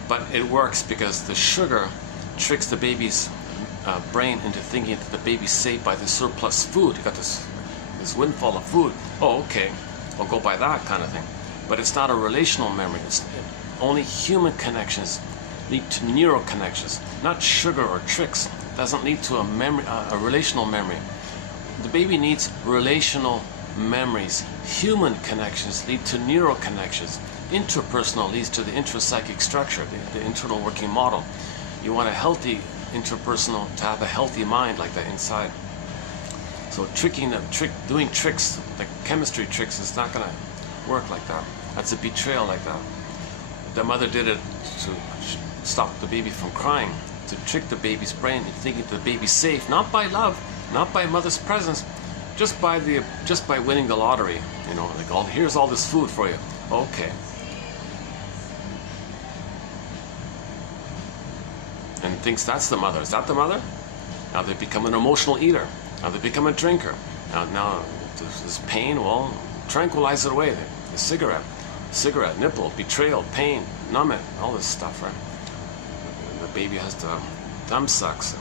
But it works because the sugar tricks the baby's brain into thinking that the baby's safe by the surplus food. You got this windfall of food. Oh, okay, I'll go by that kind of thing. But it's not a relational memory. Only human connections lead to neural connections, not sugar or tricks. It doesn't lead to a relational memory. The baby needs relational memories. Human connections lead to neural connections. Interpersonal leads to the intrapsychic structure, the internal working model. You want a healthy interpersonal to have a healthy mind like that inside. So doing tricks, like chemistry tricks, is not going to work like that. That's a betrayal like that. The mother did it to stop the baby from crying, to trick the baby's brain into thinking the baby's safe, not by love, not by mother's presence, just by winning the lottery. You know, like, oh, here's all this food for you. Okay. And thinks that's the mother. Is that the mother? Now they become an emotional eater. Now they become a drinker. Now this pain, well, tranquilize it away. The cigarette, nipple, betrayal, pain, numb it, all this stuff, right? The baby has the thumb sucks.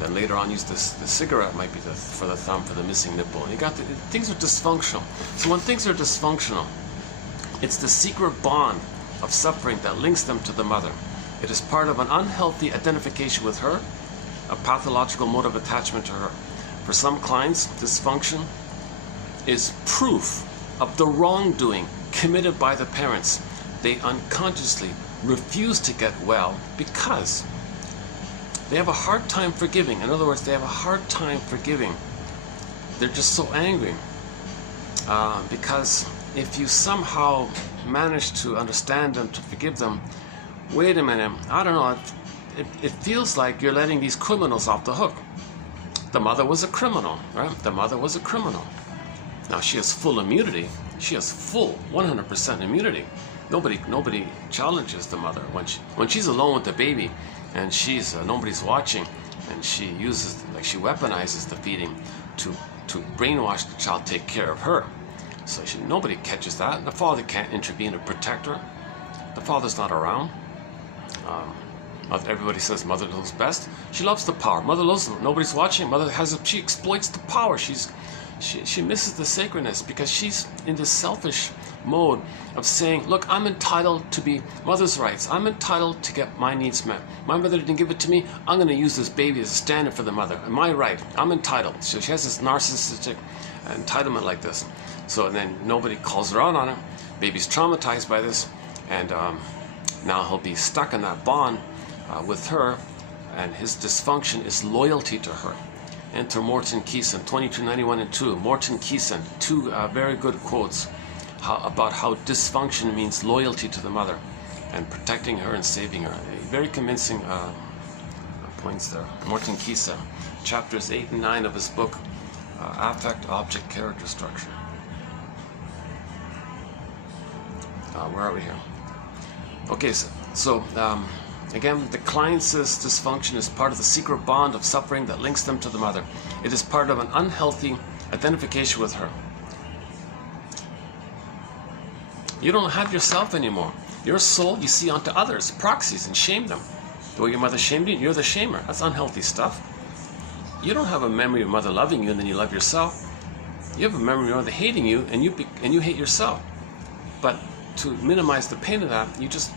Then later on, use the cigarette might be for the thumb for the missing nipple. And you got things are dysfunctional. So when things are dysfunctional, it's the secret bond of suffering that links them to the mother. It is part of an unhealthy identification with her, a pathological mode of attachment to her. For some clients, dysfunction is proof of the wrongdoing committed by the parents. They unconsciously refuse to get well because they have a hard time forgiving. In other words, they have a hard time forgiving. They're just so angry. Because if you somehow manage to understand them, to forgive them, wait a minute, I don't know, it feels like you're letting these criminals off the hook. The mother was a criminal, right? The mother was a criminal. Now she has full immunity. She has full 100% immunity. Nobody challenges the mother when she's alone with the baby, and she's nobody's watching, and she weaponizes the feeding to brainwash the child, take care of her. So nobody catches that. The father can't intervene to protect her. The father's not around. Everybody says mother knows best. She loves the power. Mother loves them. Nobody's watching. She exploits the power. She misses the sacredness because she's in this selfish mode of saying, look, I'm entitled to be mother's rights. I'm entitled to get my needs met. My mother didn't give it to me. I'm going to use this baby as a standard for the mother. My right. I'm entitled. So she has this narcissistic entitlement like this. So then nobody calls her out on it. Baby's traumatized by this, and now he'll be stuck in that bond with her, and his dysfunction is loyalty to her. Enter Morton Keeson, 2291 and 2. Morton Keeson, two very good quotes about how dysfunction means loyalty to the mother and protecting her and saving her. Very convincing points there. Morton Keeson, chapters 8 and 9 of his book, Affect, Object, Character Structure. Where are we here? Okay, so again, the client's dysfunction is part of the secret bond of suffering that links them to the mother. It is part of an unhealthy identification with her. You don't have yourself anymore. Your soul you see onto others, proxies, and shame them. The way your mother shamed you, you're the shamer. That's unhealthy stuff. You don't have a memory of mother loving you and then you love yourself. You have a memory of mother hating you and you hate yourself. But to minimize the pain of that, you just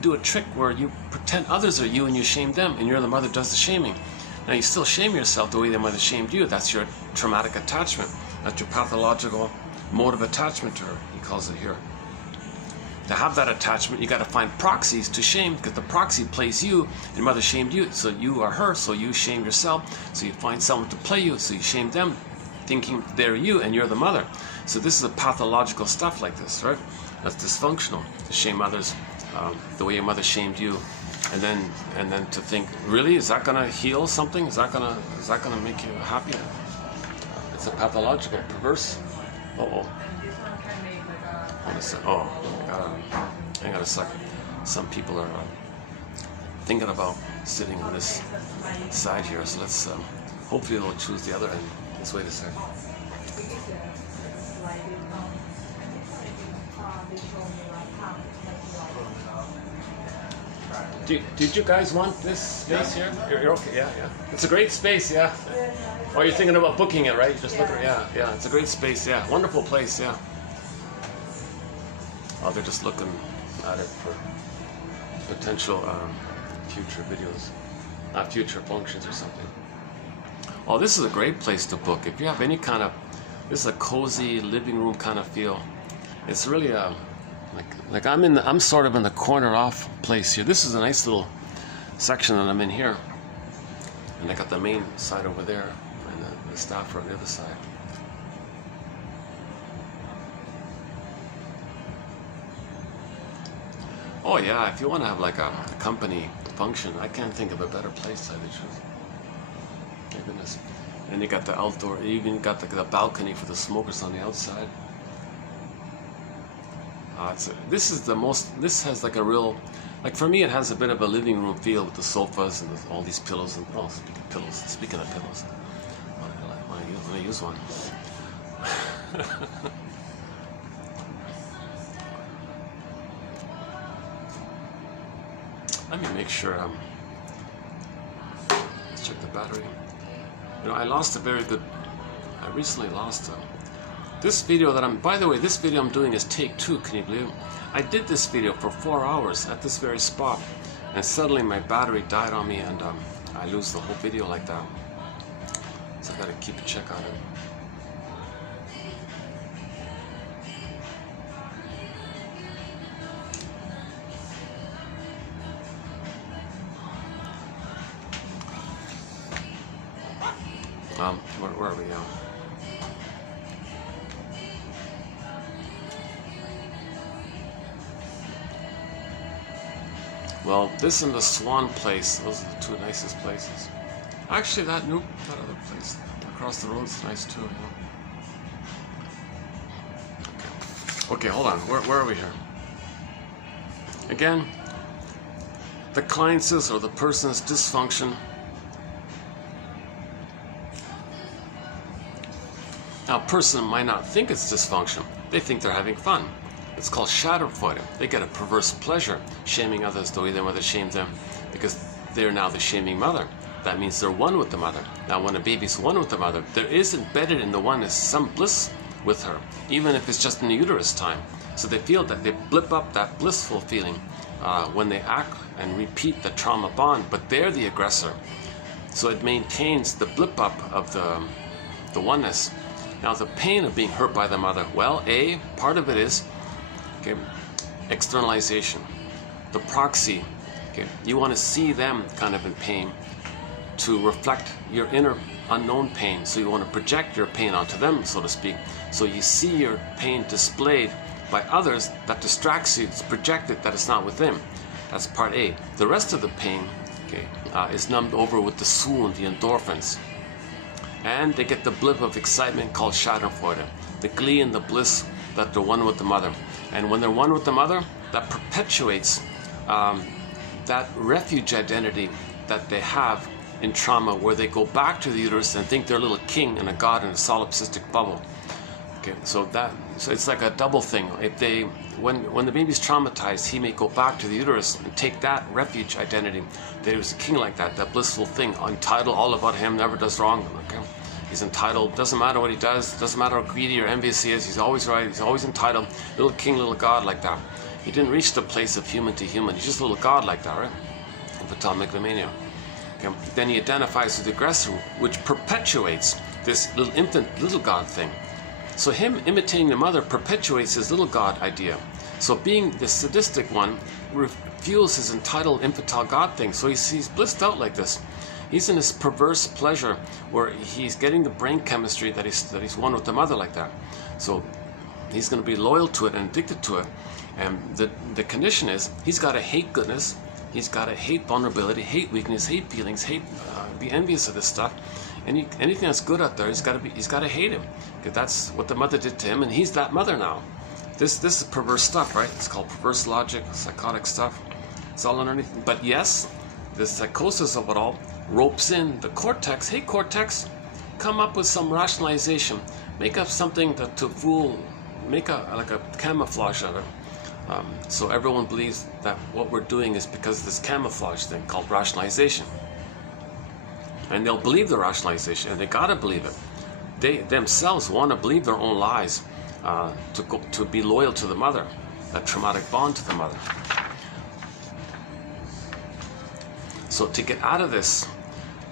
do a trick where you pretend others are you and you shame them, and you're the mother does the shaming. Now you still shame yourself the way the mother shamed you. That's your traumatic attachment. That's your pathological mode of attachment to her, he calls it here. To have that attachment, you got to find proxies to shame, because the proxy plays you, and mother shamed you, so you are her, so you shame yourself. So you find someone to play you, so you shame them, thinking they're you and you're the mother. So this is a pathological stuff like this, right? That's dysfunctional, to shame others the way your mother shamed you. and then to think, really, is that gonna heal something? Is that gonna make you happy? It's a pathological, perverse. Oh, hang on a second. Some people are thinking about sitting on this side here, so let's hopefully they'll choose the other end. Let's wait a second. Did you guys want this space here? You're okay, yeah. It's a great space, yeah. Oh, you're thinking about booking it, right? You just look at it, yeah. It's a great space, yeah. Wonderful place, yeah. Oh, they're just looking at it for potential future videos, future functions or something. Oh, this is a great place to book. If you have any kind of, this is a cozy living room kind of feel. It's really like I'm sort of in the corner off place here. This is a nice little section that I'm in here, and I got the main side over there, and the staff are on the other side. Oh yeah, if you want to have like a company function, I can't think of a better place, to tell you the truth. My goodness. And you got the outdoor, you even got the balcony for the smokers on the outside. This has like a real, like for me it has a bit of a living room feel with the sofas and all these pillows. And oh, speaking of pillows, I want to use one. Let me make sure, let's check the battery. You know, I recently lost this video that by the way, this video I'm doing is take 2, can you believe it? I did this video for 4 hours at this very spot, and suddenly my battery died on me, and I lose the whole video like that. So I gotta keep a check on it. Where are we now? Well, this and the Swan place, those are the 2 nicest places. Actually, that other place across the road is nice too. You know? Okay, hold on. Where are we here? Again, the client's or the person's dysfunction. Now, a person might not think it's dysfunction. They think they're having fun. It's called schadenfreude. They get a perverse pleasure shaming others the way their mother shamed them, because they're now the shaming mother. That means they're one with the mother. Now, when a baby's one with the mother, there is embedded in the oneness some bliss with her, even if it's just in the uterus time. So they feel that they blip up that blissful feeling when they act and repeat the trauma bond, but they're the aggressor. So it maintains the blip up of the oneness. Now, the pain of being hurt by the mother, well, part of it is externalization. The proxy, you want to see them kind of in pain to reflect your inner unknown pain. So you want to project your pain onto them, so to speak. So you see your pain displayed by others, that distracts you, it's projected that it's not within. That's part A. The rest of the pain is numbed over with the swoon, the endorphins. And they get the blip of excitement called schadenfreude, the glee and the bliss that they're one with the mother. And when they're one with the mother, that perpetuates that refuge identity that they have in trauma, where they go back to the uterus and think they're a little king and a god in a solipsistic bubble. So it's like a double thing. If when the baby's traumatized, he may go back to the uterus and take that refuge identity. That he was a king like that blissful thing, entitled, all about him, never does wrong. He's entitled, doesn't matter what he does, doesn't matter how greedy or envious he is, he's always right, he's always entitled, little king, little god like that. He didn't reach the place of human to human, he's just a little god like that, right? Infantile megalomania. Then he identifies with the aggressor, which perpetuates this little infant, little god thing. So him imitating the mother perpetuates his little god idea. So being the sadistic one fuels his entitled infantile god thing. So he's blissed out like this. He's in this perverse pleasure where he's getting the brain chemistry that he's one with the mother like that. So he's going to be loyal to it and addicted to it. And the condition is he's got to hate goodness. He's got to hate vulnerability, hate weakness, hate feelings, be envious of this stuff, and anything that's good out there, he's got to hate him, because that's what the mother did to him, and he's that mother now. This is perverse stuff, right? It's called perverse logic, psychotic stuff. It's all underneath. But yes, the psychosis of it all ropes in the cortex. Hey, cortex, come up with some rationalization. Make up something to fool. Make like a camouflage of it. So everyone believes that what we're doing is because of this camouflage thing called rationalization. And they'll believe the rationalization, and they gotta believe it. They themselves want to believe their own lies, to be loyal to the mother, that traumatic bond to the mother. So to get out of this,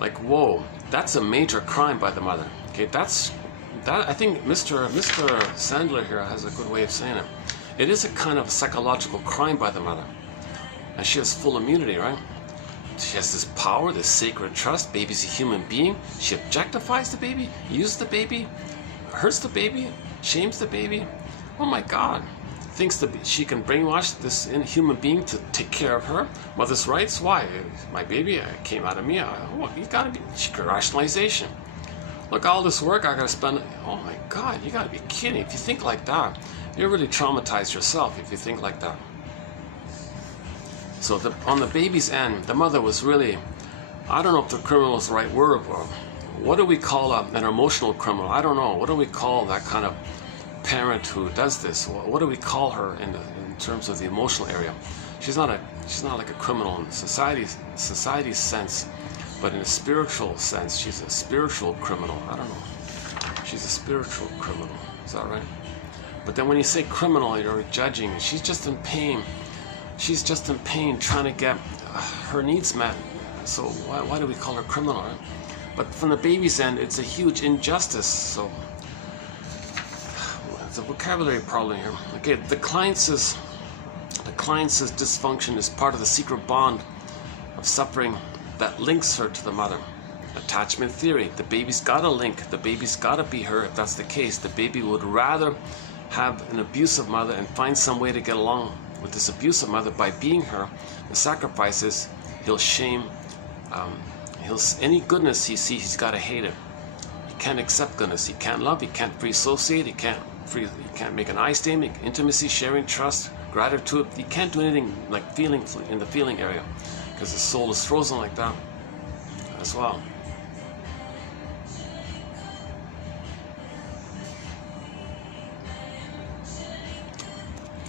like, whoa, that's a major crime by the mother. Okay, that I think Mr. Sandler here has a good way of saying it. It is a kind of psychological crime by the mother, and she has full immunity, right? She has this power, this sacred trust. Baby's a human being. She objectifies the baby, uses the baby, hurts the baby, shames the baby. Oh my God. Thinks that she can brainwash this inhuman being to take care of her. Mother's rights? Why? My baby came out of me. You gotta be, rationalization. Look, all this work I gotta spend. Oh my God, you gotta be kidding. If you think like that, you're really traumatized yourself if you think like that. So on the baby's end, the mother was really, I don't know if the criminal is the right word, or what do we call an emotional criminal? I don't know. What do we call that kind of parent who does this? What do we call her in terms of the emotional area? She's not like a criminal in society's sense, but in a spiritual sense, she's a spiritual criminal. I don't know. She's a spiritual criminal. Is that right? But then when you say criminal, you're judging. She's just in pain. She's just in pain, trying to get her needs met. So why do we call her criminal? Right? But from the baby's end, it's a huge injustice. So it's a vocabulary problem here. Okay, the client's dysfunction is part of the secret bond of suffering that links her to the mother. Attachment theory. The baby's got a link. The baby's got to be her. If that's the case, the baby would rather have an abusive mother and find some way to get along with this abusive mother by being her. The sacrifices, he'll shame. Any goodness he sees, he's got to hate it. He can't accept goodness. He can't love. He can't free associate. He can't make an I statement, intimacy, sharing, trust, gratitude. He can't do anything like feeling in the feeling area, because his soul is frozen like that as well.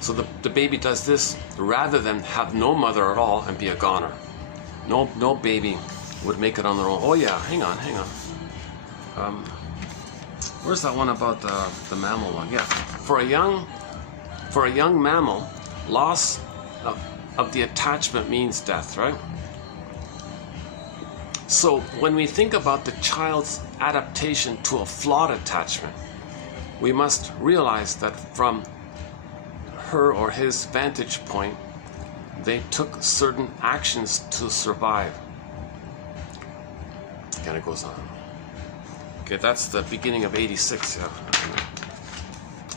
So the baby does this rather than have no mother at all and be a goner. No baby would make it on their own. Oh yeah, hang on. Where's that one about the mammal one? Yeah, for a young mammal, loss of the attachment means death, right? So when we think about the child's adaptation to a flawed attachment, we must realize that from her or his vantage point, they took certain actions to survive. And it goes on. Okay, that's the beginning of 86, yeah.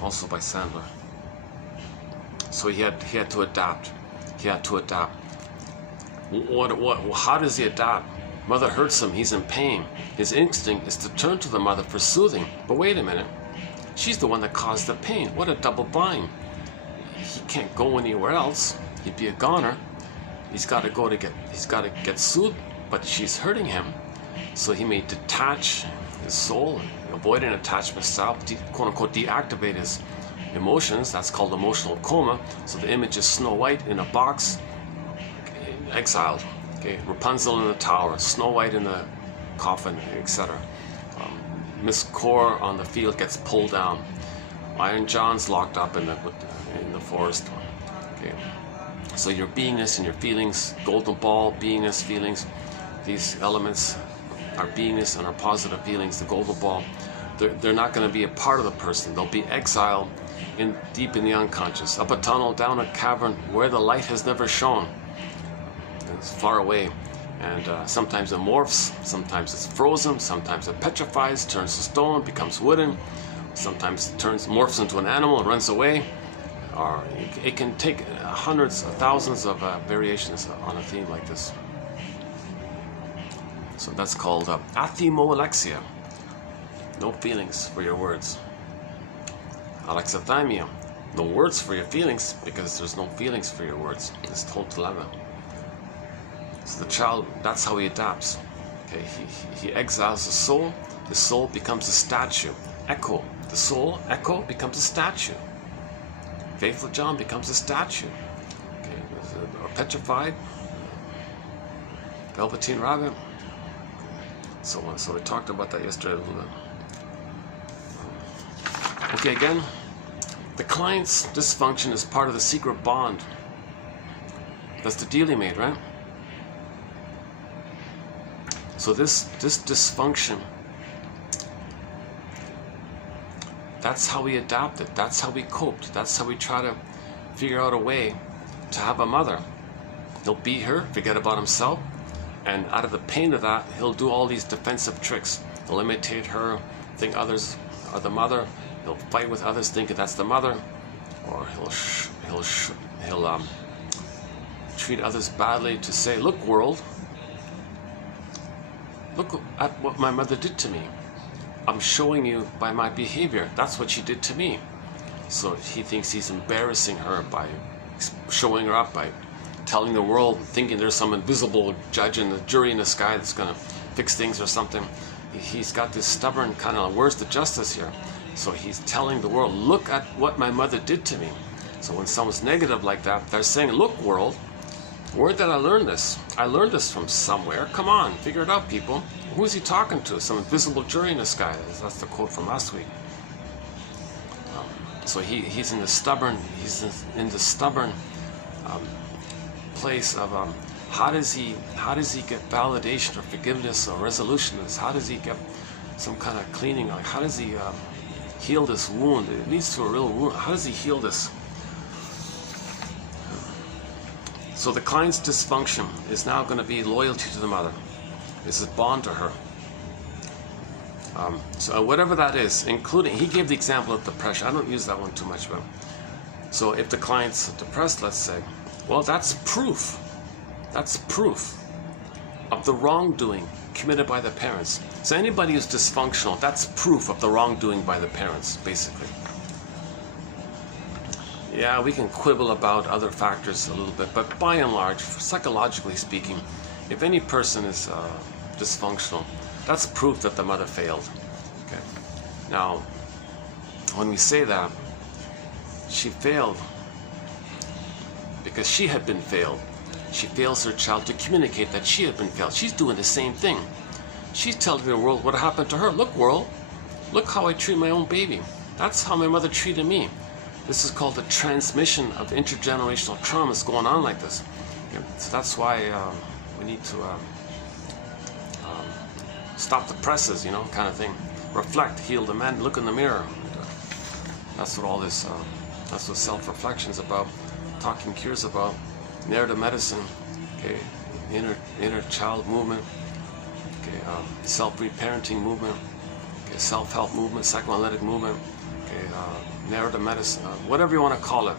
Also by Sandler. So he had to adapt. He had to adapt. How does he adapt? Mother hurts him, he's in pain. His instinct is to turn to the mother for soothing. But wait a minute. She's the one that caused the pain. What a double bind. He can't go anywhere else. He'd be a goner. He's got to get soothed, but she's hurting him. So he may detach his soul, avoid an attachment style, quote unquote deactivate his emotions. That's called emotional coma. So the image is Snow White in a box, exiled. Okay, Rapunzel in the tower, Snow White in the coffin, etc. Miss Core on the field gets pulled down. Iron John's locked up in the forest. Okay, so your beingness and your feelings, golden ball, beingness, feelings, these elements, our beingness and our positive feelings, the golden ball, they're not going to be a part of the person. They'll be exiled deep in the unconscious, up a tunnel, down a cavern where the light has never shone. It's far away, and sometimes it morphs, sometimes it's frozen, sometimes it petrifies, turns to stone, becomes wooden, sometimes it morphs into an animal and runs away, or it can take hundreds, thousands of variations on a theme like this. So that's called athimoalexia. No feelings for your words. Alexithymia. No words for your feelings because there's no feelings for your words. It's total dilemma. So the child, that's how he adapts. Okay, he exiles the soul becomes a statue. Echo, the soul, echo becomes a statue. Faithful John becomes a statue. Okay, or petrified, Velveteen Rabbit. So we talked about that yesterday a little bit. Okay, again, the client's dysfunction is part of the secret bond. That's the deal he made, right? So this dysfunction, that's how we adapted, that's how we coped, that's how we try to figure out a way to have a mother. He'll be her, forget about himself, and out of the pain of that, he'll do all these defensive tricks. He'll imitate her, think others are the mother, he'll fight with others thinking that's the mother, or he'll treat others badly to say, look world, look at what my mother did to me. I'm showing you by my behavior. That's what she did to me. So he thinks he's embarrassing her by showing her up, by telling the world, thinking there's some invisible judge and the jury in the sky that's going to fix things or something. He's got this stubborn kind of, where's the justice here? So he's telling the world, look at what my mother did to me. So when someone's negative like that, they're saying, look world, where did I learn this? I learned this from somewhere. Come on, figure it out, people. Who is he talking to? Some invisible jury in the sky. That's the quote from last week. So he's in the stubborn. He's in the stubborn place of how does he get validation or forgiveness or resolution? How does he get some kind of cleaning? Like how does he heal this wound? It leads to a real wound. How does he heal this? So the client's dysfunction is now going to be loyalty to the mother. This is bond to her. So whatever that is, including, he gave the example of depression. I don't use that one too much, but so if the client's depressed, let's say, well, that's proof. That's proof of the wrongdoing committed by the parents. So anybody who's dysfunctional, that's proof of the wrongdoing by the parents, basically. Yeah, we can quibble about other factors a little bit, but by and large, psychologically speaking, if any person is dysfunctional, that's proof that the mother failed. Okay. Now, when we say that, she failed because she had been failed. She fails her child to communicate that she had been failed. She's doing the same thing. She's telling the world what happened to her. Look, world, look how I treat my own baby. That's how my mother treated me. This is called the transmission of intergenerational traumas going on like this. Okay. So that's why we need to stop the presses, you know, kind of thing. Reflect, heal the man, look in the mirror. And, that's what all this, that's what self-reflection is about. Talking Cure's about. Narrative medicine, okay, inner child movement, okay, self-reparenting movement, okay, self-help movement, psychoanalytic movement, okay, narrative medicine, whatever you want to call it,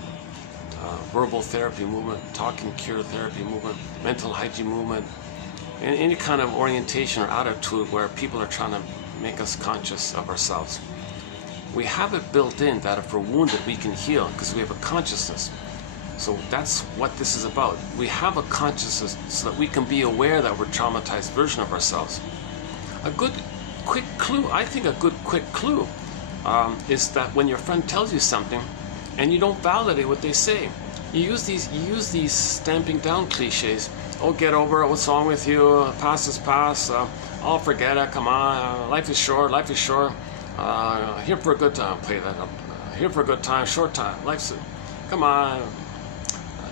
verbal therapy movement, Talking Cure therapy movement, mental hygiene movement, any kind of orientation or attitude where people are trying to make us conscious of ourselves. We have it built in that if we're wounded, we can heal because we have a consciousness. So that's what this is about. We have a consciousness so that we can be aware that we're a traumatized version of ourselves. A good quick clue, I think a good quick clue is that when your friend tells you something and you don't validate what they say, you use these stamping down cliches. Oh, get over it, what's wrong with you, past is past, oh, forget it, come on, life is short, here for a good time, play that up, here for a good time, short time, life's, come on,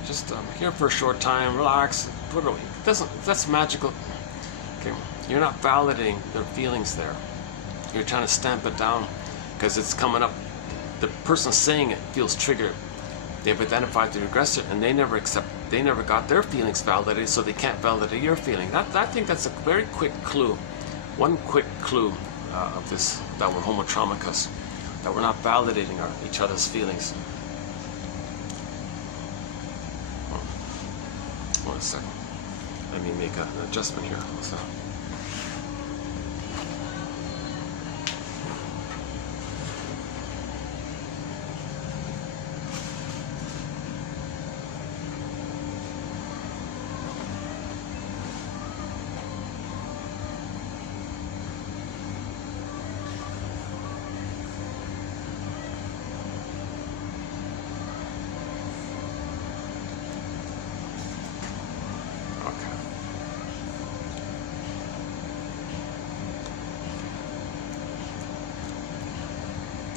just here for a short time, relax, put it away. That's magical. Okay, you're not validating their feelings there. You're trying to stamp it down because it's coming up. The person saying it feels triggered. They've identified the aggressor and they never got their feelings validated, so they can't validate your feeling. I think that's a very quick clue. One quick clue of this, that we're homotraumicus, that we're not validating each other's feelings. on a second. Let me make an adjustment here. So.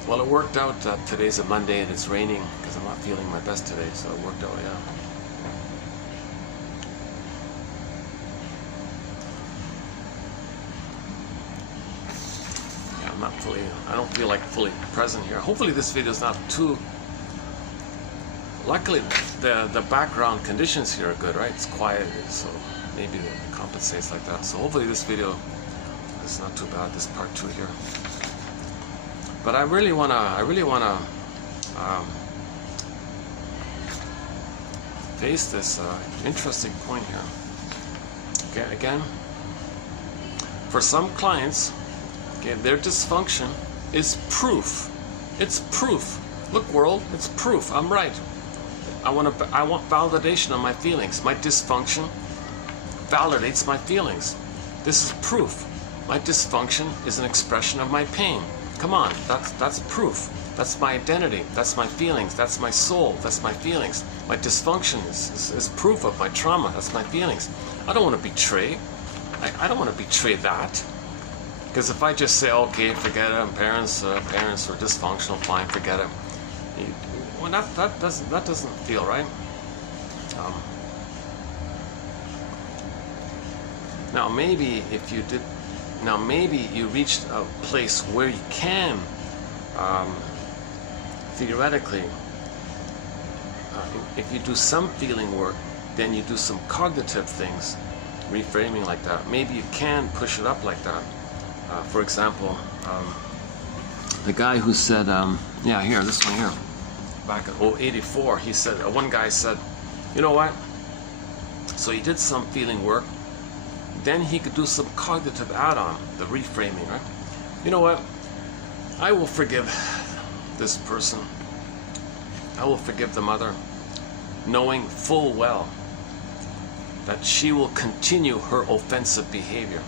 Well, it worked out. Today's a Monday and it's raining because I'm not feeling my best today, so it worked out, yeah. Yeah, I'm not fully, I don't feel like fully present here. Hopefully this video is not too, luckily the background conditions here are good, right? It's quiet, so maybe it compensates like that. So hopefully this video is not too bad, this part 2 here. But I really wanna face this interesting point here. Okay, again, for some clients, okay, their dysfunction is proof. It's proof. Look, world, it's proof. I'm right. I want validation of my feelings. My dysfunction validates my feelings. This is proof. My dysfunction is an expression of my pain. Come on, that's proof. That's my identity. That's my feelings. That's my soul. That's my feelings. My dysfunction is proof of my trauma. That's my feelings. I don't want to betray. I don't want to betray that. Because if I just say, okay, forget it, parents are dysfunctional, fine, forget it. Well, that doesn't feel right. Now maybe if you did. Now maybe you reached a place where you can, theoretically, if you do some feeling work, then you do some cognitive things, reframing like that. Maybe you can push it up like that. For example, the guy who said, yeah, here, this one here, back in 84, he said, one guy said, you know what? So he did some feeling work. Then he could do some cognitive add-on, the reframing, right? You know what? I will forgive this person. I will forgive the mother, knowing full well that she will continue her offensive behavior.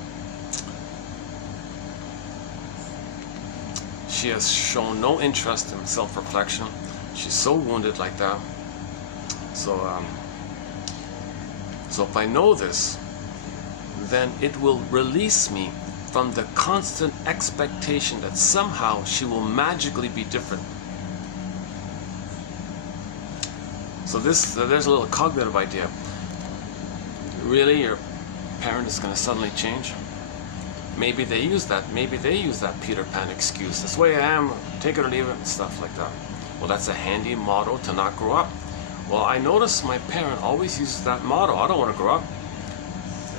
She has shown no interest in self-reflection. She's so wounded like that. So if I know this, then it will release me from the constant expectation that somehow she will magically be different. So there's a little cognitive idea. Really, your parent is going to suddenly change? Maybe they use that Peter Pan excuse. This way I am, take it or leave it, and stuff like that. Well, that's a handy motto to not grow up. Well, I notice my parent always uses that motto. I don't want to grow up.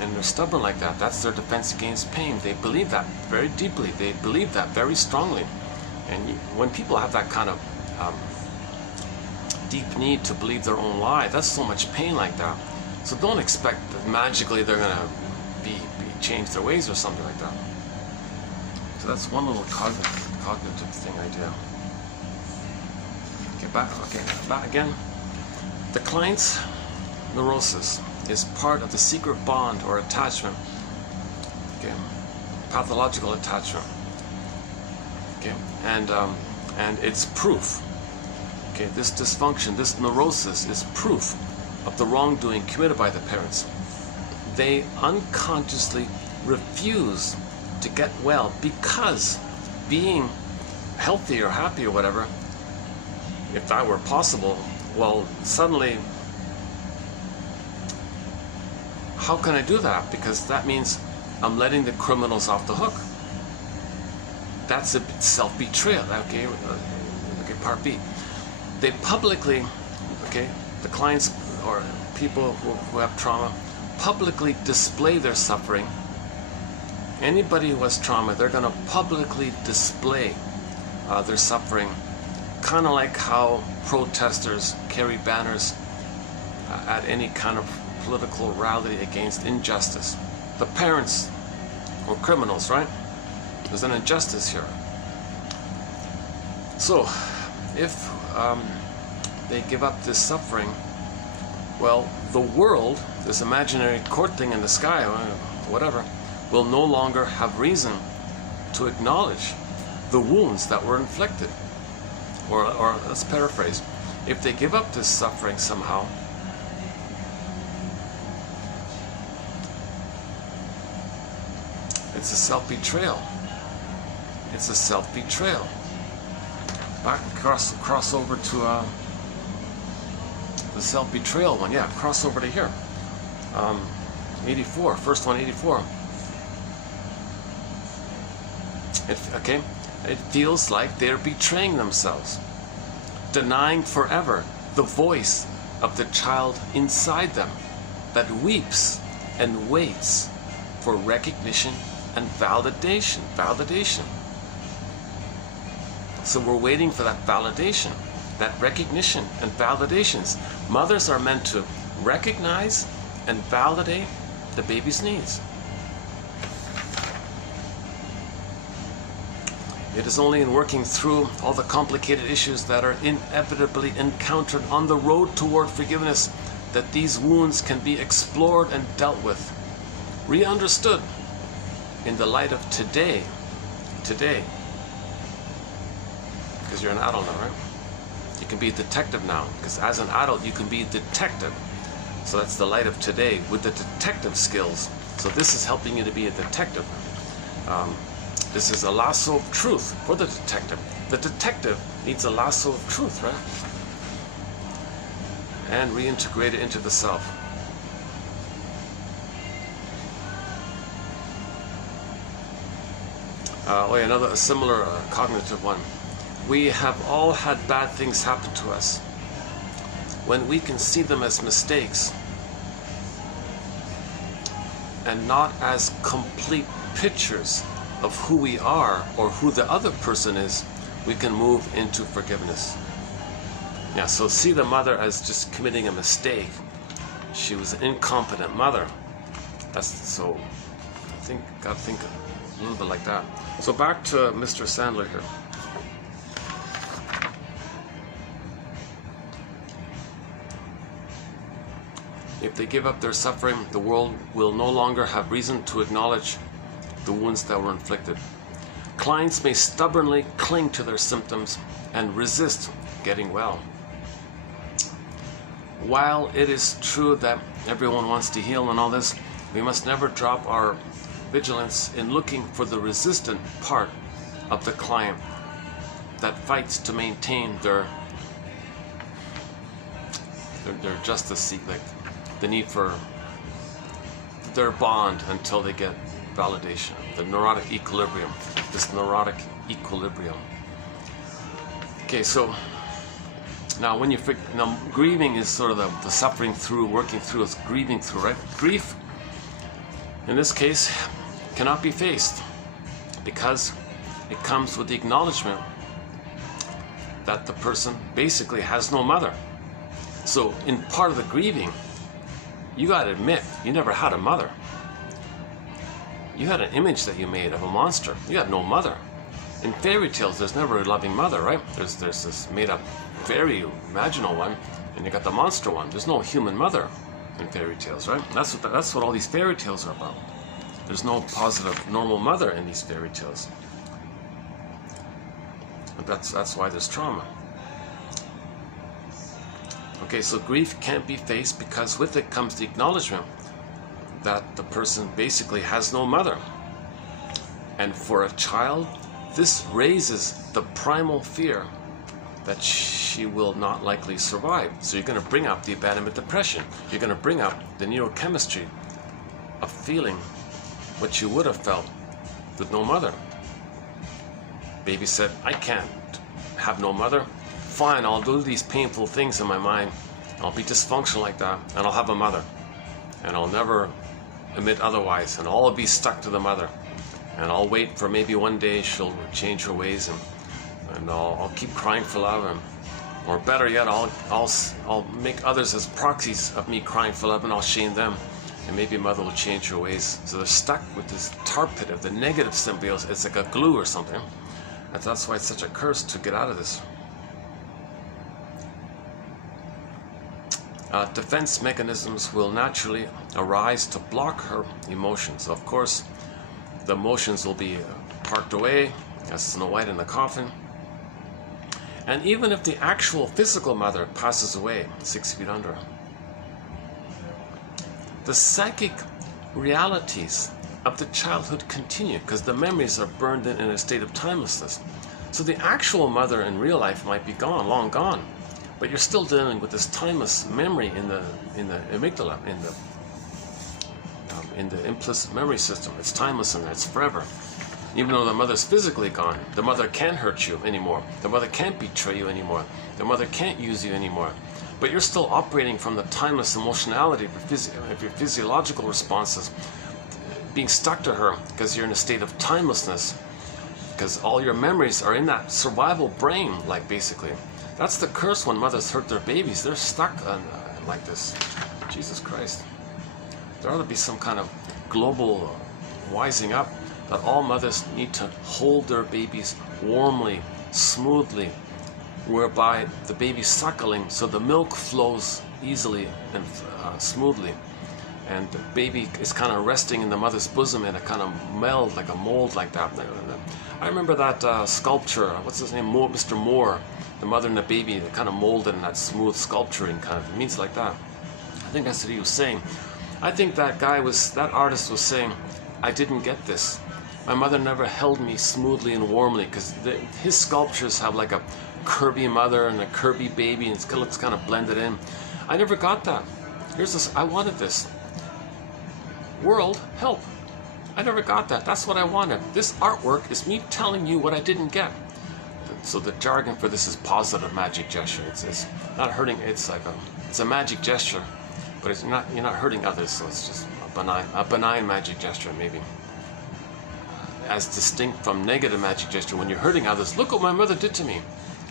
And they're stubborn like that. That's their defense against pain. They believe that very deeply. They believe that very strongly. And when people have that kind of deep need to believe their own lie, that's so much pain like that. So don't expect that magically they're going to be change their ways or something like that. So that's one little cognitive thing idea. Okay, back again. The client's neurosis is part of the secret bond or attachment, okay, pathological attachment, okay, and it's proof, okay, this dysfunction, this neurosis is proof of the wrongdoing committed by the parents. They unconsciously refuse to get well because being healthy or happy or whatever, if that were possible, well, suddenly, how can I do that? Because that means I'm letting the criminals off the hook. That's a self-betrayal. Okay, part B. They publicly, okay, the clients or people who have trauma publicly display their suffering. Anybody who has trauma, they're going to publicly display their suffering, kind of like how protesters carry banners at any kind of political rally against injustice. The parents were criminals, right? There's an injustice here. So, if they give up this suffering, well, the world, this imaginary court thing in the sky, or whatever, will no longer have reason to acknowledge the wounds that were inflicted. Or let's paraphrase, if they give up this suffering somehow, it's a self-betrayal. It's a self-betrayal. Back cross over to the self-betrayal one. Yeah, cross over to here. 84, first one, 84. It feels like they're betraying themselves, denying forever the voice of the child inside them that weeps and waits for recognition and validation. So we're waiting for that validation, that recognition and validations. Mothers are meant to recognize and validate the baby's needs. It is only in working through all the complicated issues that are inevitably encountered on the road toward forgiveness that these wounds can be explored and dealt with, re-understood in the light of today, because you're an adult now, right? You can be a detective now, because as an adult you can be a detective. So that's the light of today with the detective skills. So this is helping you to be a detective. This is a lasso of truth for the detective. The detective needs a lasso of truth, right? And reintegrate it into the self. A similar cognitive one. We have all had bad things happen to us. When we can see them as mistakes and not as complete pictures of who we are or who the other person is, we can move into forgiveness. Yeah, so see the mother as just committing a mistake. She was an incompetent mother. So I think gotta think a little bit like that. So back to Mr. Sandler here. If they give up their suffering, the world will no longer have reason to acknowledge the wounds that were inflicted. Clients may stubbornly cling to their symptoms and resist getting well. While it is true that everyone wants to heal and all this, we must never drop our vigilance in looking for the resistant part of the client that fights to maintain their justice seek, like the need for their bond until they get validation, the neurotic equilibrium, this neurotic equilibrium. Okay, so now when grieving is sort of the suffering through, working through, is grieving through, right? Grief, in this case, cannot be faced because it comes with the acknowledgement that the person basically has no mother. So in part of the grieving, you got to admit you never had a mother. You had an image that you made of a monster. You had no mother. In fairy tales, there's never a loving mother, right? There's this made-up fairy imaginal one, and you got the monster one. There's no human mother in fairy tales, right? That's what all these fairy tales are about. There's no positive, normal mother in these fairy tales. And that's why there's trauma. Okay, so grief can't be faced because with it comes the acknowledgement that the person basically has no mother. And for a child, this raises the primal fear that she will not likely survive. So you're going to bring up the abandonment depression. You're going to bring up the neurochemistry of feeling what you would have felt with no mother. Baby said, I can't have no mother. Fine, I'll do these painful things in my mind. I'll be dysfunctional like that, and I'll have a mother. And I'll never admit otherwise, and I'll be stuck to the mother. And I'll wait for maybe one day she'll change her ways, and I'll keep crying for love, Or better yet, I'll make others as proxies of me crying for love, and I'll shame them. And maybe mother will change her ways. So they're stuck with this tar pit of the negative symbiosis. It's like a glue or something. And that's why it's such a curse to get out of this. Defense mechanisms will naturally arise to block her emotions. Of course, the emotions will be parked away as Snow White in the coffin. And even if the actual physical mother passes away 6 feet under, the psychic realities of the childhood continue because the memories are burned in a state of timelessness. So the actual mother in real life might be gone, long gone, but you're still dealing with this timeless memory in the amygdala, in the implicit memory system. It's timeless and it's forever. Even though the mother's physically gone, the mother can't hurt you anymore. The mother can't betray you anymore. The mother can't use you anymore. But you're still operating from the timeless emotionality of your physiological responses, being stuck to her because you're in a state of timelessness, because all your memories are in that survival brain, like basically. That's the curse when mothers hurt their babies. They're stuck like this. Jesus Christ. There ought to be some kind of global wising up that all mothers need to hold their babies warmly, smoothly, whereby the baby's suckling so the milk flows easily and smoothly, and the baby is kind of resting in the mother's bosom in a kind of meld, like a mold like that. I remember that sculpture, what's his name, Mr. Moore, the mother and the baby, they kind of molded in that smooth sculpturing kind of, it means like that. I think that's what he was saying. I think that artist was saying, I didn't get this. My mother never held me smoothly and warmly, because his sculptures have like a curvy mother and a curvy baby, and it looks kind of blended in. I never got that. Here's this, I wanted this. World, help. I never got that. That's what I wanted. This artwork is me telling you what I didn't get. So the jargon for this is positive magic gesture. It's not hurting. It's like it's a magic gesture, but it's not. You're not hurting others. So it's just a benign magic gesture, maybe. As distinct from negative magic gesture, when you're hurting others. Look what my mother did to me.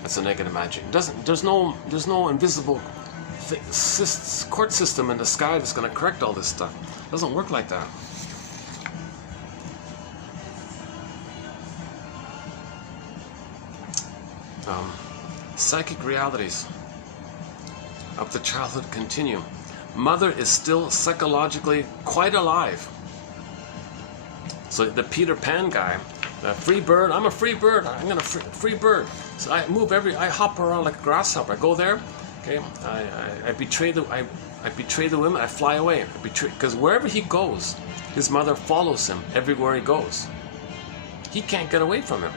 That's a negative magic. There's no invisible court system in the sky that's going to correct all this stuff. It doesn't work like that. Psychic realities of the childhood continuum. Mother is still psychologically quite alive. So the Peter Pan guy, the free bird, I'm a free bird, I'm gonna free bird. So I hop around like a grasshopper. I go there, okay, I betray the women, I fly away. Because wherever he goes, his mother follows him everywhere he goes. He can't get away from him.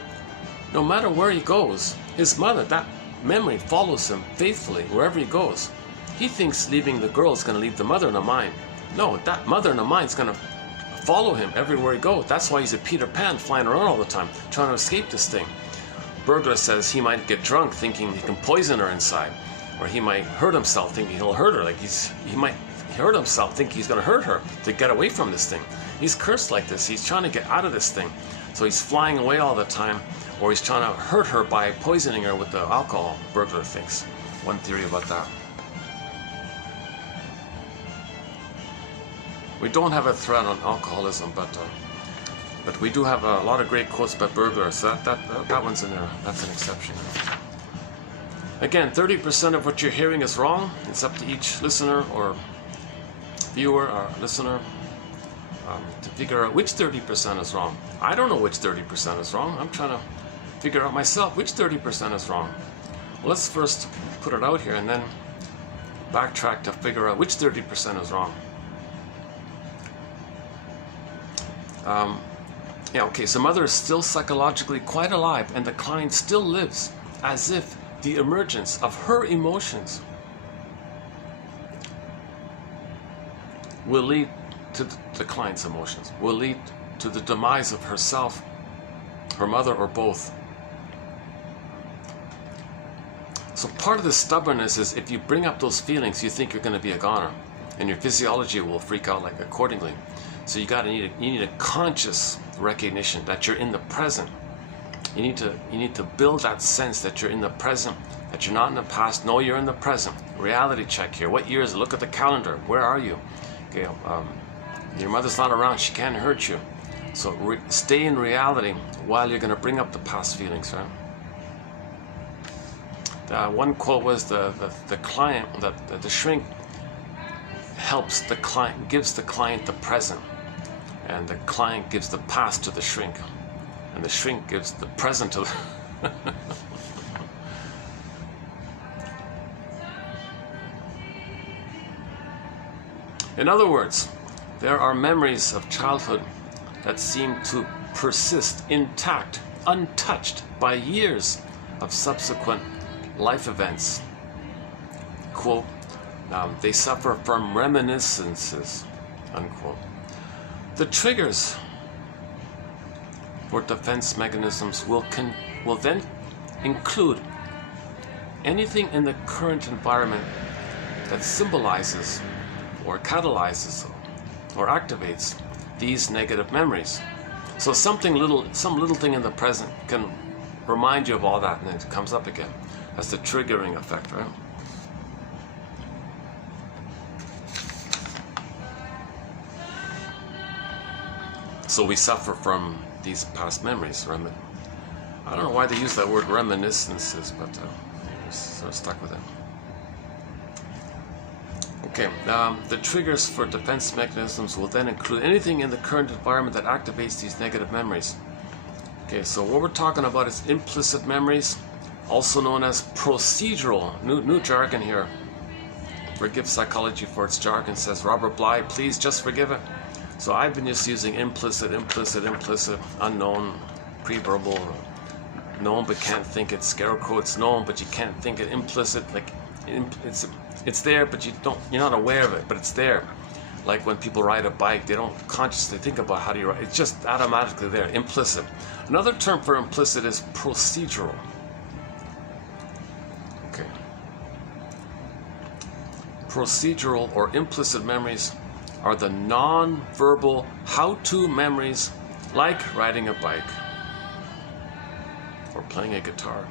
No matter where he goes, his mother, that memory follows him faithfully wherever he goes. He thinks leaving the girl is going to leave the mother in the mind. No, that mother in the mind is going to follow him everywhere he goes. That's why he's a Peter Pan flying around all the time, trying to escape this thing. Bergler says he might get drunk thinking he can poison her inside, or he might hurt himself thinking he'll hurt her. Like he might hurt himself thinking he's going to hurt her to get away from this thing. He's cursed like this. He's trying to get out of this thing. So he's flying away all the time, or he's trying to hurt her by poisoning her with the alcohol, Bergler thinks. One theory about that. We don't have a thread on alcoholism, but we do have a lot of great quotes by Bergler, so that one's in there. That's an exception. Again, 30% of what you're hearing is wrong. It's up to each listener or viewer or listener to figure out which 30% is wrong. I don't know which 30% is wrong. I'm trying to figure out myself which 30% is wrong. Well, let's first put it out here and then backtrack to figure out which 30% is wrong. Yeah, okay, so mother is still psychologically quite alive, and the client still lives as if the emergence of her emotions will lead to the client's emotions, will lead to the demise of herself, her mother, or both. So part of the stubbornness is if you bring up those feelings, you think you're going to be a goner, and your physiology will freak out like accordingly. So you need a conscious recognition that you're in the present. You need to build that sense that you're in the present, that you're not in the past. No, you're in the present. Reality check here. What year is it? Look at the calendar. Where are you? Okay, your mother's not around. She can't hurt you. So stay in reality while you're going to bring up the past feelings, right? One quote was the client, that the shrink helps the client, gives the client the present, and the client gives the past to the shrink, and the shrink gives the present to the In other words, there are memories of childhood that seem to persist intact, untouched by years of subsequent life events. Quote, they suffer from reminiscences, unquote. The triggers for defense mechanisms will then include anything in the current environment that symbolizes or catalyzes or activates these negative memories. So some little thing in the present can remind you of all that, and then it comes up again. That's the triggering effect, right? So we suffer from these past memories. I don't know why they use that word reminiscences, but we're sort of stuck with it. Okay, the triggers for defense mechanisms will then include anything in the current environment that activates these negative memories. Okay, so what we're talking about is implicit memories, also known as procedural. New jargon here. Forgive psychology for its jargon, says Robert Bly. Please just forgive it. So I've been just using implicit, unknown, pre-verbal, known but can't think it, scare quotes, known but you can't think it, implicit, like it's there but you're not aware of it, but it's there. Like when people ride a bike, they don't consciously think about how do you ride, it's just automatically there, implicit. Another term for implicit is procedural. Okay. Procedural or implicit memories are the non-verbal how-to memories, like riding a bike or playing a guitar.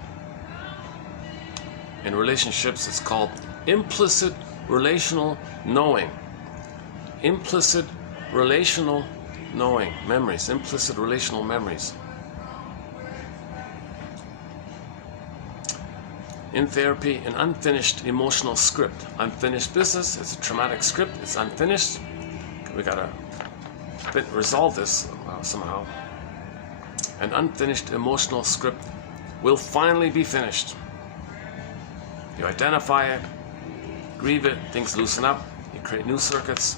In relationships, it's called implicit relational knowing. Implicit relational knowing memories, implicit relational memories. In therapy, an unfinished emotional script. Unfinished business, it's a traumatic script, it's unfinished. We gotta resolve this somehow. An unfinished emotional script will finally be finished. You identify it, grieve it, things loosen up, you create new circuits.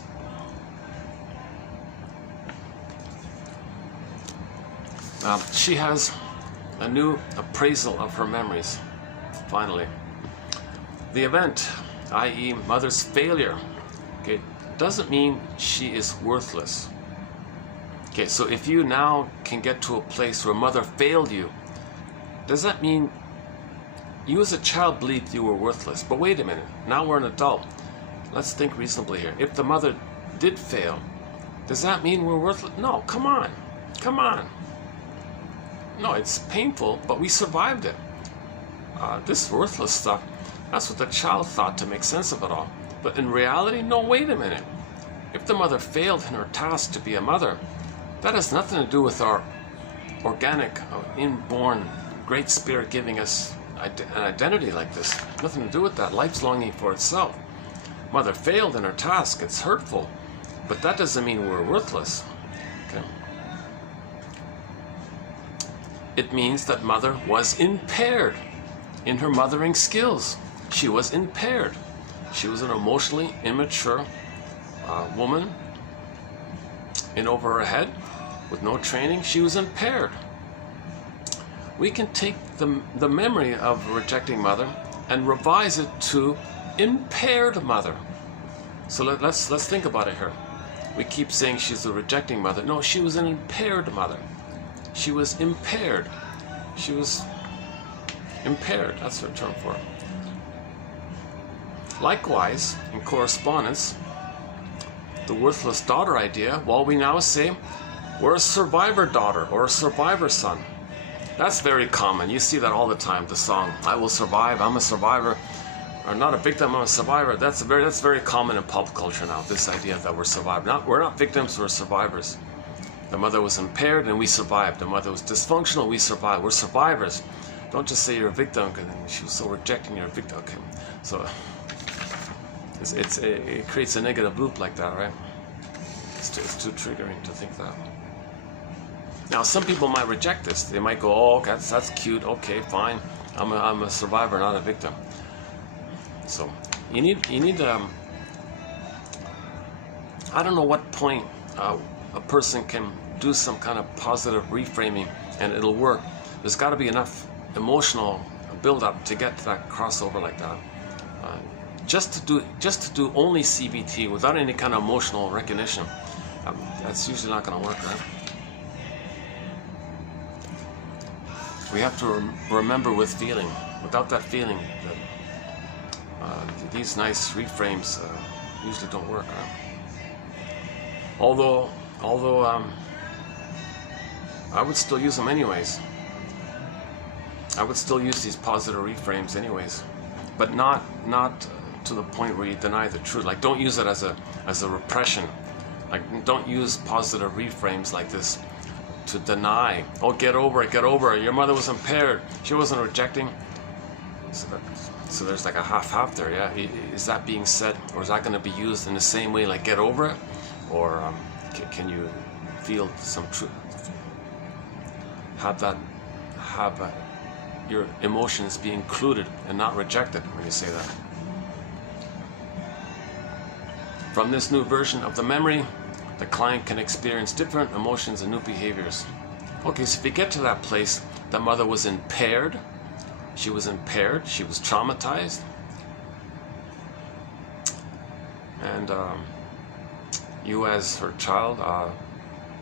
She has a new appraisal of her memories, finally. The event, i.e. mother's failure, okay, doesn't mean she is worthless. Okay, so if you now can get to a place where mother failed you, does that mean you as a child believed you were worthless? But wait a minute, now we're an adult. Let's think reasonably here. If the mother did fail, does that mean we're worthless? No, come on. No, it's painful, but we survived it. This worthless stuff, that's what the child thought to make sense of it all. But in reality, no, wait a minute. If the mother failed in her task to be a mother, that has nothing to do with our organic, inborn, great spirit giving us an identity like this. Nothing to do with that. Life's longing for itself. Mother failed in her task. It's hurtful. But that doesn't mean we're worthless. Okay? It means that mother was impaired in her mothering skills. She was impaired. She was an emotionally immature woman in over her head with no training. She was impaired. We can take the memory of rejecting mother and revise it to impaired mother. So let's think about it here. We keep saying she's a rejecting mother. No, she was an impaired mother. She was impaired. She was impaired. That's her term for it. Likewise, in correspondence, the worthless daughter idea, well, we now say we're a survivor daughter or a survivor son. That's very common. You see that all the time. The song, I will survive, I'm a survivor. Or not a victim, I'm a survivor. That's very common in pop culture now, this idea that we're survivors. We're not victims, we're survivors. The mother was impaired and we survived. The mother was dysfunctional, we survived. We're survivors. Don't just say you're a victim because she was so rejecting you're a victim. Okay. So it creates a negative loop like that, right? It's too triggering to think that. Now some people might reject this. They might go, oh, okay, that's cute, okay, fine. I'm a survivor, not a victim. So you need I don't know what point a person can do some kind of positive reframing and it'll work. There's got to be enough emotional build-up to get to that crossover like that. Just to do only CBT without any kind of emotional recognition, that's usually not going to work, right? We have to remember with feeling. Without that feeling, these nice reframes usually don't work, right? Although I would still use them anyways. I would still use these positive reframes anyways, but not to the point where you deny the truth. Like, don't use it as a repression. Like, don't use positive reframes like this to deny. Oh, get over it, get over it. Your mother was impaired. She wasn't rejecting. So there's like a half there, yeah? Is that being said, or is that going to be used in the same way, like get over it? Or can you feel some truth? Have your emotions be included and not rejected when you say that. From this new version of the memory, the client can experience different emotions and new behaviors. Okay, so if you get to that place, the mother was impaired. She was impaired. She was traumatized. And you as her child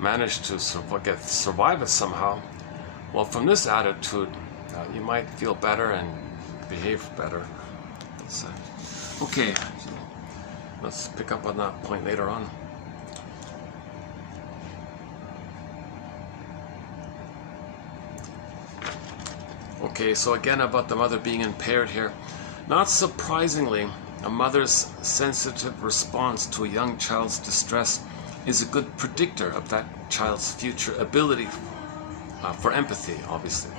managed to survive it somehow. Well, from this attitude, you might feel better and behave better. Okay, let's pick up on that point later on. Okay, so again about the mother being impaired here. Not surprisingly, a mother's sensitive response to a young child's distress is a good predictor of that child's future ability for empathy, obviously.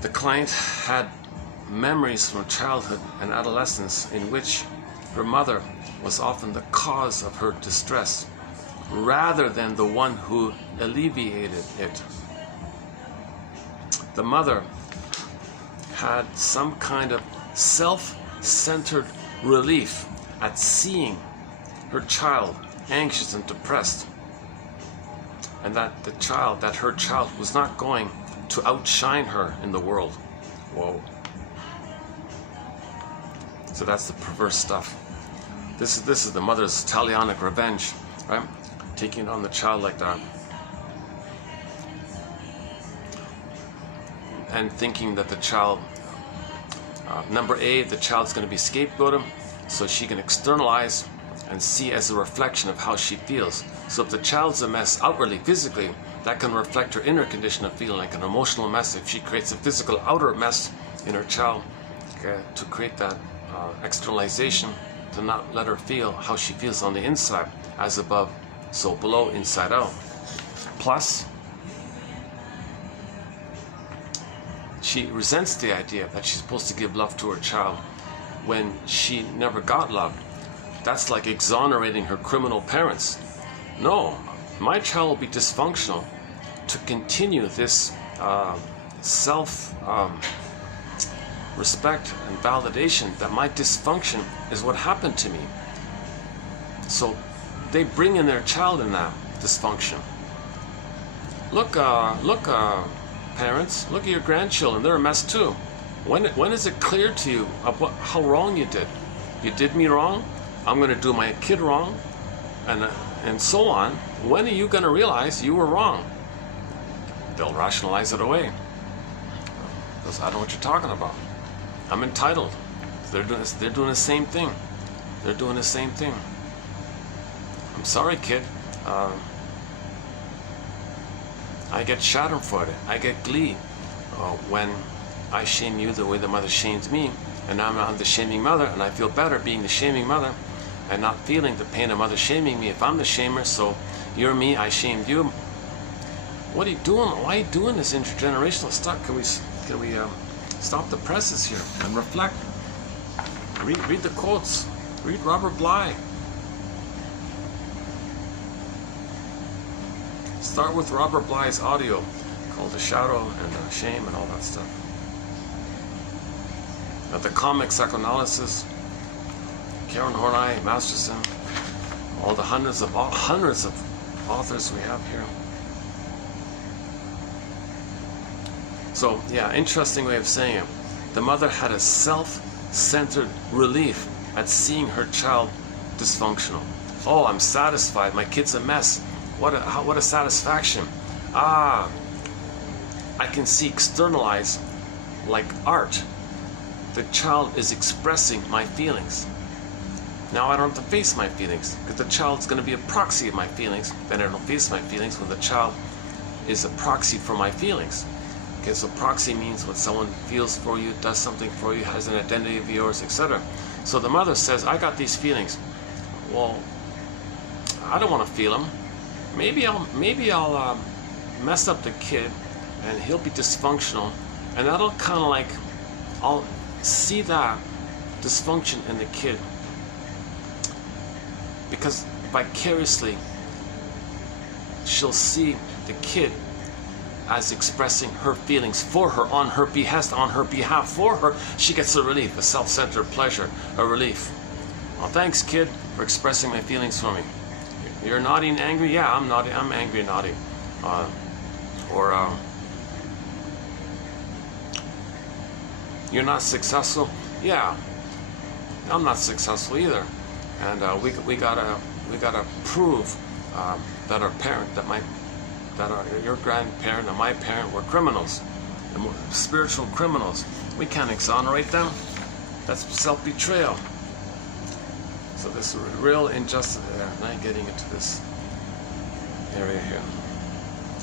The client had memories from childhood and adolescence in which her mother was often the cause of her distress, rather than the one who alleviated it. The mother had some kind of self-centered relief at seeing her child anxious and depressed, and that her child was not going to outshine her in the world. Whoa. So that's the perverse stuff. This is the mother's talionic revenge, right? Taking on the child like that. And thinking that the child, number A, the child's going to be scapegoated, so she can externalize and see as a reflection of how she feels. So if the child's a mess outwardly, physically, that can reflect her inner condition of feeling, like an emotional mess. If she creates a physical outer mess in her child, okay, to create that externalization, to not let her feel how she feels on the inside, as above, so below, inside out. Plus, she resents the idea that she's supposed to give love to her child when she never got love. That's like exonerating her criminal parents. No, my child will be dysfunctional to continue this self-respect and validation that my dysfunction is what happened to me. So they bring in their child in that dysfunction. Look, parents, look at your grandchildren, they're a mess too. When is it clear to you of how wrong you did? You did me wrong, I'm going to do my kid wrong, and so on. When are you going to realize you were wrong? They'll rationalize it away. Because I don't know what you're talking about. I'm entitled. They're doing the same thing. They're doing the same thing. I'm sorry, kid. I get schadenfreude. I get glee when I shame you the way the mother shamed me, and now I'm the shaming mother, and I feel better being the shaming mother and not feeling the pain of mother shaming me if I'm the shamer. So you're me, I shamed you. What are you doing? Why are you doing this intergenerational stuff? Can we stop the presses here and reflect? Read the quotes. Read Robert Bly. Start with Robert Bly's audio called The Shadow and the Shame and all that stuff. At the comic psychoanalysis, Karen Horney, Masterson, all the hundreds of authors we have here. So yeah, interesting way of saying it. The mother had a self-centered relief at seeing her child dysfunctional. Oh, I'm satisfied. My kid's a mess. What a satisfaction. Ah, I can see externalize like art. The child is expressing my feelings. Now I don't have to face my feelings because the child's going to be a proxy of my feelings. Then I don't face my feelings when the child is a proxy for my feelings. Okay, so proxy means when someone feels for you, does something for you, has an identity of yours, etc. So the mother says, I got these feelings. Well, I don't want to feel them. Maybe I'll mess up the kid and he'll be dysfunctional, and that'll kind of like, I'll see that dysfunction in the kid because vicariously she'll see the kid as expressing her feelings for her, on her behest, on her behalf, for her. She gets a relief, a self-centered pleasure, a relief. Well, thanks, kid, for expressing my feelings for me. You're naughty and angry? Yeah, I'm naughty. I'm angry and naughty. You're not successful? Yeah, I'm not successful either. And we gotta prove that our parent, your grandparent and my parent were criminals, and we're spiritual criminals. We can't exonerate them. That's self-betrayal. So this is real injustice there. Now you're getting into this area here.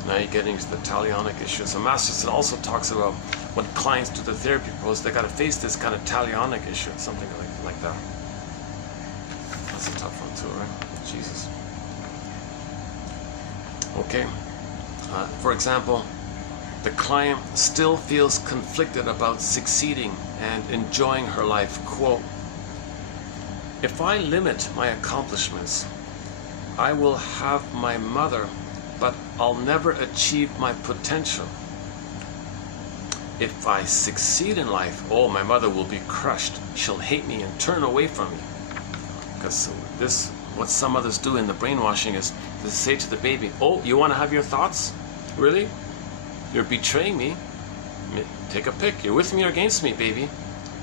Now you're getting into the talionic issues. So Masterson also talks about when clients do the therapy process, they got to face this kind of talionic issue, something like that. That's a tough one too, right? Jesus. Okay. For example, the client still feels conflicted about succeeding and enjoying her life. Quote, if I limit my accomplishments, I will have my mother, but I'll never achieve my potential. If I succeed in life, oh, my mother will be crushed. She'll hate me and turn away from me. Because this, what some mothers do in the brainwashing is to say to the baby, oh, you want to have your thoughts? Really? You're betraying me? Take a pick. You're with me or against me, baby?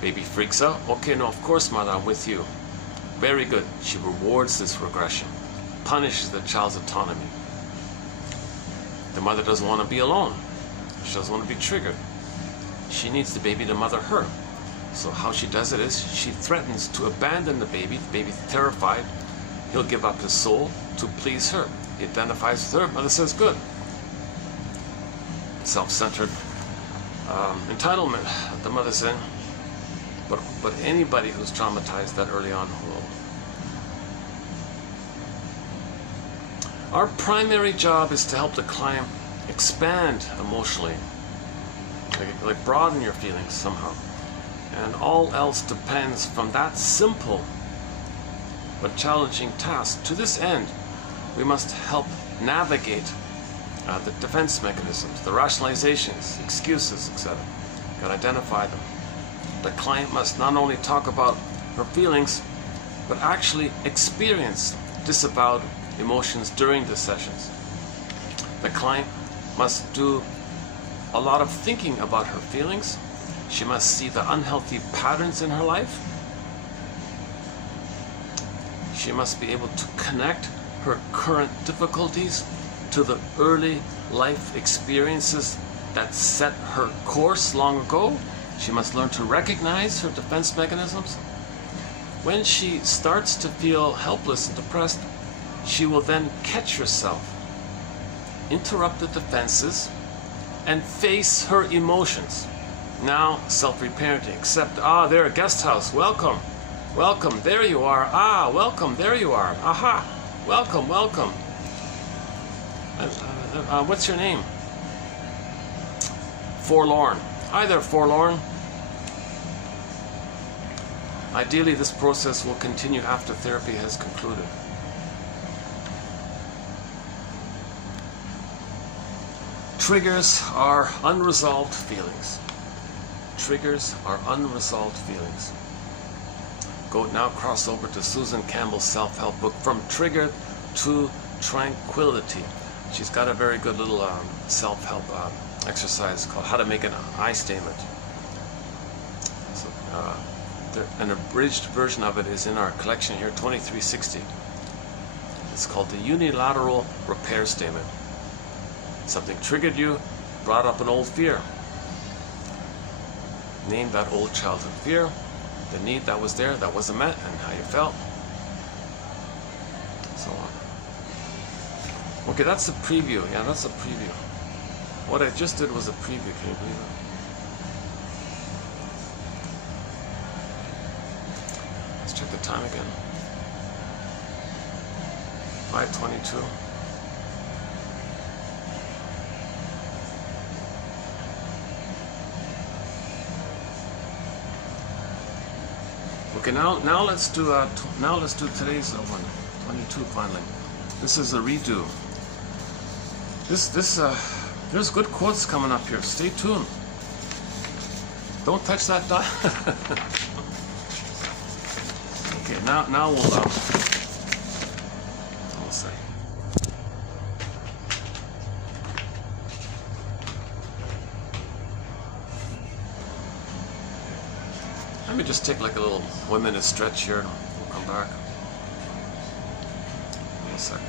Baby freaks out. Okay, no, of course, mother, I'm with you. Very good. She rewards this regression, punishes the child's autonomy. The mother doesn't want to be alone. She doesn't want to be triggered. She needs the baby to mother her. So how she does it is she threatens to abandon the baby. The baby's terrified. He'll give up his soul to please her. He identifies with her. Mother says, good. Self-centered entitlement, the mother's in. But anybody who's traumatized that early on will. Our primary job is to help the client expand emotionally, like broaden your feelings somehow. And all else depends from that simple but challenging task. To this end, we must help navigate the defense mechanisms, the rationalizations, excuses, etc. Got to identify them. The client must not only talk about her feelings, but actually experience disavowed emotions during the sessions. The client must do a lot of thinking about her feelings. She must see the unhealthy patterns in her life. She must be able to connect her current difficulties to the early life experiences that set her course long ago. She must learn to recognize her defense mechanisms. When she starts to feel helpless and depressed, she will then catch herself interrupt the defenses and face her emotions. Now, self-reparenting. Accept, there, guest house, welcome. Welcome, there you are. Welcome, there you are. Aha, welcome, welcome. What's your name? Forlorn. Hi there, Forlorn. Ideally, this process will continue after therapy has concluded. Triggers are unresolved feelings. Triggers are unresolved feelings. Go now, cross over to Susan Campbell's self-help book, From Trigger to Tranquility. She's got a very good little self-help exercise called How to Make an I Statement. So, an abridged version of it is in our collection here, 2360. It's called the Unilateral Repair Statement. Something triggered you, brought up an old fear. Name that old childhood fear, the need that was there that wasn't met, and how you felt, so on. Okay, that's a preview. Yeah, that's a preview. What I just did was a preview. Can you believe it? Let's check the time again. 5:22. Okay, now let's do today's one, 22 finally. This is a redo. There's good quotes coming up here. Stay tuned. Don't touch that dial. Okay, now we'll see. Let me just take like a little 1 minute stretch here. We'll come back. One second.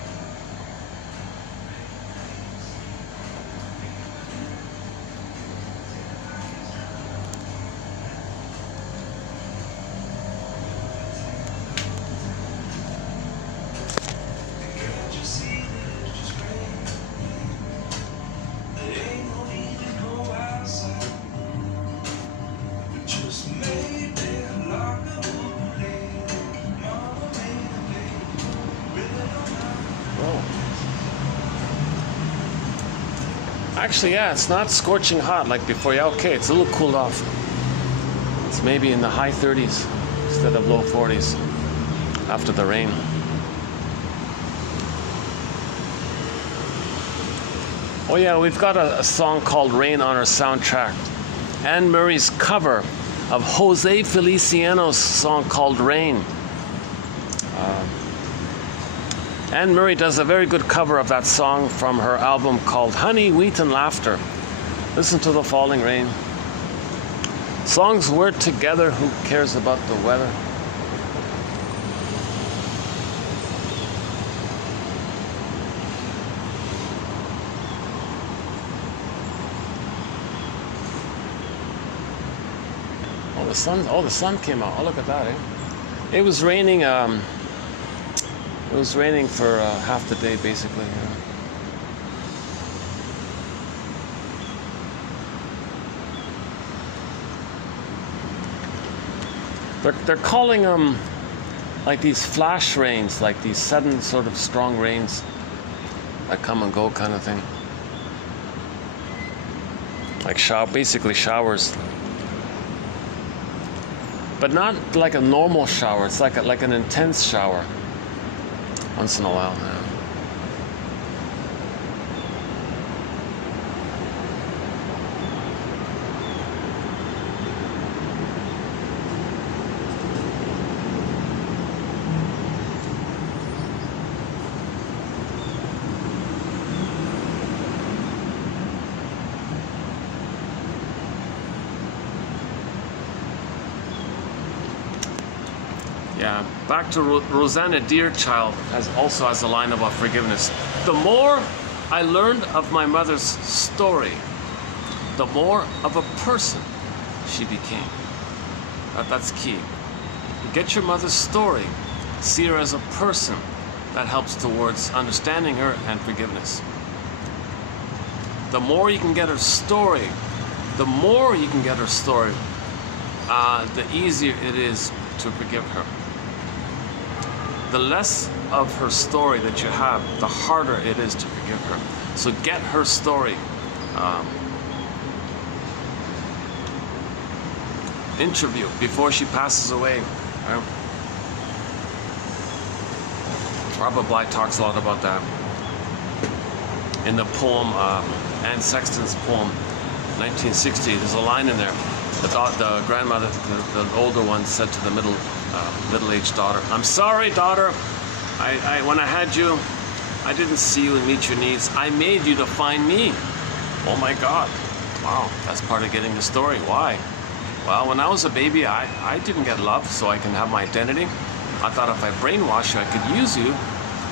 Actually, yeah, it's not scorching hot like before. Yeah, okay, it's a little cooled off. It's maybe in the high 30s instead of low 40s after the rain. Oh yeah, we've got a song called Rain on our soundtrack. Anne Murray's cover of Jose Feliciano's song called Rain. Anne Murray does a very good cover of that song from her album called Honey, Wheat and Laughter. Listen to the falling rain. Songs we're together, who cares about the weather? Oh, the sun came out. Oh, look at that, eh? It was raining. It was raining for half the day, basically. Yeah. They're calling them like these flash rains, like these sudden sort of strong rains that come and go kind of thing. Like basically showers. But not like a normal shower. It's like an intense shower. Once in a while, yeah. Yeah, back to Rosanna Deerchild also has a line about forgiveness. The more I learned of my mother's story, the more of a person she became. That's key. Get your mother's story. See her as a person. That helps towards understanding her and forgiveness. the more you can get her story, the more you can get her story, the easier it is to forgive her. The less of her story that you have, the harder it is to forgive her. So get her story. Interview before she passes away. Right? Robert Bly talks a lot about that. In the poem, Anne Sexton's poem, 1960, there's a line in there. The grandmother, the older one, said to the middle-aged daughter, "I'm sorry, daughter. When I had you, I didn't see you and meet your needs. I made you to find me." Oh my God! Wow, that's part of getting the story. Why? Well, when I was a baby, I didn't get love, so I can have my identity. I thought if I brainwash you, I could use you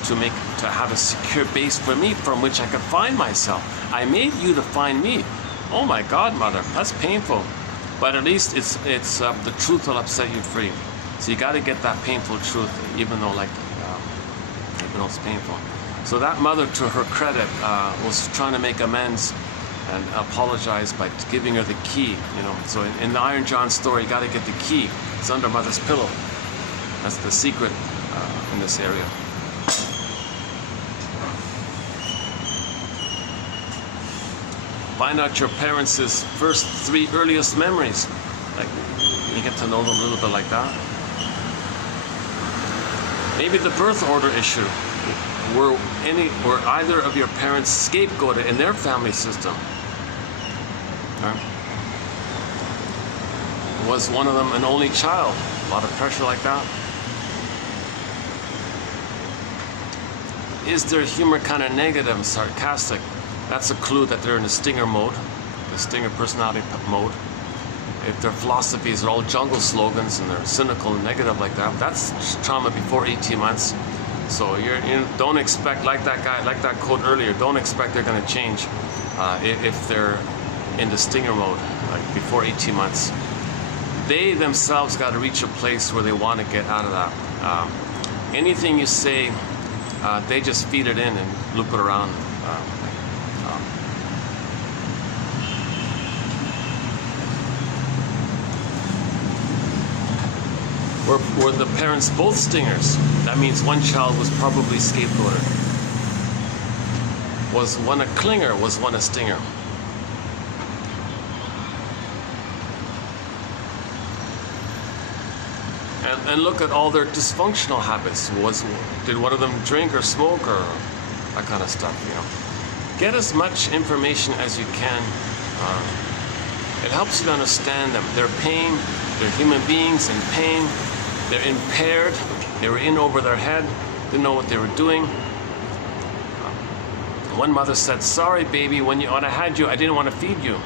to have a secure base for me from which I could find myself. I made you to find me. Oh my God, mother, that's painful. But at least it's the truth will set you free. So you got to get that painful truth, even though it's painful. So that mother, to her credit, was trying to make amends and apologize by giving her the key. You know, so in the Iron John story, you got to get the key. It's under mother's pillow. That's the secret in this area. Find out your parents' first 3 earliest memories. Like, you get to know them a little bit like that. Maybe the birth order issue. Were either of your parents scapegoated in their family system? Right? Was one of them an only child? A lot of pressure like that. Is their humor kind of negative and sarcastic? That's a clue that they're in the stinger mode, the stinger personality mode. If their philosophies are all jungle slogans and they're cynical and negative like that, that's trauma before 18 months. So you don't expect, like that guy, like that quote earlier, don't expect they're going to change if they're in the stinger mode, like before 18 months. They themselves got to reach a place where they want to get out of that. Anything you say, they just feed it in and loop it around. Were the parents both stingers? That means one child was probably scapegoated. Was one a clinger? Was one a stinger? And look at all their dysfunctional habits. Did one of them drink or smoke or that kind of stuff? You know, get as much information as you can. It helps you to understand them. Their pain. They're human beings in pain. They're impaired. They were in over their head. Didn't know what they were doing. One mother said, "Sorry, baby. When I had you, I didn't want to feed you.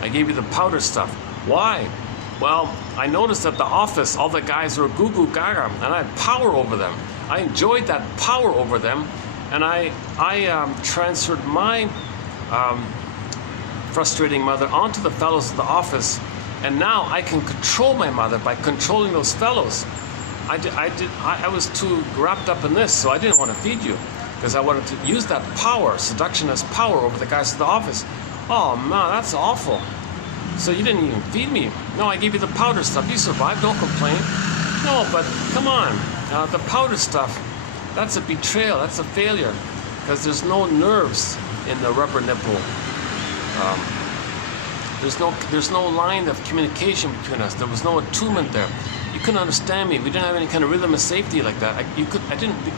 I gave you the powder stuff." Why? Well, I noticed at the office all the guys were goo goo gaga, and I had power over them. I enjoyed that power over them, and I transferred my frustrating mother onto the fellows at the office, and now I can control my mother by controlling those fellows. I was too wrapped up in this, so I didn't want to feed you because I wanted to use that power, seduction as power over the guys at the office. Oh man, that's awful. So you didn't even feed me. No, I gave you the powder stuff. You survived, don't complain. No, but come on, the powder stuff, that's a betrayal, that's a failure, because there's no nerves in the rubber nipple. There's no line of communication between us. There was no attunement there. You couldn't understand me. We didn't have any kind of rhythm of safety like that.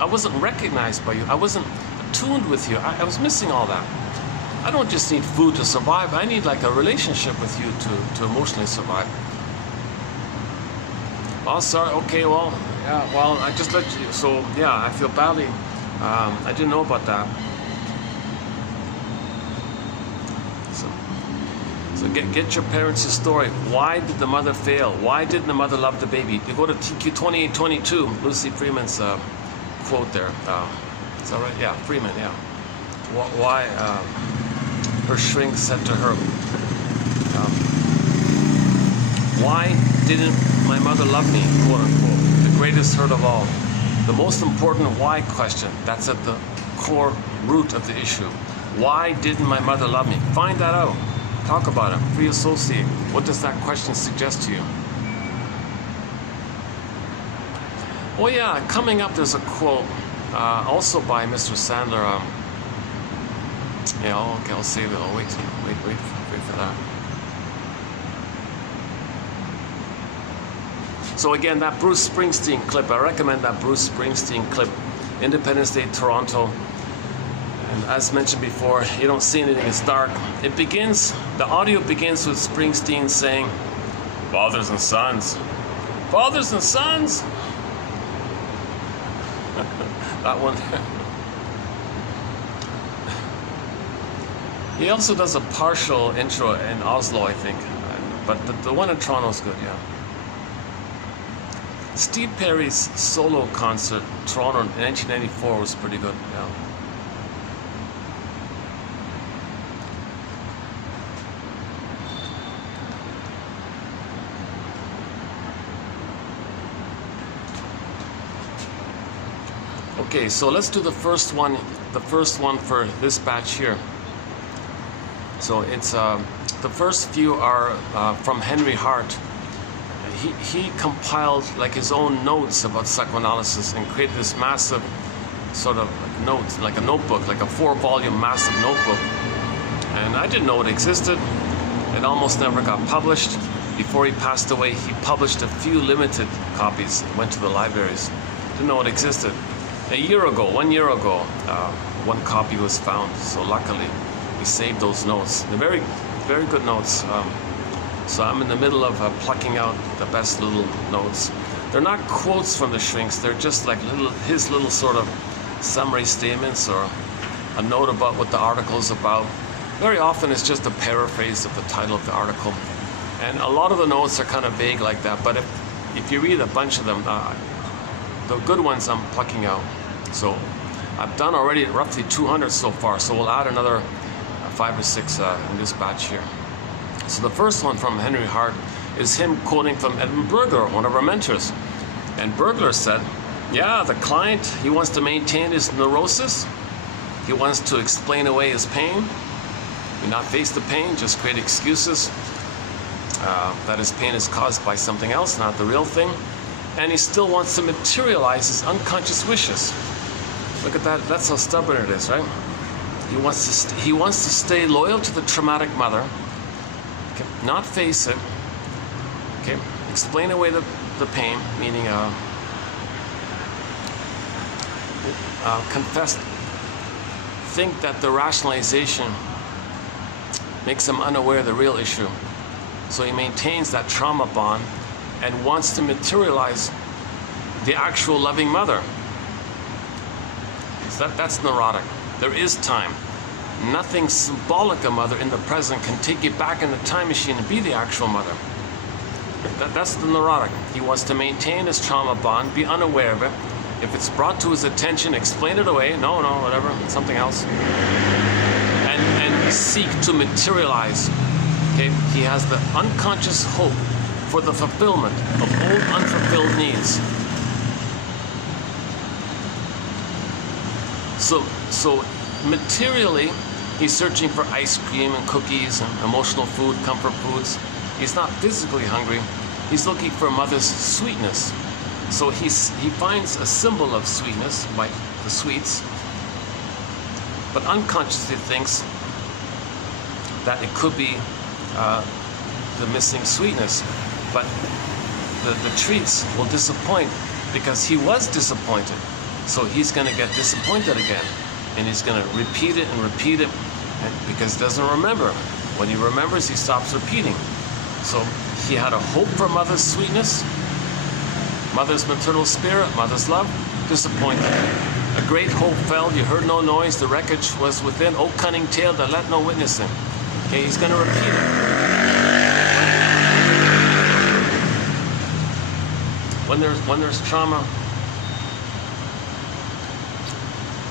I wasn't recognized by you. I wasn't attuned with you. I was missing all that. I don't just need food to survive. I need like a relationship with you to emotionally survive. Oh, sorry. Okay, well, yeah, well, I just let you. So, yeah, I feel badly. I didn't know about that. So get your parents' story. Why did the mother fail? Why didn't the mother love the baby? You go to TQ 2822, Lucy Freeman's quote there. Is that right? Yeah, Freeman, yeah. Why her shrink said to her, why didn't my mother love me, quote unquote? The greatest hurt of all. The most important why question, that's at the core root of the issue. Why didn't my mother love me? Find that out. Talk about it. Free associate. What does that question suggest to you? Well, yeah, coming up, there's a quote also by Mr. Sandler. Yeah, okay, I'll save it. I'll wait for that. So again, that Bruce Springsteen clip, I recommend that Bruce Springsteen clip, Independence Day, Toronto. And as mentioned before, you don't see anything, it's dark. It begins, the audio begins with Springsteen saying, fathers and sons. Fathers and sons! That one. He also does a partial intro in Oslo, I think. But the one in Toronto is good, yeah. Steve Perry's solo concert, Toronto in 1994, was pretty good, yeah. Okay, so let's do the first one for this batch here. So it's the first few are from Henry Hart. He compiled like his own notes about psychoanalysis and created this massive sort of notes, like a notebook, like a 4-volume massive notebook. And I didn't know it existed. It almost never got published. Before he passed away, he published a few limited copies, went to the libraries. Didn't know it existed. 1 year ago, one copy was found. So luckily, we saved those notes. They're very, very good notes. So I'm in the middle of plucking out the best little notes. They're not quotes from the shrinks. They're just like his little sort of summary statements or a note about what the article is about. Very often it's just a paraphrase of the title of the article. And a lot of the notes are kind of vague like that. But if you read a bunch of them, the good ones I'm plucking out. So I've done already roughly 200 so far. So we'll add another 5 or 6 in this batch here. So the first one from Henry Hart is him quoting from E Bergler, one of our mentors. And Bergler said, yeah, the client, he wants to maintain his neurosis. He wants to explain away his pain. Do not face the pain, just create excuses that his pain is caused by something else, not the real thing. And he still wants to materialize his unconscious wishes. Look at that, that's how stubborn it is, right? He wants to stay loyal to the traumatic mother. Okay, not face it. Okay, explain away the pain, meaning confess. Think that the rationalization makes him unaware of the real issue. So he maintains that trauma bond and wants to materialize the actual loving mother. So that's neurotic. There is time. Nothing symbolic of mother in the present can take you back in the time machine and be the actual mother. That's the neurotic. He wants to maintain his trauma bond, be unaware of it. If it's brought to his attention, explain it away. No, whatever, something else. And seek to materialize. Okay, he has the unconscious hope for the fulfillment of old unfulfilled needs. So materially, he's searching for ice cream and cookies and emotional food, comfort foods. He's not physically hungry. He's looking for mother's sweetness. So he finds a symbol of sweetness, like the sweets, but unconsciously thinks that it could be the missing sweetness. But the treats will disappoint because he was disappointed. So he's going to get disappointed again. And he's going to repeat it and repeat it because he doesn't remember. When he remembers, he stops repeating. So he had a hope for mother's sweetness, mother's maternal spirit, mother's love, disappointed. A great hope fell, you heard no noise, the wreckage was within, O cunning tale that let no witness in. Okay, he's going to repeat it. When there's trauma,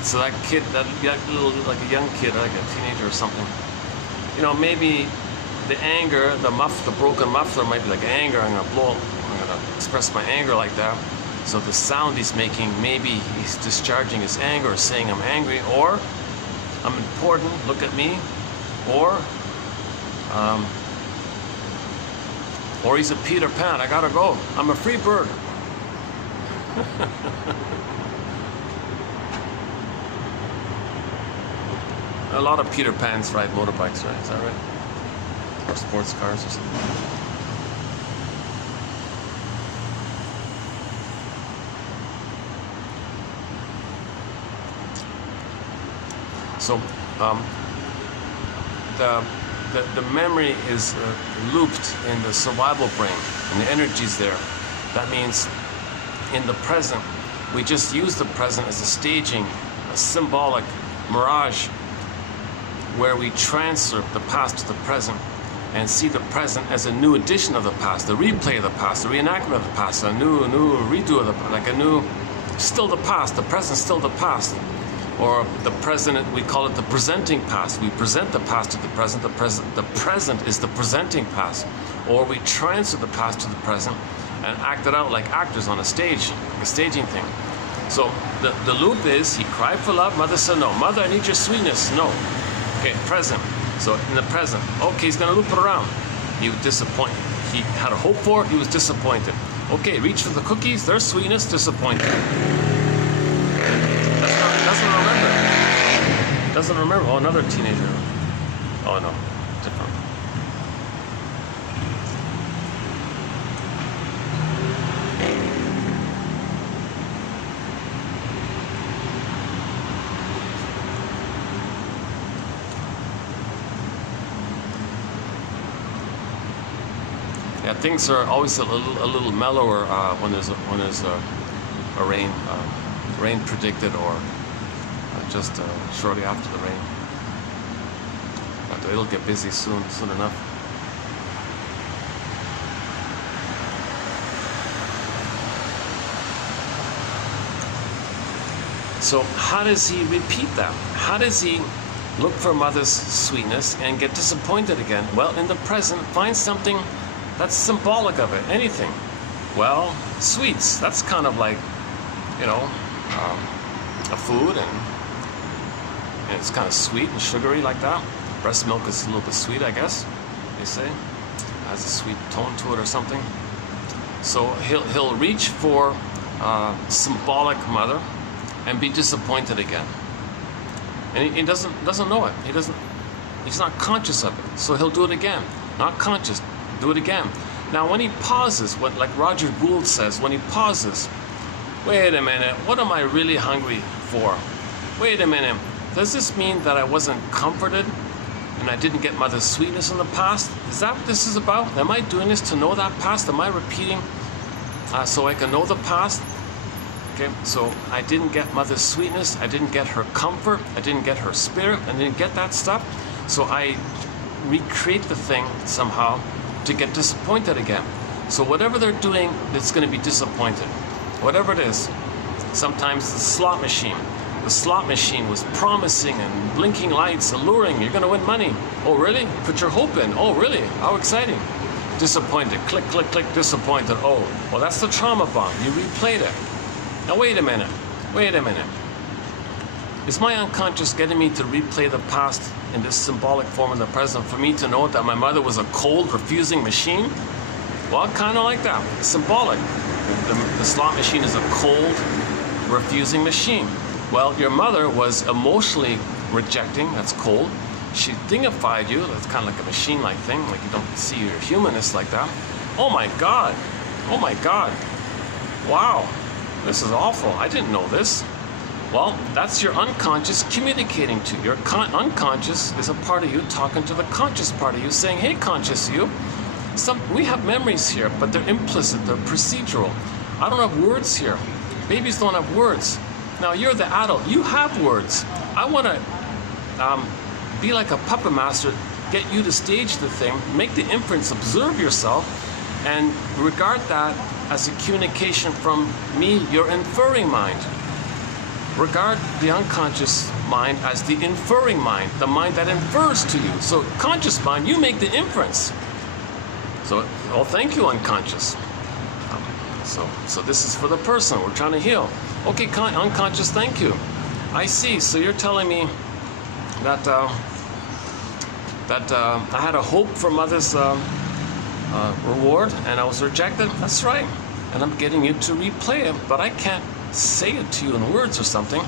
so that kid, that little, like a young kid, like a teenager or something, you know, maybe the anger, the broken muffler might be like anger. I'm gonna express my anger like that. So the sound he's making, maybe he's discharging his anger or saying I'm angry, or I'm important, look at me, or he's a Peter Pan, I gotta go, I'm a free bird. A lot of Peter Pans ride motorbikes, right? Is that right? Or sports cars or something. So the memory is looped in the survival brain, and the energy's there. That means in the present, we just use the present as a staging, a symbolic mirage, where we transfer the past to the present and see the present as a new edition of the past, the replay of the past, the reenactment of the past, a new redo of the, like a new, still the past, the present still the past. Or the present, we call it the presenting past. We present the past to the present is the presenting past. Or we transfer the past to the present and act it out like actors on a stage, like a staging thing. So the loop is, he cried for love, mother said no. Mother, I need your sweetness, no. Okay, present. So in the present, okay, he's gonna loop it around. He was disappointed. He had a hope for it, he was disappointed. Okay, reach for the cookies, there's sweetness, disappointed. Doesn't remember. Oh, another teenager. Oh no, different. Yeah, things are always a little mellower when there's a rain predicted, or just shortly after the rain. But it'll get busy soon enough. So how does he repeat that? How does he look for mother's sweetness and get disappointed again? Well, in the present, find something that's symbolic of it, anything. Well, sweets, that's kind of like, you know, a food, and it's kind of sweet and sugary like that. Breast milk is a little bit sweet, I guess, they say. Has a sweet tone to it or something. So he'll reach for symbolic mother and be disappointed again. And he doesn't know it. He's not conscious of it. So he'll do it again. Not conscious, do it again. Now when he pauses, like Roger Gould says, when he pauses, wait a minute, what am I really hungry for? Wait a minute. Does this mean that I wasn't comforted and I didn't get mother's sweetness in the past? Is that what this is about? Am I doing this to know that past? Am I repeating so I can know the past? Okay, so I didn't get mother's sweetness, I didn't get her comfort, I didn't get her spirit, I didn't get that stuff. So I recreate the thing somehow to get disappointed again. So whatever they're doing, it's going to be disappointed. Whatever it is. Sometimes the slot machine. The slot machine was promising and blinking lights, alluring, you're going to win money. Oh, really? Put your hope in. Oh, really? How exciting. Disappointed. Click, click, click, disappointed. Oh, well, that's the trauma bomb. You replayed it. Now, wait a minute. Wait a minute. Is my unconscious getting me to replay the past in this symbolic form in the present for me to know that my mother was a cold, refusing machine? Well, kind of like that. It's symbolic. The slot machine is a cold, refusing machine. Well, your mother was emotionally rejecting, that's cold. She thingified you, that's kind of like a machine-like thing, like you don't see your humanness like that. Oh my God, oh my God, wow, this is awful, I didn't know this. Well, that's your unconscious communicating to you. Your unconscious is a part of you talking to the conscious part of you, saying, hey, conscious you, we have memories here, but they're implicit, they're procedural. I don't have words here. Babies don't have words. Now you're the adult, you have words. I want to be like a puppet master, get you to stage the thing, make the inference, observe yourself, and regard that as a communication from me, your inferring mind. Regard the unconscious mind as the inferring mind, the mind that infers to you. So conscious mind, you make the inference. So, well, thank you, unconscious. So this is for the person we're trying to heal. Okay, unconscious, thank you. I see, so you're telling me that I had a hope for mother's reward, and I was rejected. That's right, and I'm getting you to replay it, but I can't say it to you in words or something.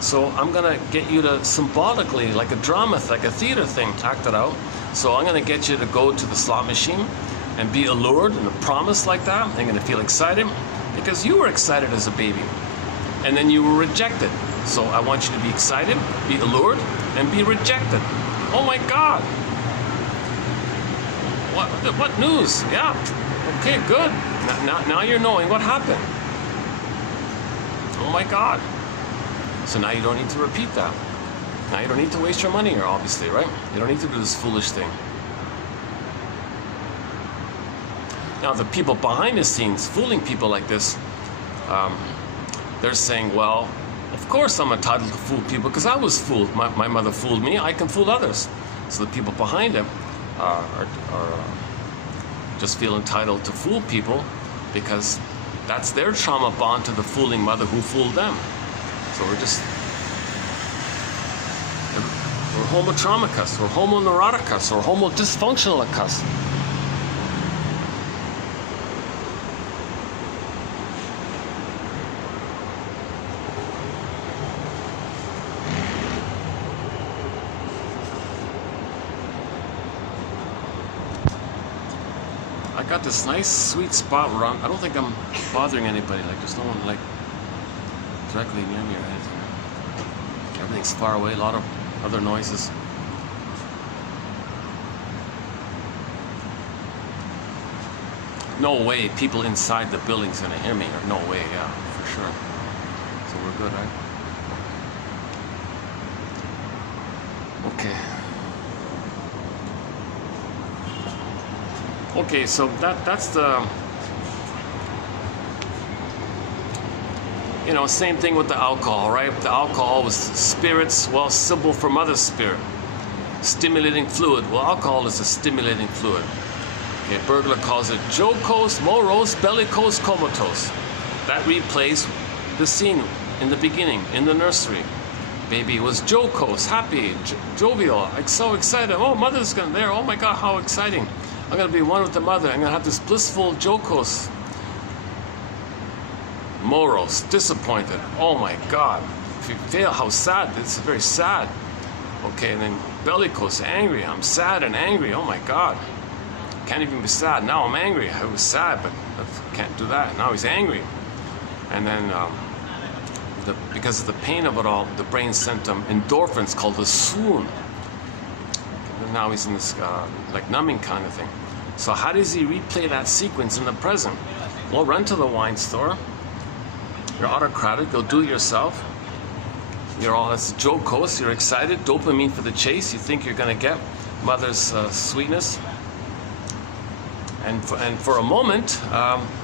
So I'm gonna get you to symbolically, like a drama, like a theater thing, act it out. So I'm gonna get you to go to the slot machine and be allured and a promise like that. I'm gonna feel excited because you were excited as a baby, and then you were rejected. So I want you to be excited, be allured, and be rejected. Oh my God! What news? Yeah. Okay, good. Now you're knowing what happened. Oh my God. So now you don't need to repeat that. Now you don't need to waste your money here, obviously, right? You don't need to do this foolish thing. Now the people behind the scenes, fooling people like this, they're saying, well, of course I'm entitled to fool people because I was fooled. My mother fooled me, I can fool others. So the people behind him are just feel entitled to fool people because that's their trauma bond to the fooling mother who fooled them. So we're homo-traumicus, we're homo-neuroticus, or homo-dysfunctionalicus. I got this nice sweet spot where I don't think I'm bothering anybody, like there's no one like directly near me or anything. Everything's far away, a lot of other noises. No way people inside the building's gonna hear me, or no way, yeah, for sure. So we're good, right? Okay. Okay, so that's the, you know, same thing with the alcohol, right? The alcohol was spirits, well, symbol for mother's spirit. Stimulating fluid. Well, alcohol is a stimulating fluid. Okay, Bergler calls it jocose, morose, bellicose, comatose. That replays the scene in the beginning, in the nursery. Baby was jocose, happy, jovial, like so excited. Oh, mother's gonna there. Oh my God, how exciting. I'm gonna be one with the mother. I'm gonna have this blissful jocose. Morose, disappointed. Oh my God. If you fail, how sad. It's very sad. Okay, and then bellicose, angry. I'm sad and angry. Oh my God. Can't even be sad. Now I'm angry. I was sad, but I can't do that. Now he's angry. And then because of the pain of it all, the brain sent him endorphins called a swoon. And now he's in this like numbing kind of thing. So how does he replay that sequence in the present? Well, run to the wine store. You're autocratic, go do it yourself. You're all, that's jocose, you're excited, dopamine for the chase. You think you're gonna get mother's sweetness. And for a moment,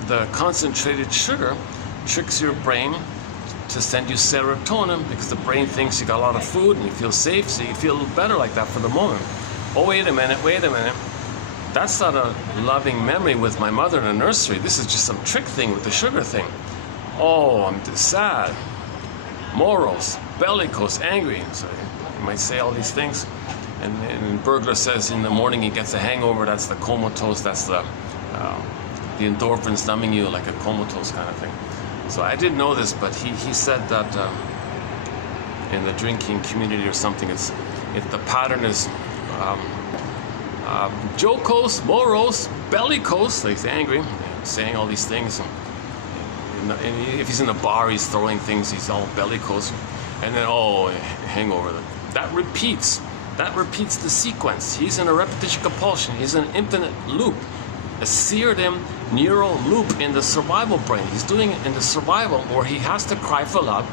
the concentrated sugar tricks your brain to send you serotonin because the brain thinks you got a lot of food and you feel safe, so you feel a little better like that for the moment. Oh, wait a minute. That's not a loving memory with my mother in a nursery. This is just some trick thing with the sugar thing. Oh, I'm sad, morose, bellicose, angry. So you might say all these things. And Bergler says in the morning he gets a hangover. That's the comatose. That's the endorphins numbing you like a comatose kind of thing. So I didn't know this, but he said that in the drinking community or something, if the pattern is jocose, morose, bellicose, like he's angry, saying all these things. And if he's in a bar, he's throwing things, he's all bellicose. And then, oh, hangover. That repeats the sequence. He's in a repetition compulsion. He's in an infinite loop, a seared-in neural loop in the survival brain. He's doing it in the survival where he has to cry for love,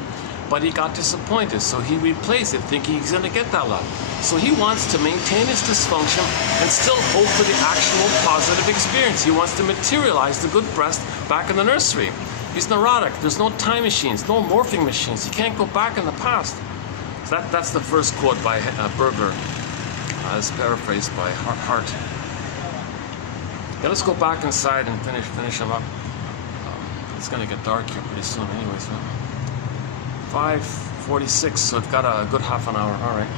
but he got disappointed, so he replays it thinking he's going to get that love. So he wants to maintain his dysfunction and still hope for the actual positive experience. He wants to materialize the good breast back in the nursery. He's neurotic. There's no time machines, no morphing machines. He can't go back in the past. So that's the first quote by Bergler, as paraphrased by Hart. Yeah, let's go back inside and finish him up. It's going to get dark here pretty soon anyways. 5:46, so we've got a good half an hour. All right.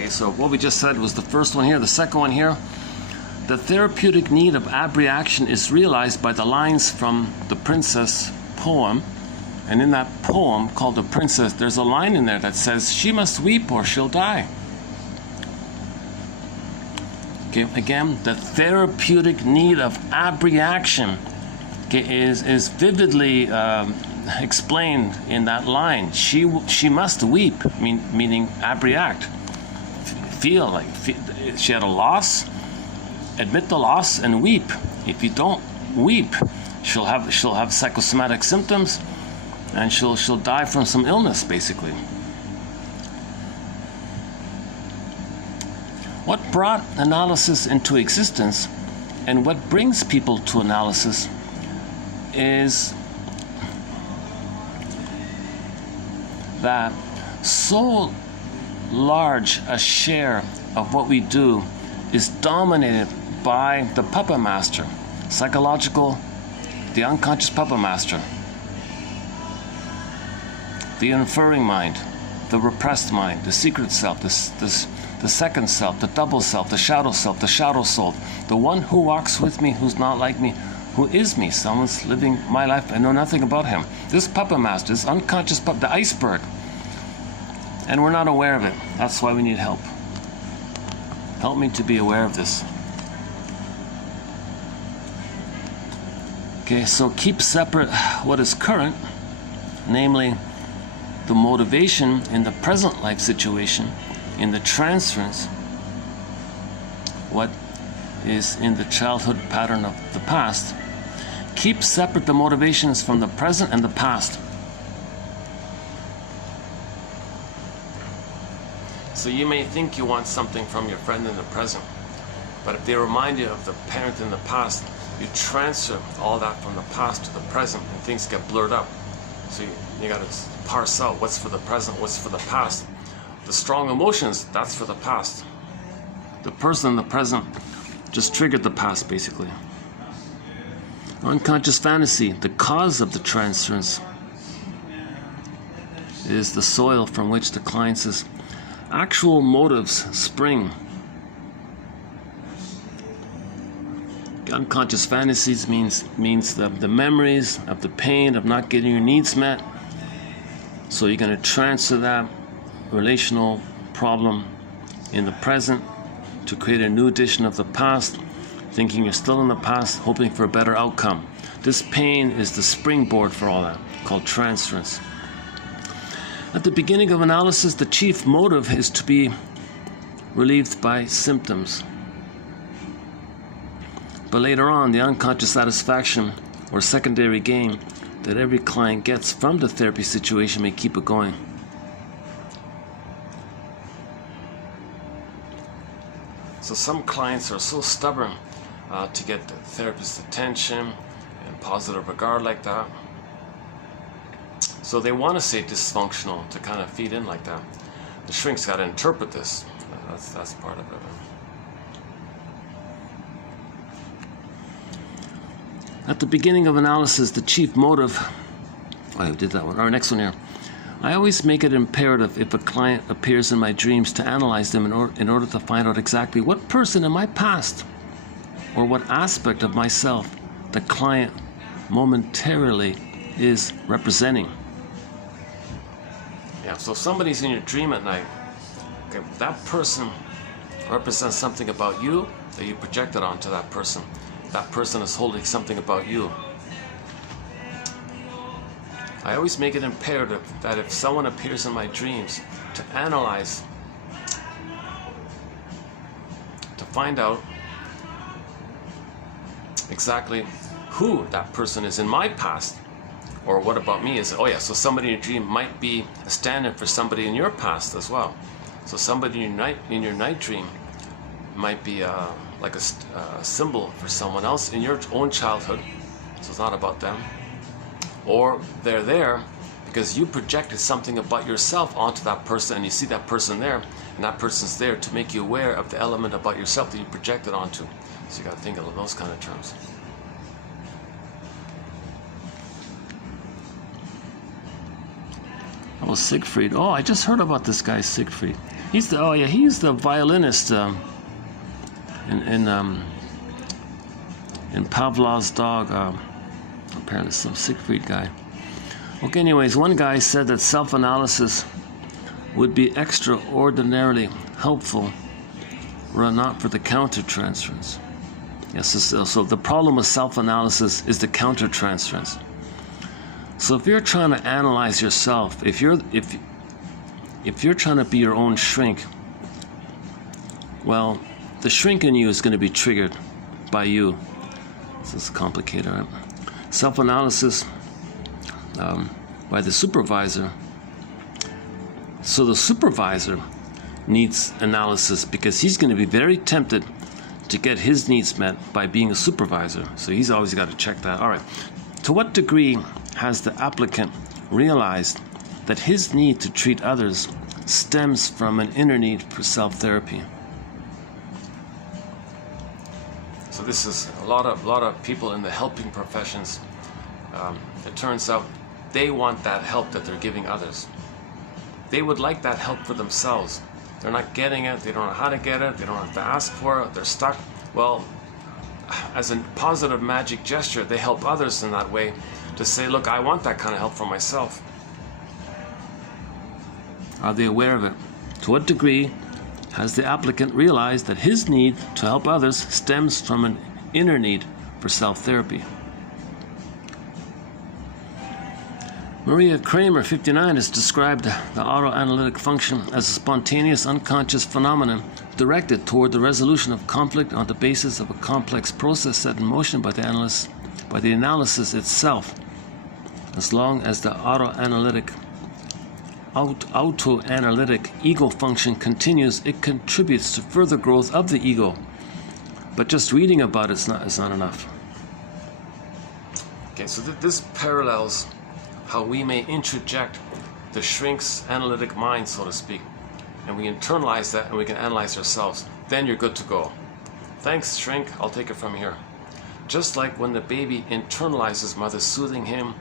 Okay, so what we just said was the first one here. The second one here, the therapeutic need of abreaction is realized by the lines from the Princess poem. And in that poem called The Princess, there's a line in there that says, she must weep or she'll die. Okay, again, the therapeutic need of abreaction, okay, is vividly explained in that line. She must weep, meaning abreact. Feel she had a loss, admit the loss and weep. If you don't weep, she'll have psychosomatic symptoms, and she'll die from some illness, basically. What brought analysis into existence, and what brings people to analysis, is that so large a share of what we do is dominated by the puppet master, psychological, the unconscious puppet master, the inferring mind, the repressed mind, the secret self, the second self, the double self, the shadow soul, the one who walks with me, who's not like me, who is me. Someone's living my life, I know nothing about him. This puppet master, this unconscious puppet, the iceberg, and we're not aware of it. That's why we need help. Help me to be aware of this. Okay, so keep separate what is current, namely the motivation in the present life situation, in the transference, what is in the childhood pattern of the past. Keep separate the motivations from the present and the past. So you may think you want something from your friend in the present, but if they remind you of the parent in the past, you transfer all that from the past to the present, and things get blurred up. So you got to parse out what's for the present, what's for the past. The strong emotions, that's for the past. The person in the present just triggered the past, basically. Unconscious fantasy, the cause of the transference, is the soil from which the client's actual motives spring. Unconscious fantasies means the memories of the pain of not getting your needs met. So you're going to transfer that relational problem in the present to create a new edition of the past, thinking you're still in the past, hoping for a better outcome. This pain is the springboard for all that, called transference. At the beginning of analysis, the chief motive is to be relieved by symptoms. But later on, the unconscious satisfaction or secondary gain that every client gets from the therapy situation may keep it going. So some clients are so stubborn to get the therapist's attention and positive regard like that. So they want to say dysfunctional to kind of feed in like that. The shrink's got to interpret this. That's part of it. At the beginning of analysis, the chief motive, I did that one, our next one here. I always make it imperative if a client appears in my dreams to analyze them in order to find out exactly what person in my past or what aspect of myself the client momentarily is representing. Yeah, so if somebody's in your dream at night, okay, that person represents something about you that you projected onto that person. That person is holding something about you. I always make it imperative that if someone appears in my dreams, to analyze, to find out exactly who that person is in my past, or what about me is, oh yeah, so somebody in your dream might be a stand-in for somebody in your past as well. So somebody in your night dream might be like a symbol for someone else in your own childhood, so it's not about them. Or they're there because you projected something about yourself onto that person, and you see that person there, and that person's there to make you aware of the element about yourself that you projected onto. So you got to think of those kind of terms. Oh, Siegfried. Oh, I just heard about this guy, Siegfried. He's the violinist in Pavlov's Dog. Apparently some Siegfried guy. Okay, anyways, one guy said that self-analysis would be extraordinarily helpful were it not for the countertransference. Yes, so the problem with self-analysis is the countertransference. So if you're trying to analyze yourself, if you're trying to be your own shrink, well, the shrink in you is going to be triggered by you. This is complicated, right? Self-analysis by the supervisor. So the supervisor needs analysis because he's going to be very tempted to get his needs met by being a supervisor. So he's always got to check that. All right. To what degree has the applicant realized that his need to treat others stems from an inner need for self-therapy? So this is a lot of people in the helping professions. It turns out they want that help that they're giving others. They would like that help for themselves. They're not getting it. They don't know how to get it. They don't have to ask for it. They're stuck. Well, as a positive magic gesture, they help others in that way to say, look, I want that kind of help for myself. Are they aware of it? To what degree has the applicant realized that his need to help others stems from an inner need for self-therapy? Maria Kramer, 59, has described the autoanalytic function as a spontaneous unconscious phenomenon directed toward the resolution of conflict on the basis of a complex process set in motion by the analysis itself. As long as the autoanalytic ego function continues, it contributes to further growth of the ego. But just reading about it's not enough. Okay, so this parallels how we may introject the shrink's analytic mind, so to speak, and we internalize that and we can analyze ourselves. Then you're good to go. Thanks, shrink, I'll take it from here. Just like when the baby internalizes mother soothing him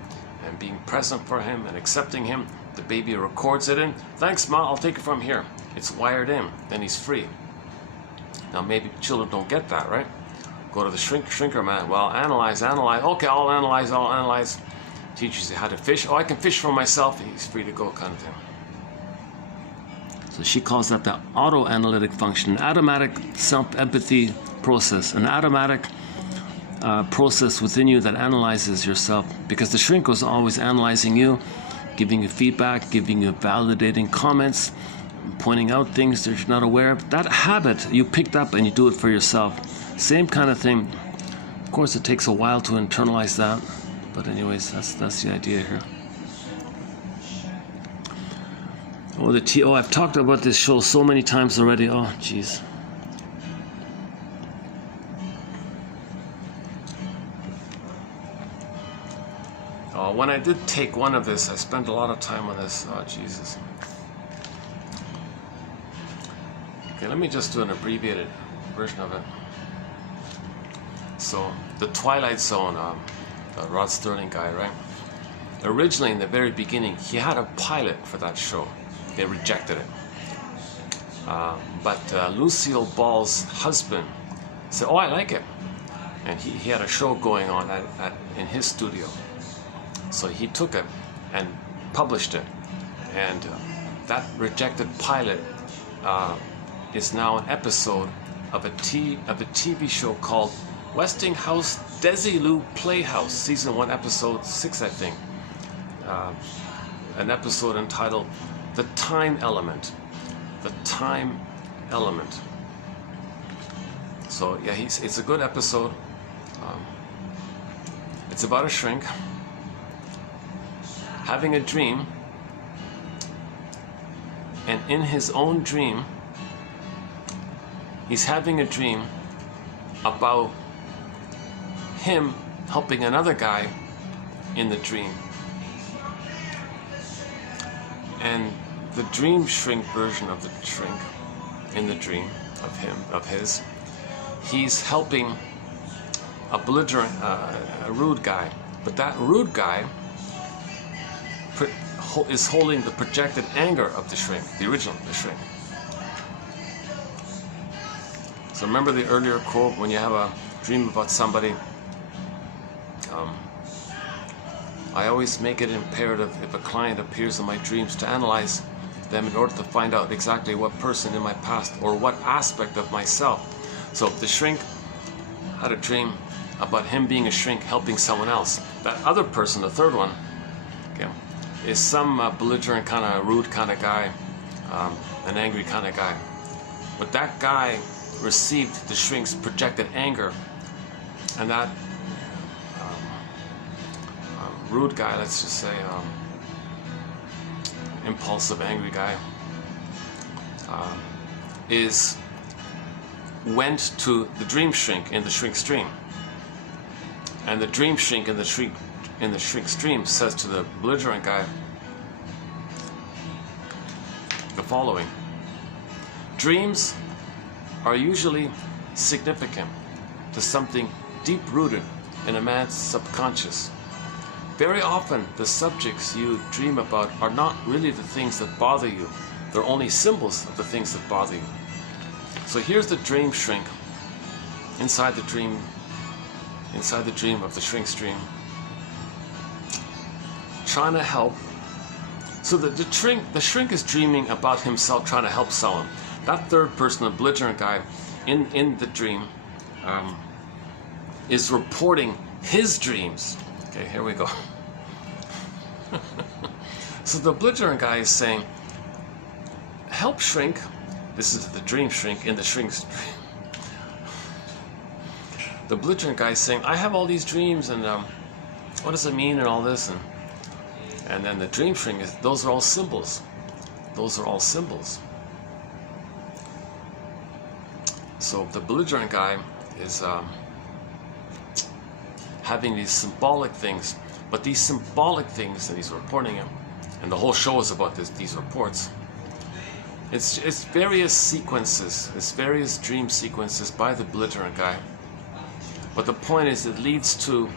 and being present for him and accepting him, the baby records it in. Thanks, Ma, I'll take it from here. It's wired in, then he's free. Now maybe children don't get that, right? Go to the shrinker man. Well, analyze. Okay, I'll analyze. Teaches you how to fish. Oh, I can fish for myself. He's free to go, kind of thing. So she calls that the auto-analytic function, an automatic self-empathy process, an automatic process within you that analyzes yourself. Because the shrink was always analyzing you, giving you feedback, giving you validating comments, pointing out things that you're not aware of. That habit you picked up and you do it for yourself. Same kind of thing. Of course, it takes a while to internalize that. But anyways, that's the idea here. Oh, I've talked about this show so many times already. Oh, jeez. When I did take one of this, I spent a lot of time on this. Oh, Jesus. Okay, let me just do an abbreviated version of it. So, the Twilight Zone, Rod Sterling guy, right? Originally, in the very beginning, he had a pilot for that show. They rejected it. But Lucille Ball's husband said, oh, I like it. And he had a show going on in his studio. So he took it and published it. And that rejected pilot is now an episode of a TV show called Westinghouse Desilu Playhouse, season 1, episode 6, I think. An episode entitled The Time Element. The Time Element. So yeah, it's a good episode. It's about a shrink having a dream, and in his own dream, he's having a dream about him helping another guy in the dream. And the dream shrink version of the shrink in the dream of his, he's helping a belligerent, a rude guy. But that rude guy is holding the projected anger of the shrink, the original, the shrink. So remember the earlier quote, when you have a dream about somebody, I always make it imperative, if a client appears in my dreams, to analyze them in order to find out exactly what person in my past or what aspect of myself. So if the shrink had a dream about him being a shrink helping someone else, that other person, the third one, okay, is some belligerent kind of rude kind of guy, an angry kind of guy. But that guy received the shrink's projected anger, and that rude guy, let's just say impulsive, angry guy, went to the dream shrink in the shrink's dream, and the dream shrink in the shrink's dream says to the belligerent guy the following: dreams are usually significant to something deep-rooted in a man's subconscious. Very often, the subjects you dream about are not really the things that bother you. They're only symbols of the things that bother you. So here's the dream shrink inside the dream of the shrink's dream, trying to help. So the shrink is dreaming about himself trying to help someone. That third person, the belligerent guy in the dream, is reporting his dreams. Okay, here we go. So the belligerent guy is saying, help shrink. This is the dream shrink in the shrink's dream. The belligerent guy is saying, I have all these dreams, and what does it mean and all this? And then the dream shrink is, those are all symbols. Those are all symbols. So the belligerent guy is having these symbolic things, but these symbolic things that he's reporting him, and the whole show is about these reports. It's various sequences, it's various dream sequences by the belligerent guy. But the point is, it leads to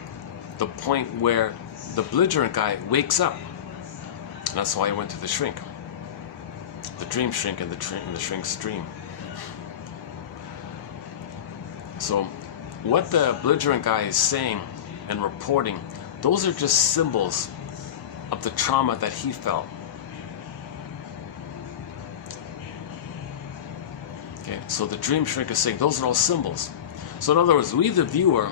the point where the belligerent guy wakes up. And that's why he went to the shrink. The dream shrink in the shrink's dream. So what the belligerent guy is saying and reporting, those are just symbols of the trauma that he felt. Okay, so the dream shrink is saying those are all symbols. So in other words, we the viewer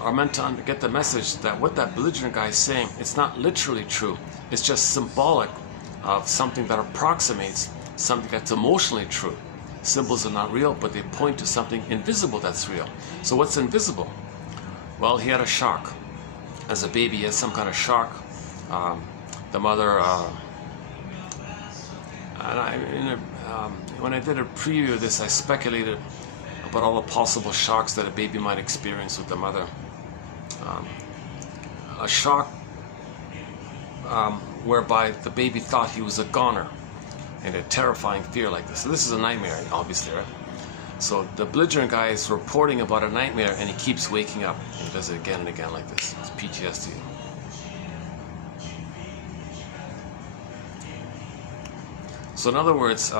are meant to get the message that what that belligerent guy is saying, it's not literally true. It's just symbolic of something that approximates something that's emotionally true. Symbols are not real, but they point to something invisible that's real. So what's invisible? Well, he had a shock. As a baby, he had some kind of shock. The mother, when I did a preview of this, I speculated about all the possible shocks that a baby might experience with the mother. A shock whereby the baby thought he was a goner, and a terrifying fear like this. So this is a nightmare, obviously, right? So the belligerent guy is reporting about a nightmare, and he keeps waking up, and he does it again and again like this. It's PTSD. So in other words,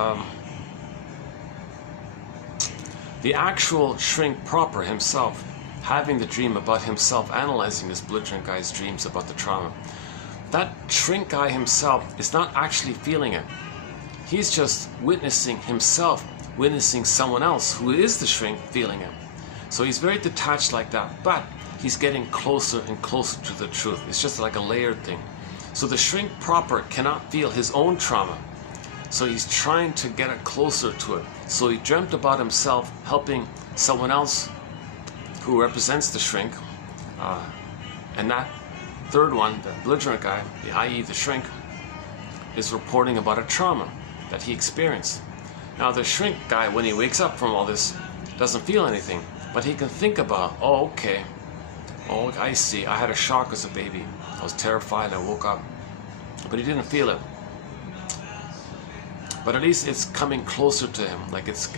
the actual shrink proper himself, having the dream about himself, analyzing this belligerent guy's dreams about the trauma, that shrink guy himself is not actually feeling it. He's just witnessing himself, witnessing someone else who is the shrink feeling it. So he's very detached like that, but he's getting closer and closer to the truth. It's just like a layered thing. So the shrink proper cannot feel his own trauma. So he's trying to get it closer to it. So he dreamt about himself helping someone else who represents the shrink. And that third one, the belligerent guy, i.e. the shrink, is reporting about a trauma that he experienced. Now the shrink guy, when he wakes up from all this, doesn't feel anything, but he can think about, oh, okay, oh, I see, I had a shock as a baby. I was terrified, I woke up, but he didn't feel it. But at least it's coming closer to him. Like it's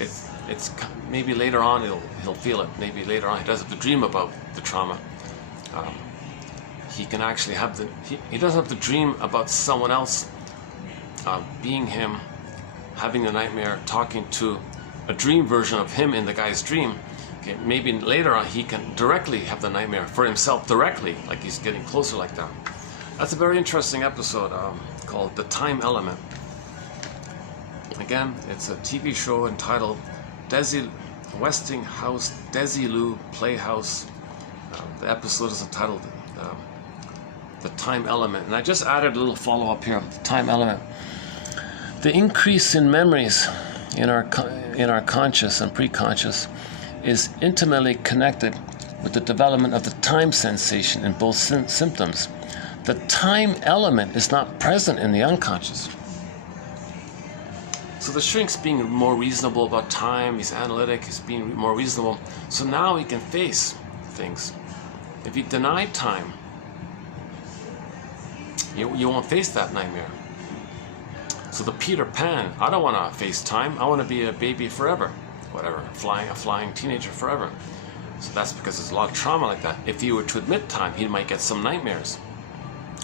maybe later on he'll feel it. Maybe later on he doesn't have to dream about the trauma. He can actually have he doesn't have to dream about someone else being him, having a nightmare, talking to a dream version of him in the guy's dream. Okay, maybe later on he can directly have the nightmare for himself directly, like he's getting closer like that. That's a very interesting episode called The Time Element. Again, it's a TV show entitled Westinghouse Desilu Playhouse. The episode is entitled The Time Element. And I just added a little follow-up here, The Time Element. The increase in memories in our conscious and preconscious is intimately connected with the development of the time sensation in both symptoms. The time element is not present in the unconscious. So the shrink's being more reasonable about time, he's analytic, he's being more reasonable. So now he can face things. If you deny time, you won't face that nightmare. So the Peter Pan, I don't want to face time, I want to be a baby forever. Whatever, a flying teenager forever. So that's because there's a lot of trauma like that. If he were to admit time, he might get some nightmares.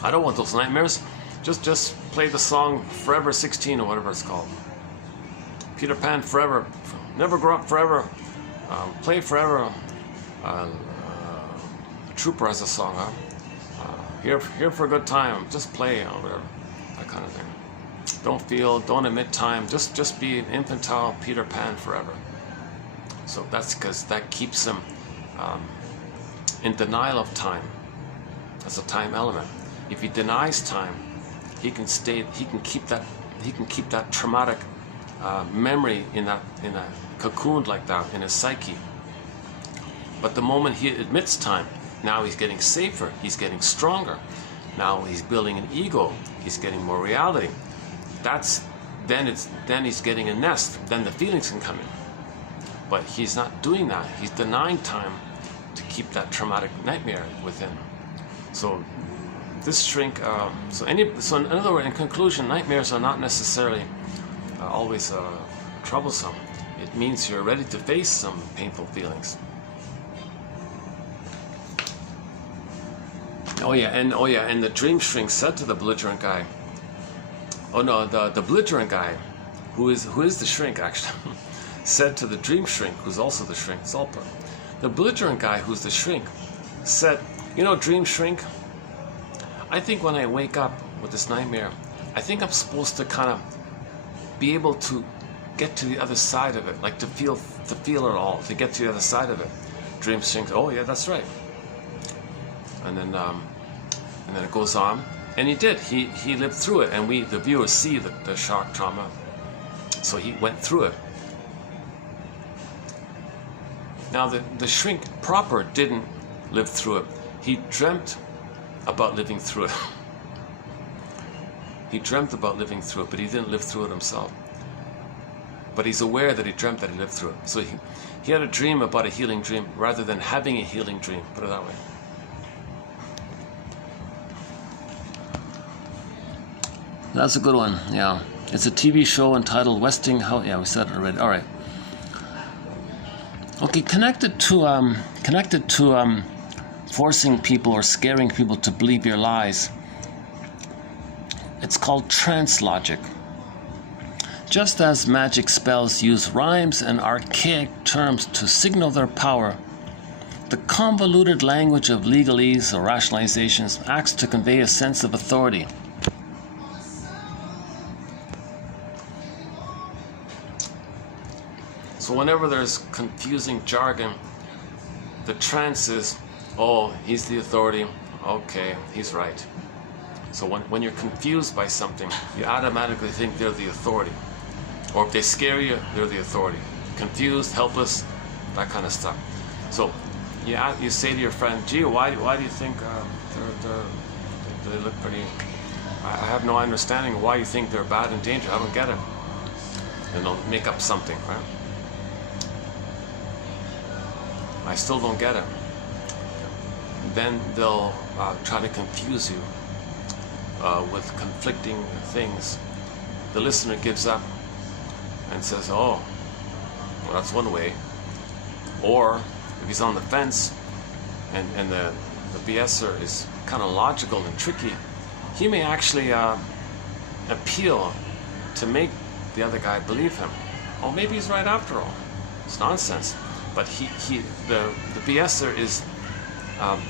I don't want those nightmares. Just play the song Forever 16 or whatever it's called. Peter Pan forever, never grow up forever, play forever. Trooper has a song, huh? Here for a good time, just play, or whatever, that kind of thing. Don't admit time, just be an infantile Peter Pan forever. So that's because that keeps him in denial of time. That's a time element. If he denies time, he can keep that traumatic memory in a cocoon like that in his psyche. But the moment he admits time, now he's getting safer, he's getting stronger. Now he's building an ego, he's getting more reality. Then he's getting a nest, then the feelings can come in. But he's not doing that. He's denying time to keep that traumatic nightmare within. So this shrink. So in other words, in conclusion, nightmares are not necessarily always troublesome. It means you're ready to face some painful feelings. Oh yeah, and the dream shrink said to the belligerent guy. Oh no, the belligerent guy, who is the shrink actually. Said to the dream shrink, who's also the shrink, it's all part. The belligerent guy, who's the shrink, said, you know, dream shrink, I think when I wake up with this nightmare, I think I'm supposed to kind of be able to get to the other side of it, like to feel it all, to get to the other side of it. Dream shrink, oh yeah, that's right. And then it goes on, and he did. He lived through it, and the viewers see the shock trauma. So he went through it. Now the shrink proper didn't live through it. He dreamt about living through it. He dreamt about living through it, but he didn't live through it himself. But he's aware that he dreamt that he lived through it. So he had a dream about a healing dream rather than having a healing dream, put it that way. That's a good one, yeah. It's a TV show entitled Westinghouse. Yeah, we said it already. All right. Okay, connected to forcing people or scaring people to believe your lies. It's called trance logic. Just as magic spells use rhymes and archaic terms to signal their power, the convoluted language of legalese or rationalizations acts to convey a sense of authority. So whenever there's confusing jargon, the trance is, oh, he's the authority, okay, he's right. So when you're confused by something, you automatically think they're the authority. Or if they scare you, they're the authority. Confused, helpless, that kind of stuff. So you say to your friend, gee, why do you think they look pretty, I have no understanding why you think they're bad and dangerous, I don't get it. And they'll make up something, right? I still don't get it. Then they'll try to confuse you with conflicting things. The listener gives up and says, oh, well, that's one way. Or if he's on the fence and the BSer is kind of logical and tricky, he may actually appeal to make the other guy believe him. oh, maybe he's right after all. It's nonsense. But the BSer is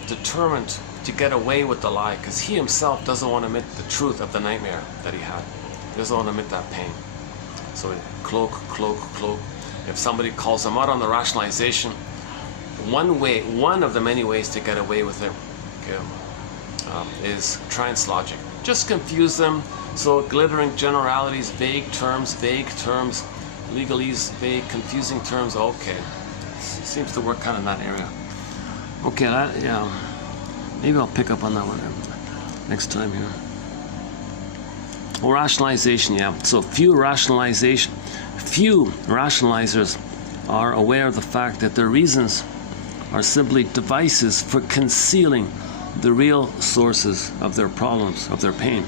determined to get away with the lie because he himself doesn't want to admit the truth of the nightmare that he had. He doesn't want to admit that pain. So cloak, cloak, cloak. If somebody calls him out on the rationalization, one of the many ways to get away with it, okay, is trance logic. Just confuse them. So glittering generalities, vague terms, legalese, vague, confusing terms. Okay, seems to work kind of in that area. Okay, yeah, maybe I'll pick up on that one next time here. Well, rationalization, yeah. So few rationalizers are aware of the fact that their reasons are simply devices for concealing the real sources of their problems, of their pain.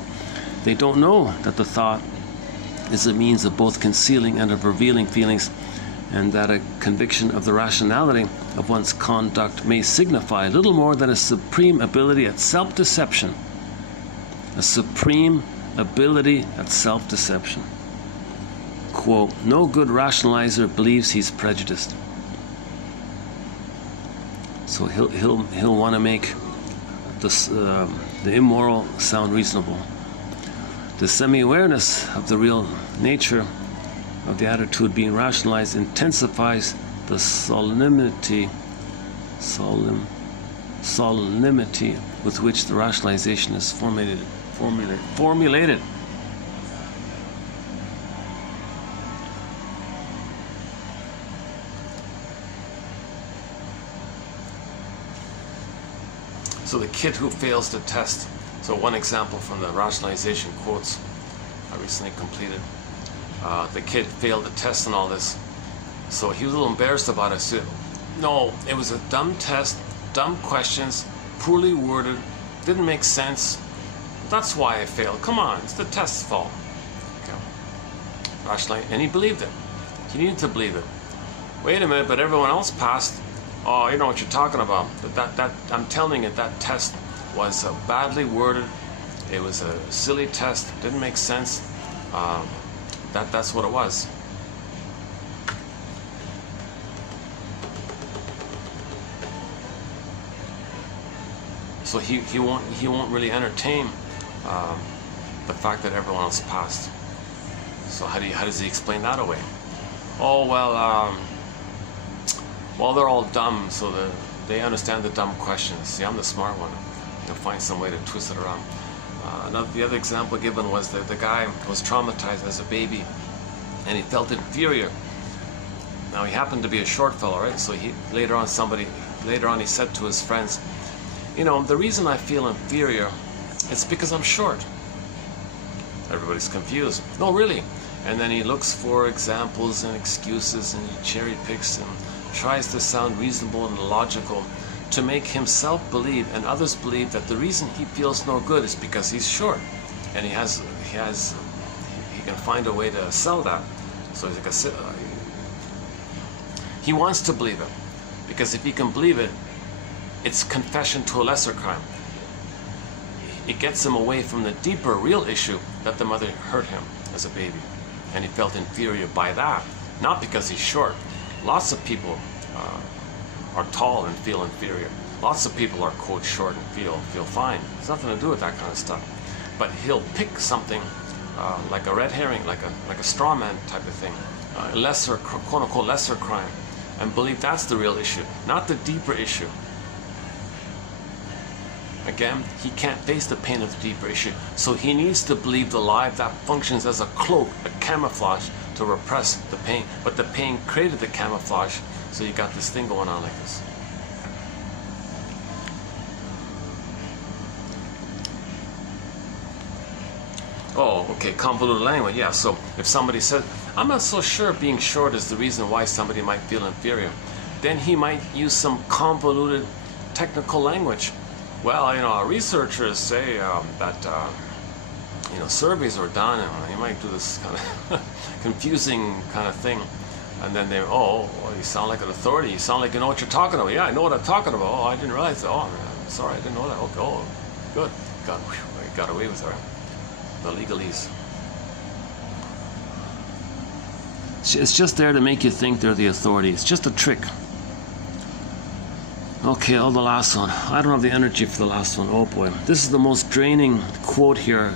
They don't know that the thought is a means of both concealing and of revealing feelings, and that a conviction of the rationality of one's conduct may signify little more than a supreme ability at self-deception. A supreme ability at self-deception. Quote, no good rationalizer believes he's prejudiced. So he'll want to make the immoral sound reasonable. The semi-awareness of the real nature of the attitude being rationalized intensifies the solemnity with which the rationalization is formulated. So the kid who fails the test. So one example from the rationalization quotes I recently completed. The kid failed the test and all this. So he was a little embarrassed about it. So, no, it was a dumb test, dumb questions, poorly worded, didn't make sense. That's why I failed. Come on, it's the test's fault. Okay. Rationalize, and he believed it. He needed to believe it. Wait a minute, but everyone else passed. Oh, you know what you're talking about. That I'm telling you, that test was badly worded. It was a silly test. Didn't make sense. That's what it was. So he won't really entertain the fact that everyone else passed. So how does he explain that away? Oh well, they're all dumb, so they understand the dumb questions. See, I'm the smart one. You'll find some way to twist it around. The other example given was that the guy was traumatized as a baby, and he felt inferior. Now he happened to be a short fellow, right? So later on he said to his friends, you know, the reason I feel inferior is because I'm short. Everybody's confused. No, really. And then he looks for examples and excuses, and he cherry picks and tries to sound reasonable and logical to make himself believe and others believe that the reason he feels no good is because he's short, and he can find a way to sell that. So he's like he wants to believe it, because if he can believe it, it's confession to a lesser crime. It gets him away from the deeper, real issue that the mother hurt him as a baby, and he felt inferior by that, not because he's short. Lots of people are tall and feel inferior. Lots of people are, quote, short and feel fine. It's nothing to do with that kind of stuff. But he'll pick something like a red herring, like a straw man type of thing, a lesser, quote unquote, lesser crime, and believe that's the real issue, not the deeper issue. Again, he can't face the pain of the deeper issue, so he needs to believe the lie that functions as a cloak, a camouflage to repress the pain. But the pain created the camouflage, so you got this thing going on like this. Oh, okay, convoluted language. Yeah, so if somebody says, I'm not so sure being short is the reason why somebody might feel inferior, then he might use some convoluted technical language. Well, you know, researchers say that you know, surveys are done, and you might do this kind of confusing kind of thing, and then they, oh, you sound like an authority. You sound like you know what you're talking about. Yeah, I know what I'm talking about. Oh, I didn't realize that. Oh, sorry, I didn't know that. Okay, oh, good. Got away with her. The legalese. It's just there to make you think they're the authority. It's just a trick. Okay, the last one. I don't have the energy for the last one. Oh boy. This is the most draining quote here.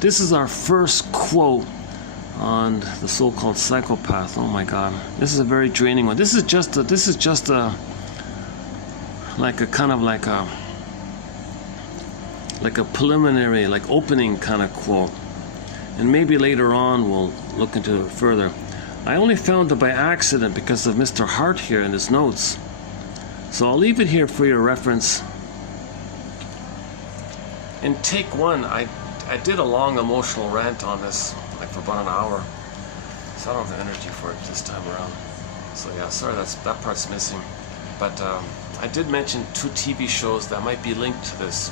This is our first quote on the so-called psychopath. Oh my God. This is a very draining one. This is just a like a kind of like a preliminary, like opening kind of quote. And maybe later on we'll look into it further. I only found it by accident because of Mr. Hart here in his notes. So I'll leave it here for your reference. In take one, I did a long emotional rant on this, like for about an hour. So I don't have the energy for it this time around. So yeah, sorry that part's missing. But I did mention 2 TV shows that might be linked to this.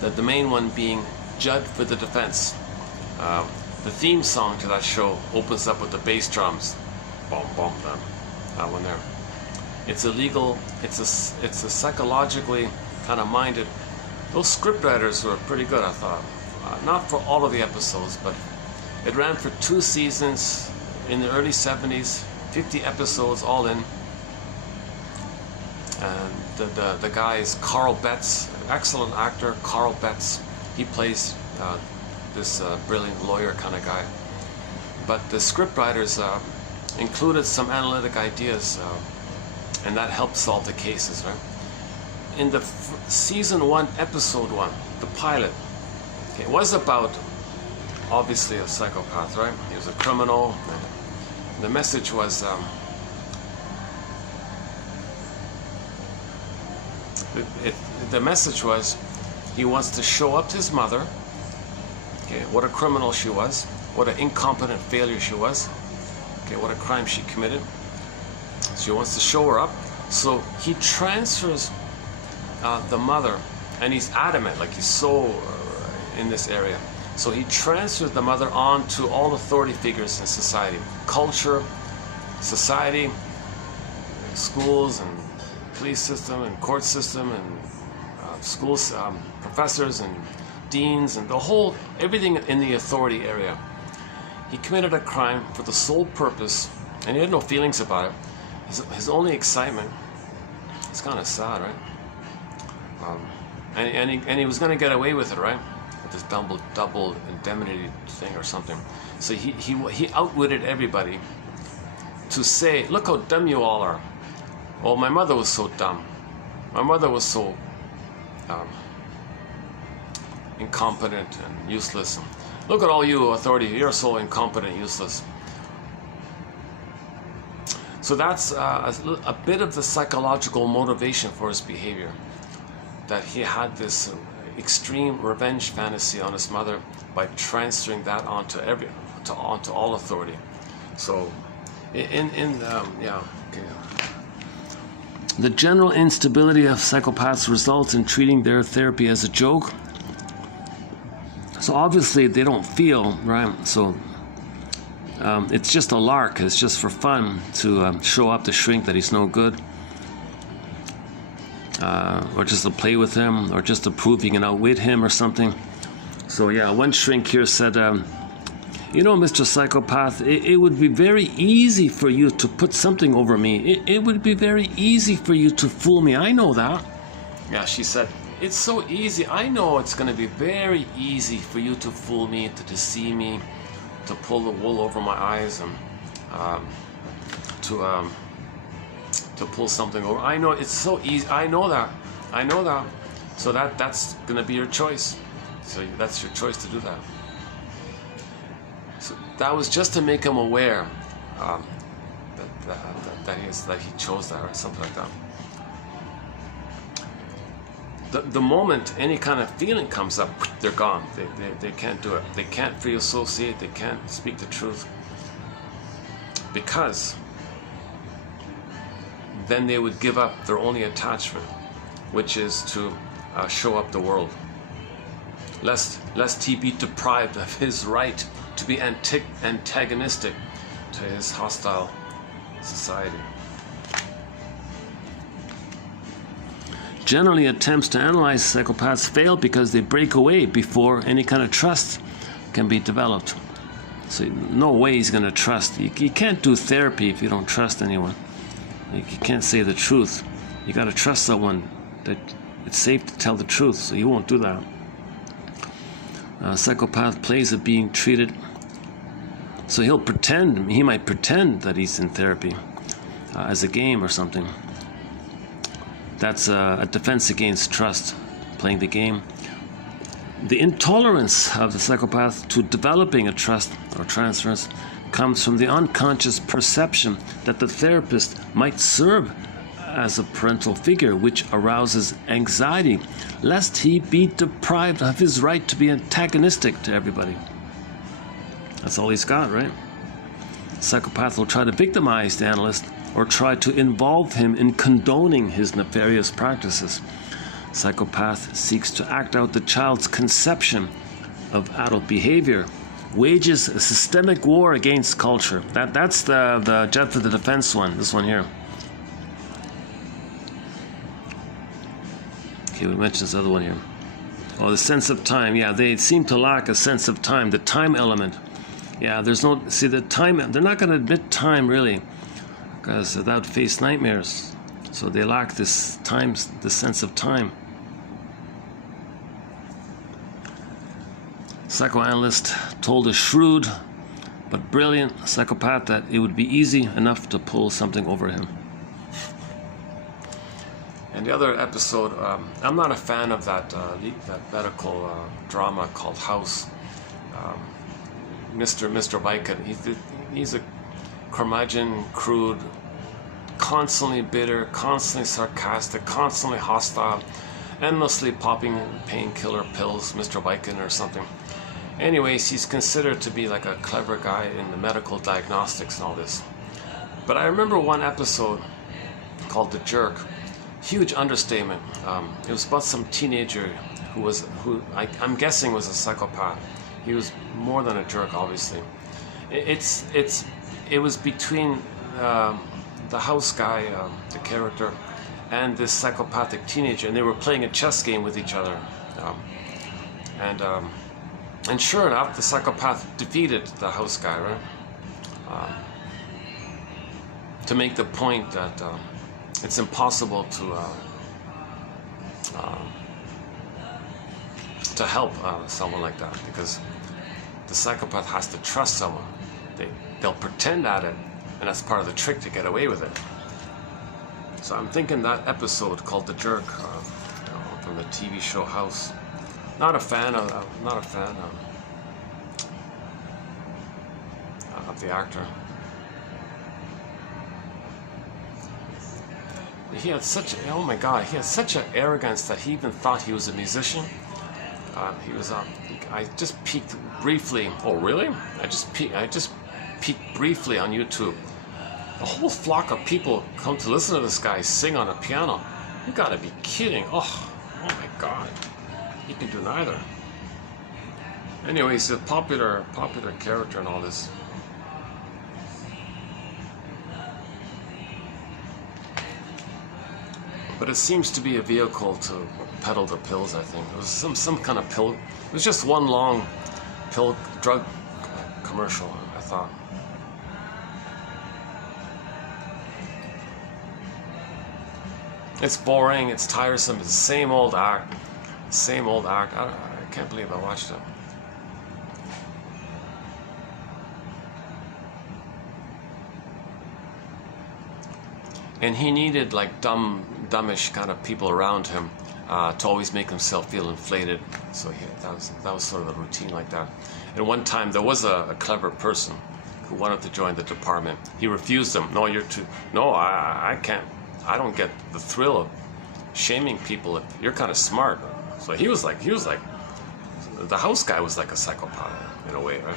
The main one being Judd for the Defense. The theme song to that show opens up with the bass drums. Boom, boom, boom. That one there. It's illegal. It's a psychologically kind of minded. Those scriptwriters were pretty good, I thought. Not for all of the episodes, but it ran for 2 seasons in the early 70s, 50 episodes all in. And the guy is Carl Betts, excellent actor, Carl Betts. He plays this brilliant lawyer kind of guy. But the scriptwriters included some analytic ideas, and that helped solve the cases, right? In the season 1, episode 1, the pilot, it was about obviously a psychopath, right? He was a criminal. And the message was the message was he wants to show up to his mother. Okay, what a criminal she was, what an incompetent failure she was. Okay, what a crime she committed. So he wants to show her up. So he transfers the mother, and he's adamant, like he's so in this area. So he transfers the mother on to all authority figures in society, culture, society, schools, and police system, and court system, and schools, professors, and deans, and everything in the authority area. He committed a crime for the sole purpose, and he had no feelings about it. His only excitement, it's kind of sad, right? And he was going to get away with it, right? With this double indemnity thing or something. So he outwitted everybody to say, look how dumb you all are. Oh, my mother was so dumb. My mother was so incompetent and useless. Look at all you authority, you're so incompetent and useless. So that's a bit of the psychological motivation for his behavior, that he had this extreme revenge fantasy on his mother by transferring that onto all authority. So yeah, okay. The general instability of psychopaths results in treating their therapy as a joke. So obviously they don't feel, right? So it's just a lark. It's just for fun to show up to Shrink that he's no good, or just to play with him, or just to prove he can outwit him or something. So yeah, one Shrink here said, you know, Mr. Psychopath, it would be very easy for you to put something over me. It would be very easy for you to fool me. I know that. Yeah, she said, it's so easy. I know it's going to be very easy for you to fool me, to deceive me, to pull the wool over my eyes, and to pull something over. I know it's so easy. I know that. So that's going to be your choice. So that's your choice to do that. So that was just to make him aware that he chose that, or something like that. The moment any kind of feeling comes up, they're gone. They can't do it. They can't free associate. They can't speak the truth, because then they would give up their only attachment, which is to show up the world. Lest he be deprived of his right to be antagonistic to his hostile society. Generally, attempts to analyze psychopaths fail because they break away before any kind of trust can be developed. So no way he's going to trust. You can't do therapy if you don't trust anyone. You can't say the truth. You got to trust someone that it's safe to tell the truth, so he won't do that. Psychopath plays at being treated. So he might pretend that he's in therapy as a game or something. That's a defense against trust, playing the game. The intolerance of the psychopath to developing a trust or transference comes from the unconscious perception that the therapist might serve as a parental figure, which arouses anxiety lest he be deprived of his right to be antagonistic to everybody. That's all he's got, right? The psychopath will try to victimize the analyst or try to involve him in condoning his nefarious practices. Psychopath seeks to act out the child's conception of adult behavior, wages a systemic war against culture. That's the Jet for the Defense one, this one here. Okay, we mentioned this other one here. Oh, the sense of time. Yeah, they seem to lack a sense of time, the time element. Yeah, there's no, see the time, they're not going to admit time really, because that would face nightmares. So they lack this time, the sense of time. Psychoanalyst told a shrewd but brilliant psychopath that it would be easy enough to pull something over him. And the other episode, I'm not a fan of that medical drama called House. Mr. Viken, he's a curmudgeon, crude, constantly bitter, constantly sarcastic, constantly hostile, endlessly popping painkiller pills, Mr. Viken or something. Anyways, he's considered to be like a clever guy in the medical diagnostics and all this. But I remember one episode called The Jerk. Huge understatement. It was about some teenager who I'm guessing was a psychopath. He was more than a jerk, obviously. It was between the house guy, the character, and this psychopathic teenager, and they were playing a chess game with each other. And sure enough, the psychopath defeated the house guy, right? To make the point that it's impossible to help someone like that, because the psychopath has to trust someone. They'll pretend at it, and that's part of the trick to get away with it. So I'm thinking that episode called The Jerk, from the TV show House. Not a fan of the actor. He had such, oh my God, he had such an arrogance that he even thought he was a musician. I just peeked briefly. Oh really? I just peeked briefly on YouTube. A whole flock of people come to listen to this guy sing on a piano. You gotta be kidding. Oh my God. He can do neither. Anyway, he's a popular character and all this. But it seems to be a vehicle to peddle the pills, I think. It was some kind of pill. It was just one long pill drug commercial, I thought. It's boring, it's tiresome, it's the same old act. Same old act. I can't believe I watched it. And he needed like dumbish kind of people around him to always make himself feel inflated. So that was sort of the routine like that. And one time there was a clever person who wanted to join the department. He refused them. No, you're too. No, I can't. I don't get the thrill of shaming people. If you're kind of smart. So he was like the house guy was like a psychopath in a way, right?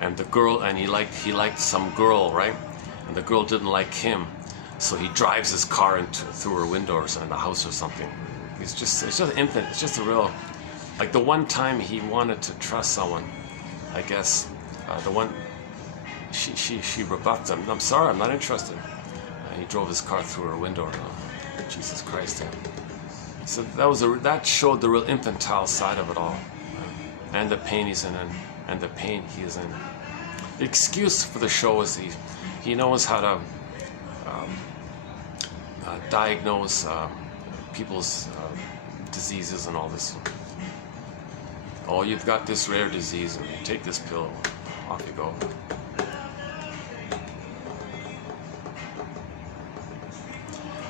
And the girl, and he liked some girl, right? And the girl didn't like him, so he drives his car through her window or something, in the house or something. It's just infant. It's just a real, like the one time he wanted to trust someone, I guess, the one she rebuffed him. I'm sorry, I'm not interested. He drove his car through her window. Jesus Christ! Yeah. So that showed the real infantile side of it all, and the pain he's in. And and the pain he is in. The excuse for the show is he knows how to diagnose people's diseases and all this. Oh, you've got this rare disease, and you take this pill, off you go.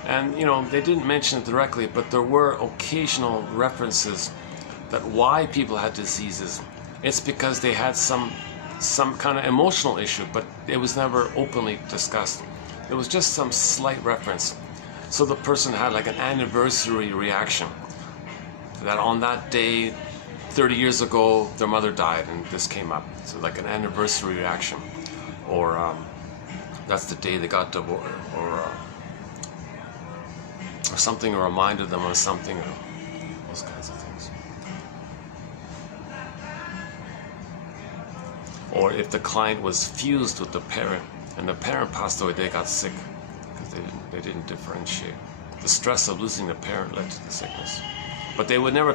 And they didn't mention it directly, but there were occasional references that why people had diseases. It's because they had some kind of emotional issue, but it was never openly discussed. It was just some slight reference. So the person had like an anniversary reaction, that on that day 30 years ago their mother died and this came up. So like an anniversary reaction, or that's the day they got divorced, or something reminded them of something, or those kinds of things. Or if the client was fused with the parent and the parent passed away, they got sick because they didn't differentiate. The stress of losing the parent led to the sickness. But they would never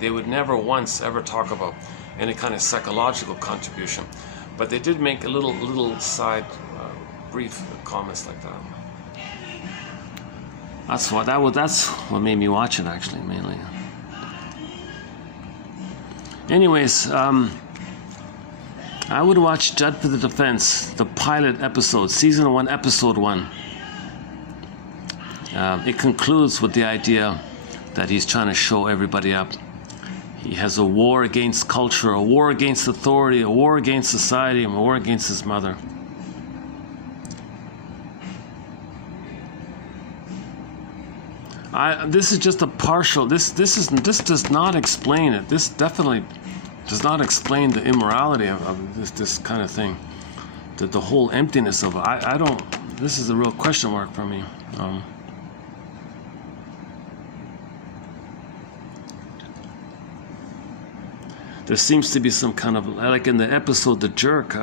they would never once ever talk about any kind of psychological contribution. But they did make a little side brief comments like that. That's what made me watch it, actually, mainly. Anyways, I would watch Judd for the Defense, the pilot episode, season 1, episode 1. It concludes with the idea that he's trying to show everybody up. He has a war against culture, a war against authority, a war against society, and a war against his mother. This is just a partial. This does not explain it. This definitely does not explain the immorality of this kind of thing. The whole emptiness of it. I don't. This is a real question mark for me. There seems to be some kind of, like in the episode The Jerk.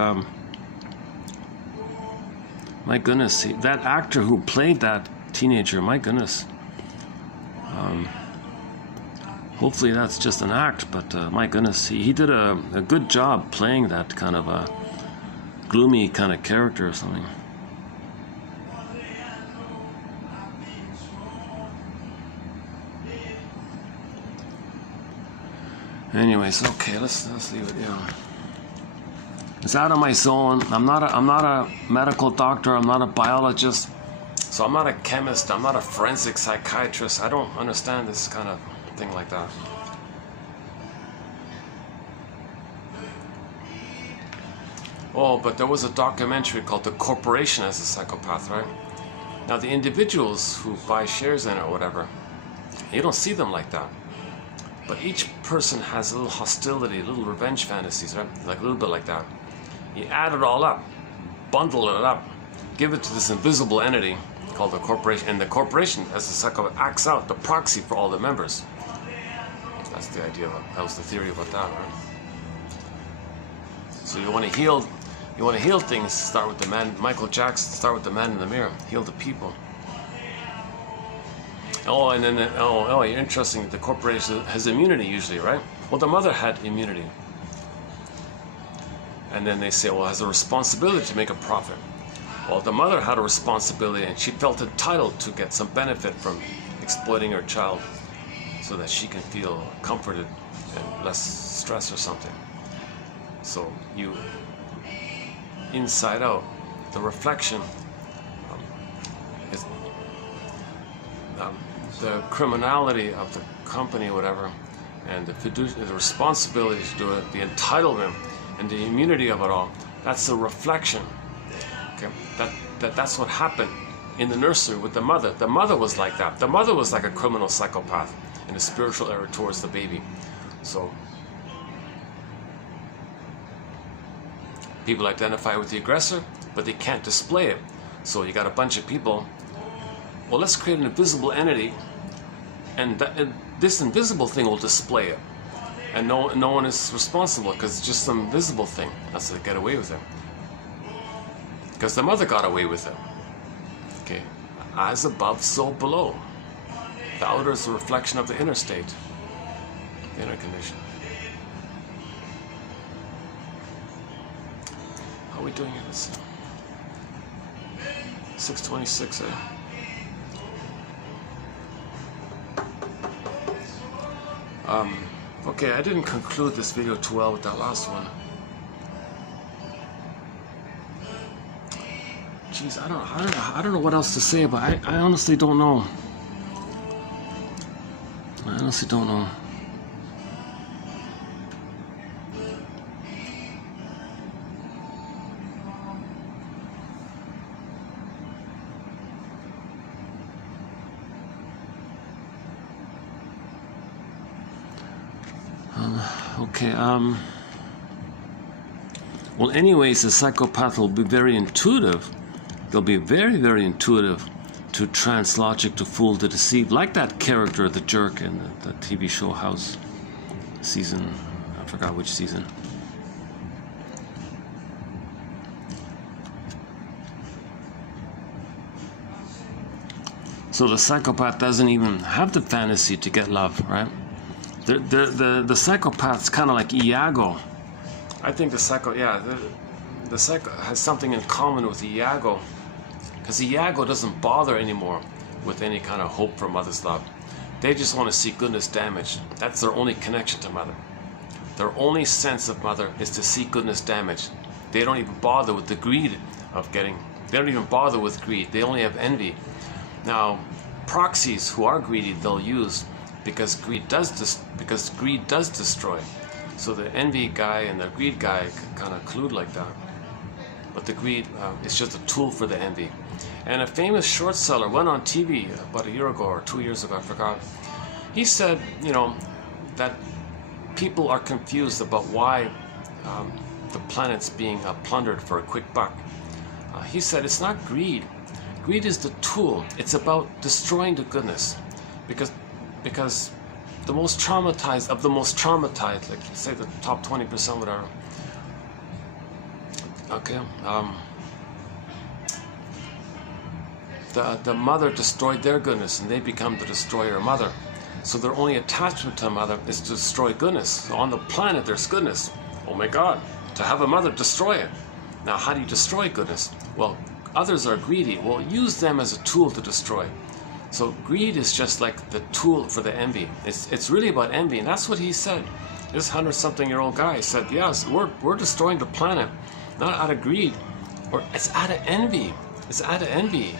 My goodness, that actor who played that teenager. My goodness. Hopefully that's just an act, but my goodness, he did a good job playing that kind of a gloomy kind of character or something. Anyways, okay, let's leave it. Yeah, it's out of my zone. I'm not a medical doctor. I'm not a biologist. So I'm not a chemist. I'm not a forensic psychiatrist. I don't understand this kind of thing like that. Oh, but there was a documentary called The Corporation as a Psychopath, right? Now the individuals who buy shares in it or whatever, you don't see them like that. But each person has a little hostility, little revenge fantasies, right? Like a little bit like that. You add it all up, bundle it up, give it to this invisible entity called the corporation, and the corporation as a psychopath acts out the proxy for all the members. That's the idea. That was the theory about that, right? So you want to heal things. Start with the man. Michael Jackson. Start with the man in the mirror. Heal the people. Oh, and then you're interesting. The corporation has immunity usually, right? Well, the mother had immunity, and then they say, well, has a responsibility to make a profit. Well, the mother had a responsibility, and she felt entitled to get some benefit from exploiting her child, so that she can feel comforted and less stress or something. So you, inside out, the reflection is the criminality of the company, whatever, and the responsibility to do it, the entitlement and the immunity of it all. That's a reflection. Okay, that's what happened in the nursery with the mother. The mother was like that. The mother was like a criminal psychopath in a spiritual error towards the baby. So people identify with the aggressor, but they can't display it. So you got a bunch of people. Well, let's create an invisible entity, and this invisible thing will display it, and no one is responsible because it's just some visible thing. That's how they get away with it. Because the mother got away with it. Okay, as above, so below. The outer is a reflection of the inner state, the inner condition. we doing here? Let's see. 6:26, eh? Okay, I didn't conclude this video too well with that last one. Jeez, I don't know what else to say about it. I honestly don't know. I honestly don't know. Okay, well, anyways, the psychopath will be very intuitive. They'll be very, very intuitive to trans logic, to fool, to deceive, like that character, the jerk in the TV show House season, I forgot which season. So the psychopath doesn't even have the fantasy to get love, right? The psychopath's kind of like Iago. I think the psycho has something in common with Iago, because Iago doesn't bother anymore with any kind of hope for mother's love. They just want to see goodness damaged. That's their only connection to mother. Their only sense of mother is to see goodness damaged. They don't even bother with the greed of getting. They don't even bother with greed. They only have envy. Now, proxies who are greedy, they'll use. Because greed does destroy. So the envy guy and the greed guy kind of collude like that. But the greed is just a tool for the envy. And a famous short seller went on TV about a year ago or 2 years ago, I forgot. He said, you know, that people are confused about why the planet's being plundered for a quick buck. He said it's not greed. Greed is the tool. It's about destroying the goodness. Because the most traumatized of the most traumatized, like say the top 20%, whatever. Okay, the mother destroyed their goodness, and they become the destroyer mother. So their only attachment to a mother is to destroy goodness. So on the planet, there's goodness. Oh my God! To have a mother destroy it. Now, how do you destroy goodness? Well, others are greedy. Well, use them as a tool to destroy. So greed is just like the tool for the envy. It's really about envy, and that's what he said. This 100-something-year-old guy said, yes, we're destroying the planet, not out of greed, or it's out of envy. It's out of envy.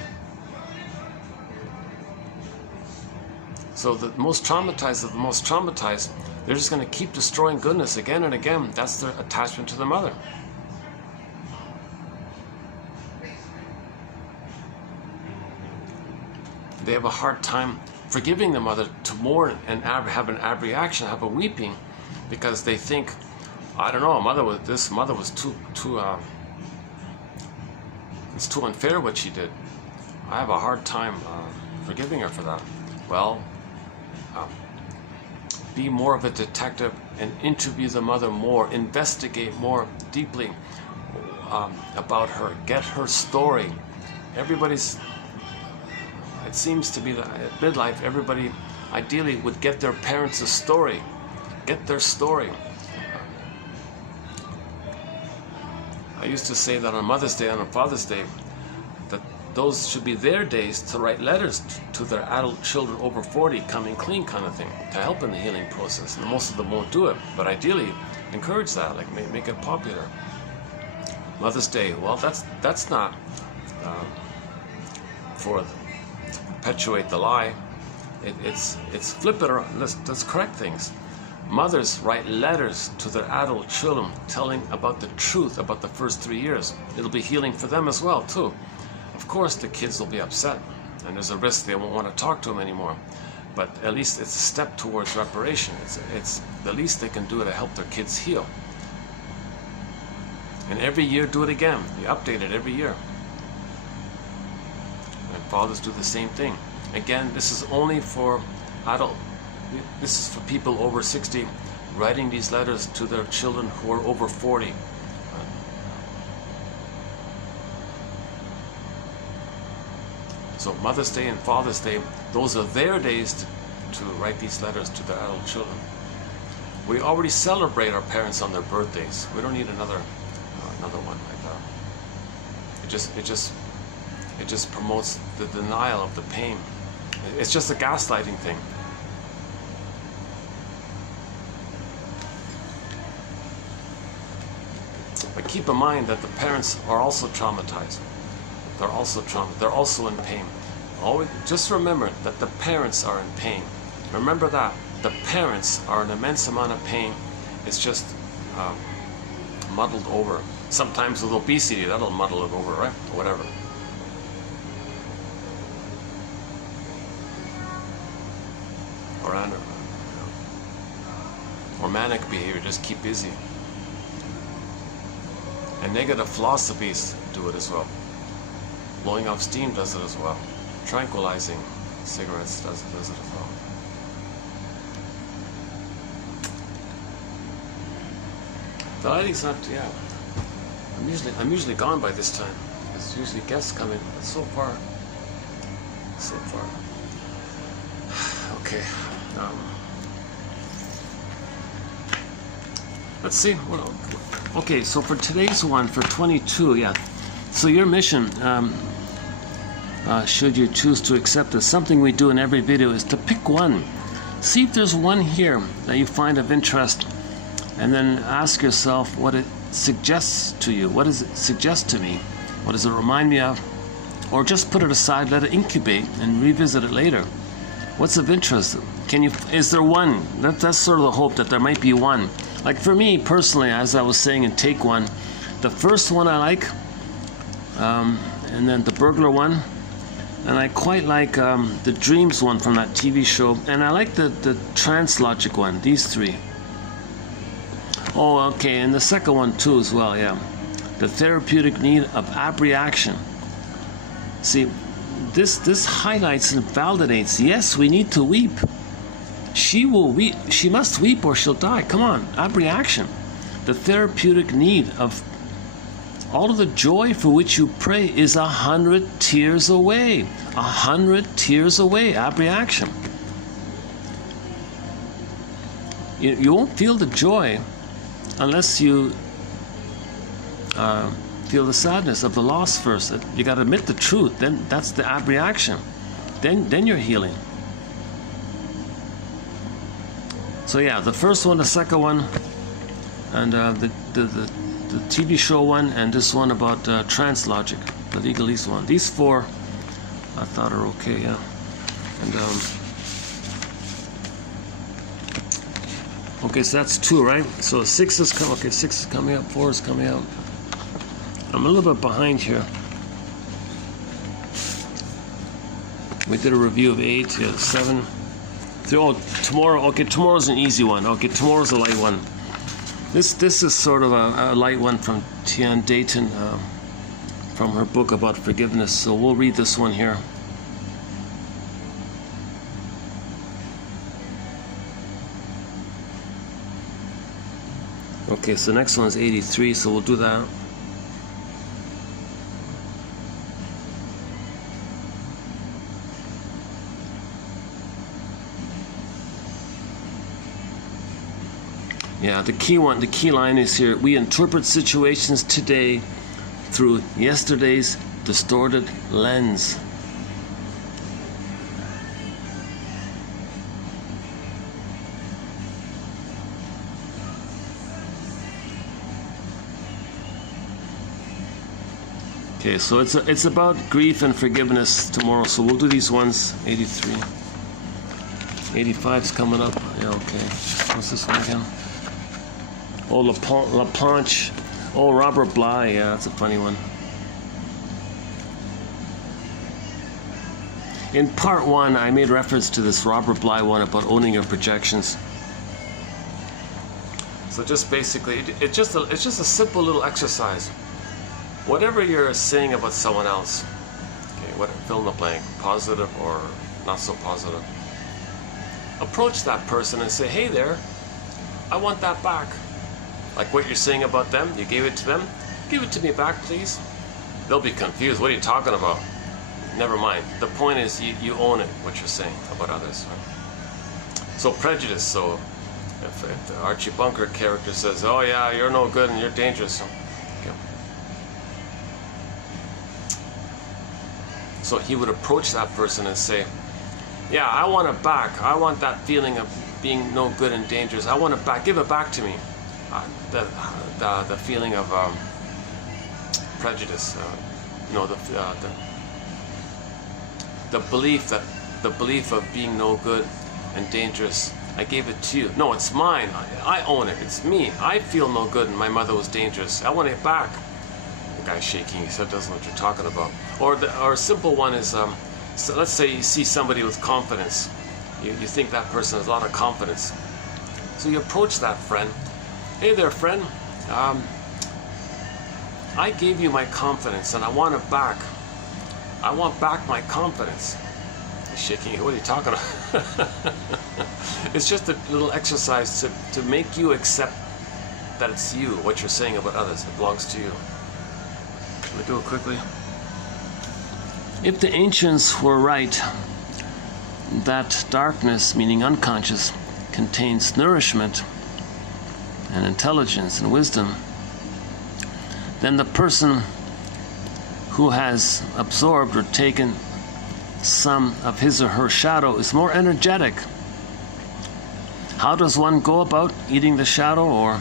So the most traumatized of the most traumatized, they're just going to keep destroying goodness again and again. That's their attachment to the mother. They have a hard time forgiving the mother to mourn and have an abreaction, have a weeping, because they think, I don't know, this mother was it's too unfair what she did. I have a hard time forgiving her for that. Well, be more of a detective and interview the mother more, investigate more deeply about her, get her story. It seems to be that at midlife, everybody ideally would get their parents a story, get their story. I used to say that on Mother's Day and on Father's Day, that those should be their days to write letters to their adult children over 40, coming clean kind of thing, to help in the healing process. And most of them won't do it, but ideally encourage that, like make it popular. Mother's Day, well, that's not to perpetuate the lie. It's flip it around. Let's correct things. Mothers write letters to their adult children telling about the truth about the first 3 years. It'll be healing for them as well too. Of course the kids will be upset, and there's a risk they won't want to talk to them anymore, but at least it's a step towards reparation. It's the least they can do to help their kids heal. And every year do it again. You update it every year. And fathers do the same thing. Again, this is only for this is for people over 60 writing these letters to their children who are over 40. So Mother's Day and Father's Day, those are their days to write these letters to their adult children. We already celebrate our parents on their birthdays. We don't need another one like that. It just promotes the denial of the pain. It's just a gaslighting thing. But keep in mind that the parents are also traumatized. They're also in pain. Always, just remember that the parents are in pain. Remember that. The parents are in immense amount of pain. It's just muddled over. Sometimes with obesity, that'll muddle it over, right? Or whatever. Or manic behavior, just keep busy. And negative philosophies do it as well. Blowing off steam does it as well. Tranquilizing cigarettes does it as well. The lighting's not, yeah. I'm usually gone by this time. There's usually guests coming. But so far. Okay. Let's see. Okay, so for today's one, for 22, yeah. So your mission, should you choose to accept it, something we do in every video is to pick one. See if there's one here that you find of interest, and then ask yourself what it suggests to you. What does it suggest to me? What does it remind me of? Or just put it aside, let it incubate, and revisit it later. What's of interest? Is there one? That's sort of the hope, that there might be one. Like for me personally, as I was saying in take one, the first one I like, and then the Bergler one, and I quite like the Dreams one from that TV show, and I like the Translogic one, these three. Oh, okay, and the second one too as well, yeah. The Therapeutic Need of Abreaction. See, this highlights and validates, yes, we need to weep. She will weep. She must weep or she'll die. Come on, abreaction. The therapeutic need of all of the joy for which you pray is 100 tears away. 100 tears away, abreaction. You won't feel the joy unless you feel the sadness of the loss first. You got to admit the truth. Then that's the abreaction. Then you're healing. So yeah, the first one, the second one, and the TV show one, and this one about Translogic, the legalese one. These four, I thought are okay, yeah. And okay, so that's two, right? So 6 is coming. Okay, 6 is coming up. 4 is coming out. I'm a little bit behind here. We did a review of 8, yeah, 7. Oh, tomorrow. Okay, tomorrow's an easy one. Okay, tomorrow's a light one. This is sort of a light one from Tian Dayton, from her book about forgiveness. So we'll read this one here. Okay, so next one is 83. So we'll do that. Yeah, the key line is here. We interpret situations today through yesterday's distorted lens. Okay, so it's about grief and forgiveness tomorrow. So we'll do these ones. 83. 85's coming up. Yeah, okay. What's this one again? Oh, La Planche. Oh, Robert Bly. Yeah, that's a funny one. In part 1, I made reference to this Robert Bly one about owning your projections. So just basically, it's just a simple little exercise. Whatever you're saying about someone else, okay, fill in the blank, positive or not so positive. Approach that person and say, hey there, I want that back. Like what you're saying about them, you gave it to them, give it to me back, please. They'll be confused. What are you talking about? Never mind. The point is you own it, what you're saying about others. Right? So prejudice. So if the Archie Bunker character says, oh yeah, you're no good and you're dangerous. Okay. So he would approach that person and say, yeah, I want it back. I want that feeling of being no good and dangerous. I want it back. Give it back to me. The feeling of prejudice. The belief of being no good and dangerous. I gave it to you. No, it's mine. I own it. It's me. I feel no good and my mother was dangerous. I want it back. The guy's shaking. He said, doesn't know what you're talking about. Or a simple one is, so let's say you see somebody with confidence. You think that person has a lot of confidence. So you approach that friend. Hey there, friend. I gave you my confidence and I want it back. I want back my confidence. He's shaking. What are you talking about? It's just a little exercise to make you accept that it's you, what you're saying about others. It belongs to you. Can we do it quickly? If the ancients were right, that darkness, meaning unconscious, contains nourishment and intelligence and wisdom, then the person who has absorbed or taken some of his or her shadow is more energetic. How does one go about eating the shadow or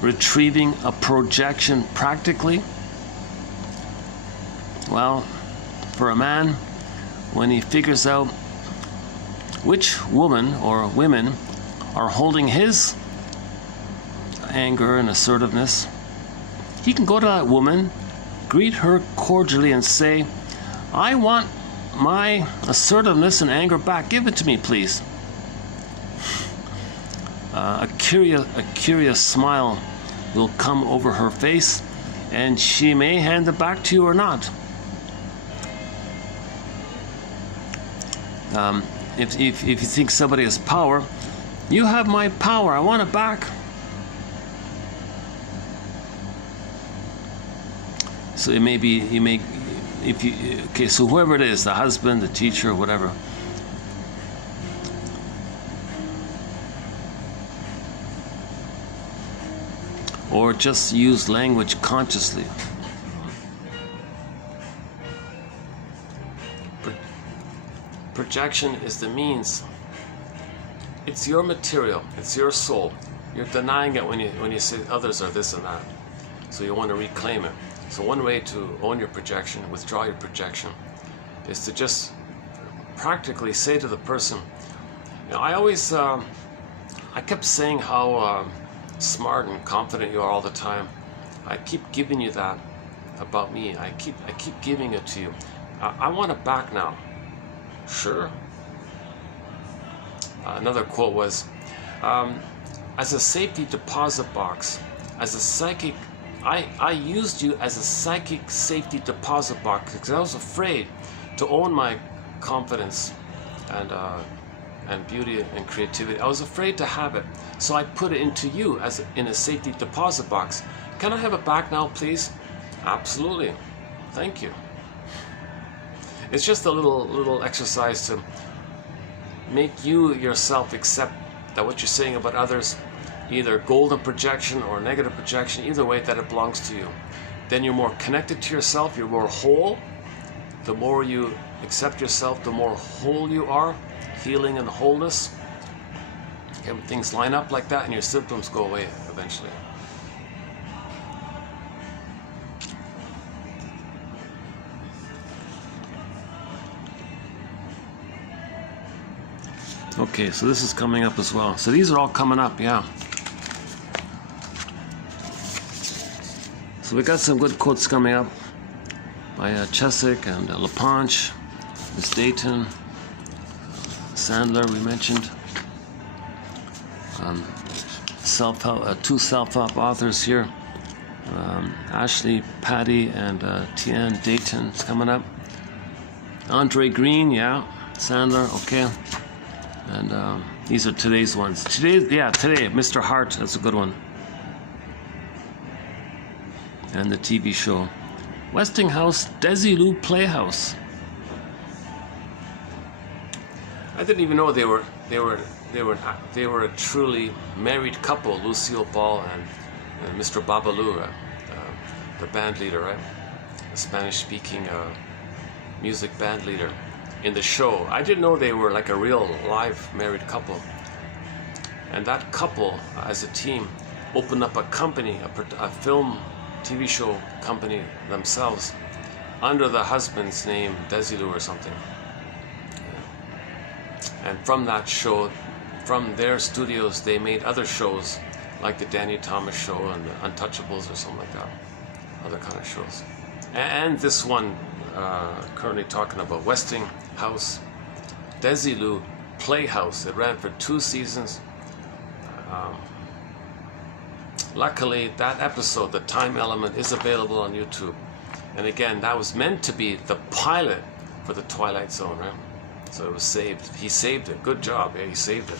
retrieving a projection practically? Well, for a man, when he figures out which woman or women are holding his anger and assertiveness, he can go to that woman, greet her cordially and say, I want my assertiveness and anger back. Give it to me, please. A curious smile will come over her face, and she may hand it back to you or not. If you think somebody has power, you have my power. I want it back. So it may be, okay, so whoever it is, the husband, the teacher, whatever. Or just use language consciously. Projection is the means. It's your material. It's your soul. You're denying it when you say others are this and that. So you want to reclaim it. So one way to own your projection, withdraw your projection, is to just practically say to the person, I kept saying how smart and confident you are all the time. I keep giving you that about me. I keep giving it to you. I want it back now. Sure. Another quote was, as a safety deposit box, as a psychic, I used you as a psychic safety deposit box because I was afraid to own my confidence and beauty and creativity. I was afraid to have it, so I put it into you in a safety deposit box. Can I have it back now, please? Absolutely. Thank you. It's just a little exercise to make you yourself accept that what you're saying about others, either golden projection or negative projection, either way, that it belongs to you. Then you're more connected to yourself, you're more whole. The more you accept yourself, the more whole you are, healing and wholeness. Things line up like that and your symptoms go away eventually. Okay, so this is coming up as well. So these are all coming up, yeah. So we got some good quotes coming up by Chesick and LaPonche, Miss Dayton, Sandler we mentioned. Two self-help authors here. Ashley, Patty, and Tian Dayton is coming up. Andre Green, yeah. Sandler, okay. And these are today's ones. Today, Mr. Hart, that's a good one. And the TV show. Westinghouse Desilu Playhouse. I didn't even know they were a truly married couple, Lucille Ball and Mr. Babalu, the band leader, right? The Spanish-speaking music band leader in the show. I didn't know they were like a real live married couple. And that couple, as a team, opened up a company, a film, TV show company themselves, under the husband's name, Desilu or something. And from that show, from their studios, they made other shows, like the Danny Thomas Show and the Untouchables or something like that. Other kind of shows. And this one, currently talking about Westinghouse, Desilu Playhouse. It ran for 2 seasons. Luckily, that episode, the time element, is available on YouTube. And again, that was meant to be the pilot for the Twilight Zone, right? So it was saved. He saved it. Good job. Yeah, he saved it.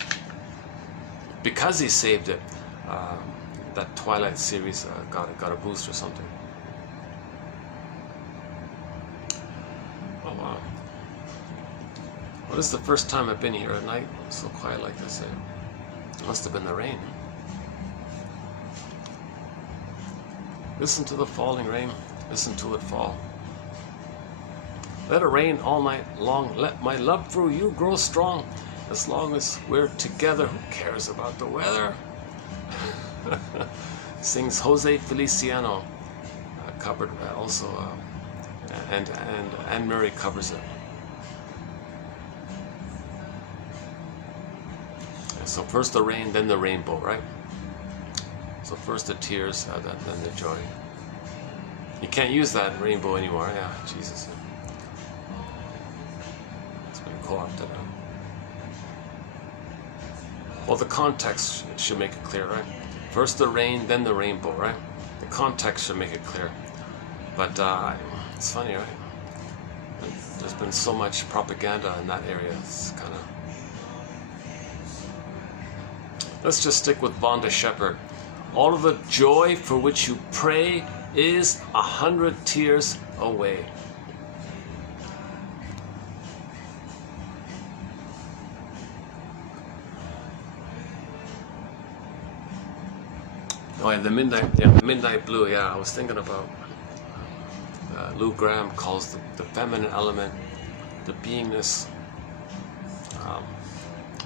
Because he saved it, that Twilight series got a boost or something. Oh wow. Well, this is the first time I've been here at night. It's so quiet like this. It must have been the rain. Listen to the falling rain. Listen to it fall. Let it rain all night long. Let my love for you grow strong. As long as we're together, who cares about the weather? Sings Jose Feliciano. Covered also, and Anne Murray covers it. And so first the rain, then the rainbow, right? So first the tears, then the joy. You can't use that rainbow anymore. Yeah, Jesus. It's been co-opted. Well, the context should make it clear, right? First the rain, then the rainbow, right? The context should make it clear. But it's funny, right? There's been so much propaganda in that area. It's kind of... Let's just stick with Vonda Shepard. All of the joy for which you pray is 100 tears away. Oh, yeah, the midnight blue. Yeah, I was thinking about Lou Graham calls the feminine element, the beingness,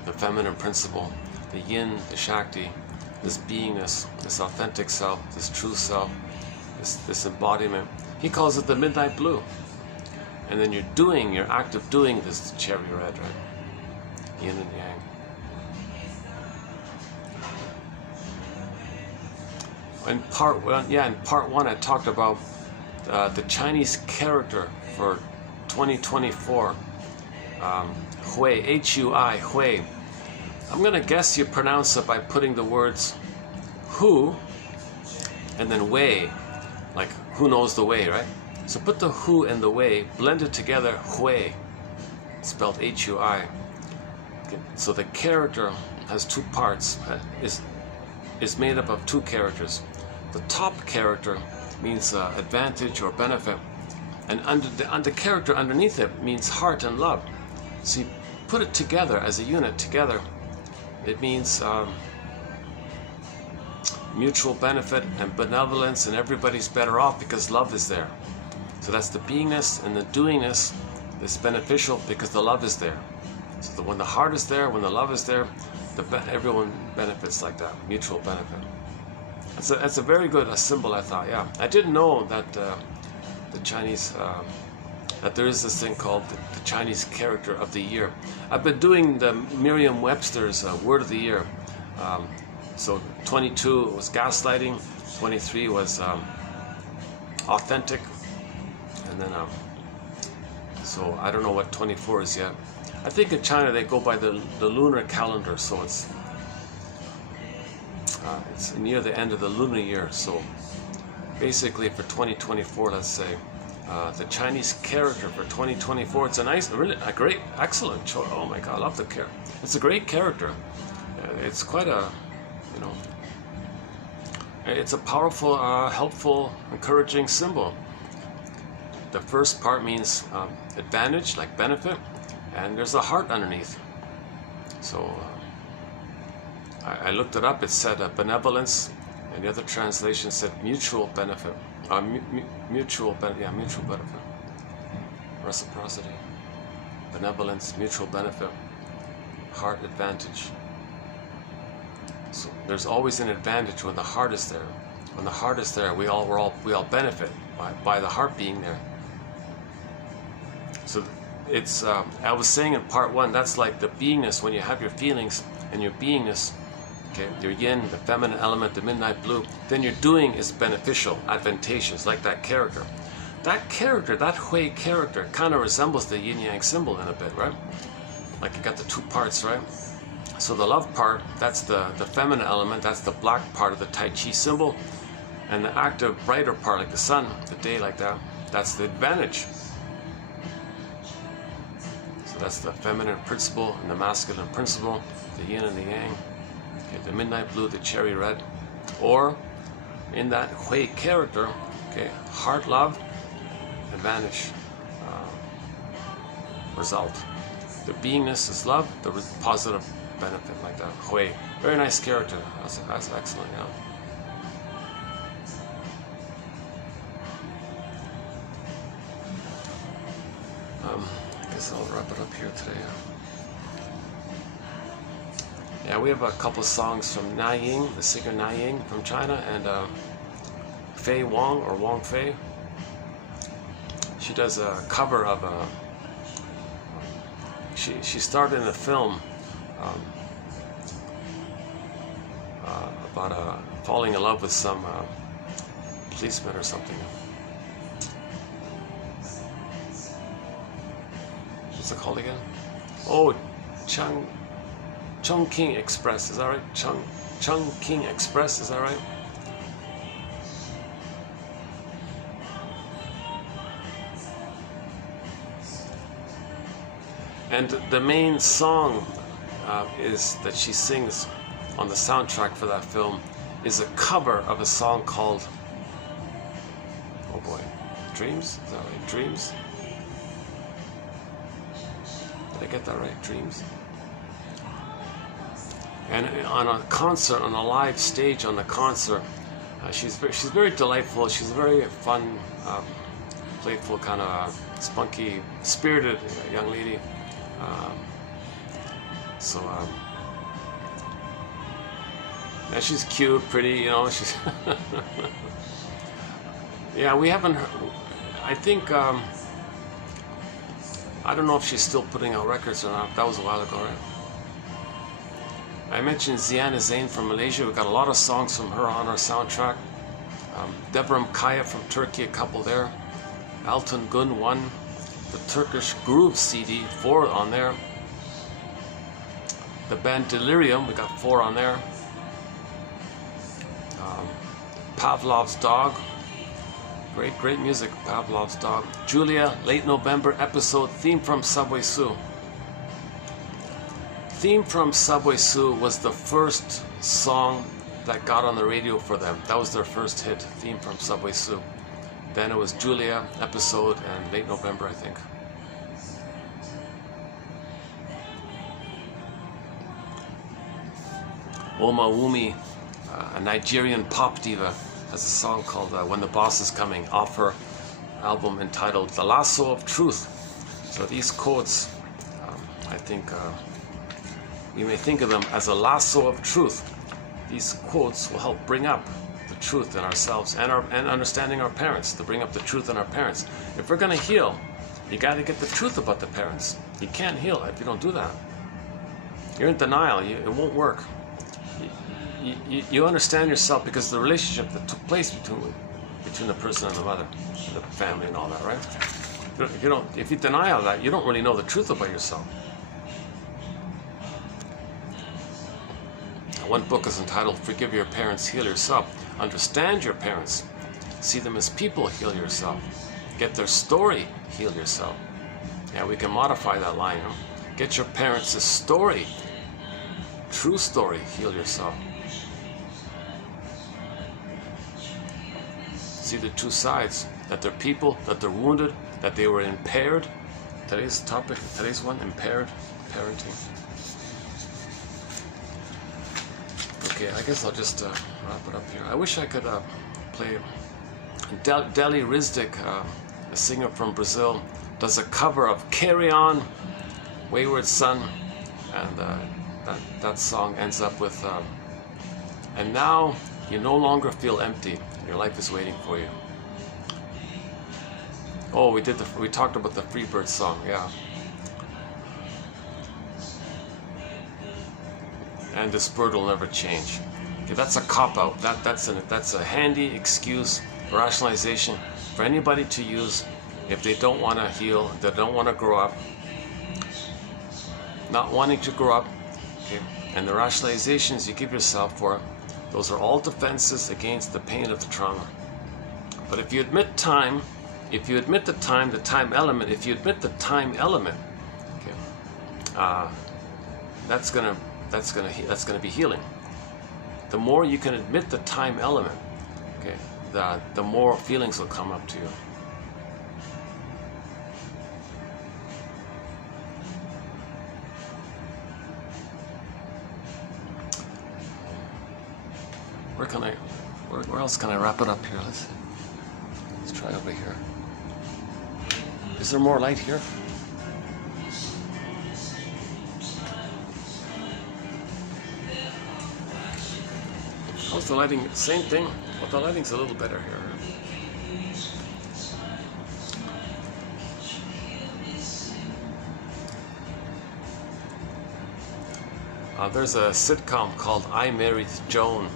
the feminine principle, the yin, the shakti, this beingness, this authentic self, this true self, this embodiment. He calls it the midnight blue. And then your act of doing this cherry red, right? Yin and yang. In part one, I talked about the Chinese character for 2024, Hui, H-U-I, Hui. I'm gonna guess you pronounce it by putting the words who and then way, like who knows the way, right? So put the who and the way, blend it together, Hui, spelled H-U-I. So the character has 2 parts, is made up of 2 characters. The top character means advantage or benefit, and the character underneath it means heart and love. So you put it together as a unit together. It means mutual benefit and benevolence, and everybody's better off because love is there. So that's the beingness, and the doingness is beneficial because the love is there. So when the heart is there, when the love is there, everyone benefits like that, mutual benefit. That's a very good symbol, I thought. Yeah, I didn't know that the Chinese that there is this thing called the Chinese character of the year. I've been doing the Merriam-Webster's word of the year. So 22 was gaslighting, 23 was authentic, and then so I don't know what 24 is yet. I think in China they go by the lunar calendar, so it's near the end of the lunar year. So basically for 2024, let's say, the Chinese character for 2024, it's a great, excellent choice. Oh my God, I love the character. It's a great character. It's quite a, it's a powerful, helpful, encouraging symbol. The first part means advantage, like benefit, and there's a heart underneath. So I looked it up. It said benevolence, and the other translation said mutual benefit. Mutual benefit. reciprocity, benevolence, mutual benefit, heart advantage. So there's always an advantage when the heart is there. When the heart is there, we all benefit by the heart being there. So it's I was saying in part one, that's like the beingness. When you have your feelings and your beingness, okay, your yin, the feminine element, the midnight blue, then your doing is beneficial, advantageous, like that character. That character, that Hui character, kind of resembles the yin yang symbol in a bit, right? Like you got the two parts, right? So the love part, that's the feminine element, that's the black part of the Tai Chi symbol. And the active, brighter part, like the sun, the day, like that, that's the advantage. So that's the feminine principle and the masculine principle, the yin and the yang. Okay, the midnight blue, the cherry red. Or, in that Hui character, okay, heart love, advantage, result. The beingness is love, the positive benefit, like that. Hui, very nice character. That's excellent, yeah. I guess I'll wrap it up here today. Yeah, we have a couple songs from Na Ying, the singer Na Ying from China, and Fei Wang, or Wang Fei. She does a cover of a. She started in a film about falling in love with some policeman or something. What's it called again? Oh, Chongqing Express, is that right? Chongqing Express, is that right? And the main song is that she sings on the soundtrack for that film is a cover of a song called, oh boy, Dreams? Is that right? Dreams? Did I get that right? Dreams? And on a concert, on a live stage on the concert, she's very delightful. She's a very fun, playful, kind of spunky, spirited young lady. Yeah, she's cute, pretty, you know. She's yeah, we haven't heard, I think I don't know if she's still putting out records or not. That was a while ago, right? I mentioned Ziana Zain from Malaysia. We got a lot of songs from her on our soundtrack. Deborah Mkaya from Turkey, a couple there. Alton Gun, one. The Turkish Groove CD, 4 on there. The band Delirium, we got 4 on there. Pavlov's Dog, great music, Pavlov's Dog. Julia, Late November episode, theme from Subway Sue. Theme from Subway Sue was the first song that got on the radio for them. That was their first hit, theme from Subway Sue. Then it was Julia, episode, and Late November, I think. Oma Wumi, a Nigerian pop diva, has a song called When the Boss is Coming, off her album entitled The Lasso of Truth. So these quotes, I think we may think of them as a lasso of truth. These quotes will help bring up the truth in ourselves and understanding our parents, to bring up the truth in our parents. If we're going to heal, you got to get the truth about the parents. You can't heal if you don't do that. You're in denial. It won't work. You understand yourself because of the relationship that took place between the person and the mother, and the family, and all that, right? If you deny all that, you don't really know the truth about yourself. One book is entitled "Forgive Your Parents, Heal Yourself." Understand your parents, see them as people. Heal yourself. Get their story. Heal yourself. Yeah, we can modify that line. Huh? Get your parents' story. True story. Heal yourself. See the two sides, that they're people, that they're wounded, that they were impaired. Today's topic, today's one, impaired parenting. Okay, I guess I'll just wrap it up here. I wish I could play Deli Rizdik, a singer from Brazil, does a cover of Carry On, Wayward Son, and that song ends up with, and now you no longer feel empty. Your life is waiting for you. Oh, we talked about the Freebird song, yeah. And this bird will never change. Okay, that's a cop-out. That's a handy excuse, rationalization for anybody to use if they don't want to heal, they don't want to grow up, not wanting to grow up. Okay, and the rationalizations you give yourself for it, those are all defenses against the pain of the trauma. But if you admit time, if you admit the time element, if you admit the time element, okay, that's gonna be healing. The more you can admit the time element, okay, the more feelings will come up to you. Where else can I wrap it up here? Let's try over here. Is there more light here? How's the lighting? Same thing? Well, the lighting's a little better here. There's a sitcom called I Married Joan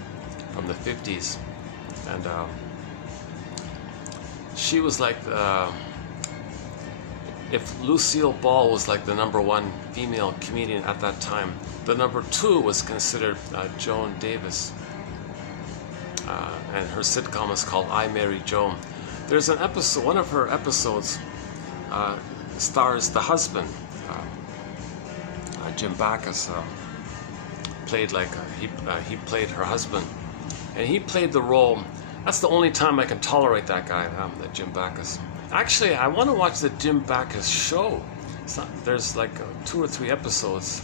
from the 50s, and she was like, if Lucille Ball was like the #1 female comedian at that time, the #2 was considered Joan Davis, and her sitcom is called I Married Joan. There's an episode, one of her episodes stars the husband, Jim Backus. Played like he played her husband, and he played the role. That's the only time I can tolerate that guy, that Jim Backus. Actually, I want to watch the Jim Backus show. There's like 2 or 3 episodes.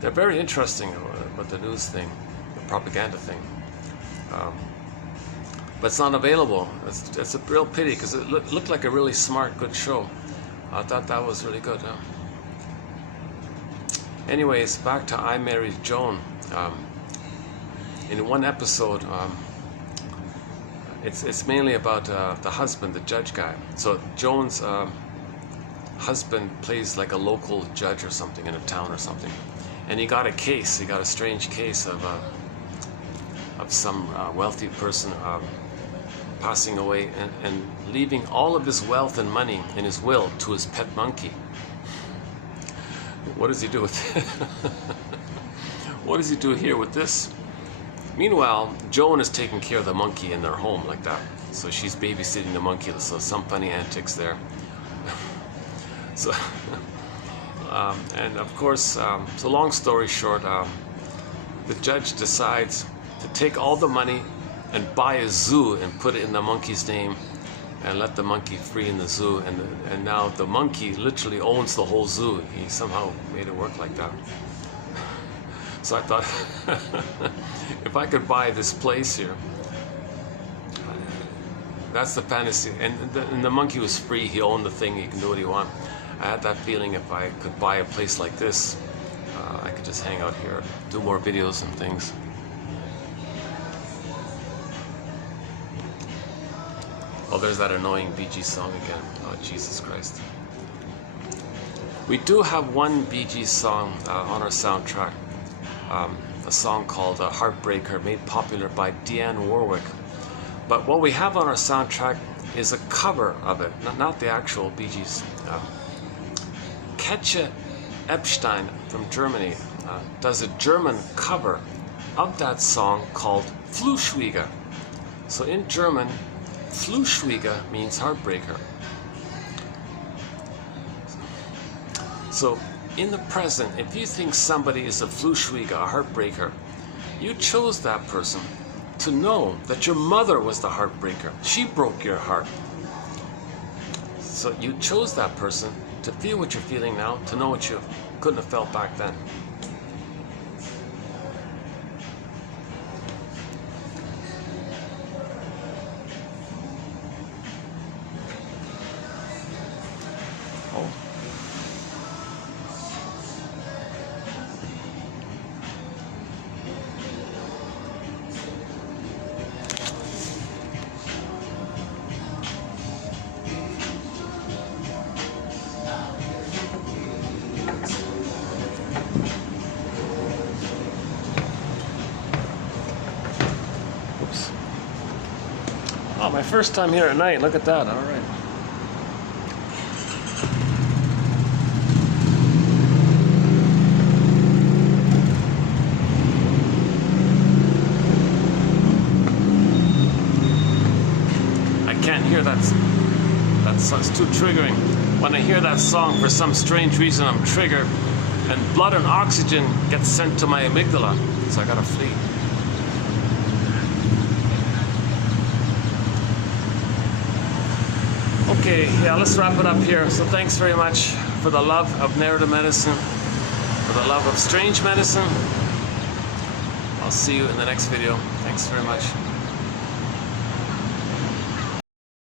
They're very interesting about the news thing, the propaganda thing. But it's not available. It's a real pity, because it looked like a really smart, good show. I thought that was really good. Anyways, back to I Married Joan. In one episode, it's mainly about the husband, the judge guy. So Joan's husband plays like a local judge or something in a town or something, and he got a strange case of some wealthy person passing away and leaving all of his wealth and money in his will to his pet monkey. What does he do with it? What does he do here with this? Meanwhile, Joan is taking care of the monkey in their home like that. So she's babysitting the monkey. So some funny antics there. So, and of course, so long story short, the judge decides to take all the money and buy a zoo and put it in the monkey's name and let the monkey free in the zoo. And now the monkey literally owns the whole zoo. He somehow made it work like that. So I thought, if I could buy this place here, that's the fantasy. And the monkey was free. He owned the thing. He can do what he wants. I had that feeling if I could buy a place like this, I could just hang out here, do more videos and things. Oh, there's that annoying Bee Gees song again. Oh, Jesus Christ. We do have one Bee Gees song on our soundtrack. A song called Heartbreaker, made popular by Dionne Warwick. But what we have on our soundtrack is a cover of it, not the actual Bee Gees. Katja Epstein from Germany does a German cover of that song called Fluschwieger. So in German, Fluschwieger means heartbreaker. So in the present, if you think somebody is a Fluschwieger, a heartbreaker, you chose that person to know that your mother was the heartbreaker. She broke your heart. So you chose that person to feel what you're feeling now, to know what you couldn't have felt back then. Oh, Wow, my first time here at night. Look at that. All right. I can't hear that. It's too triggering. When I hear that song, for some strange reason, I'm triggered, and blood and oxygen gets sent to my amygdala, so I gotta flee. Okay, yeah, let's wrap it up here. So thanks very much for the love of narrative medicine, for the love of strange medicine. I'll see you in the next video. Thanks very much.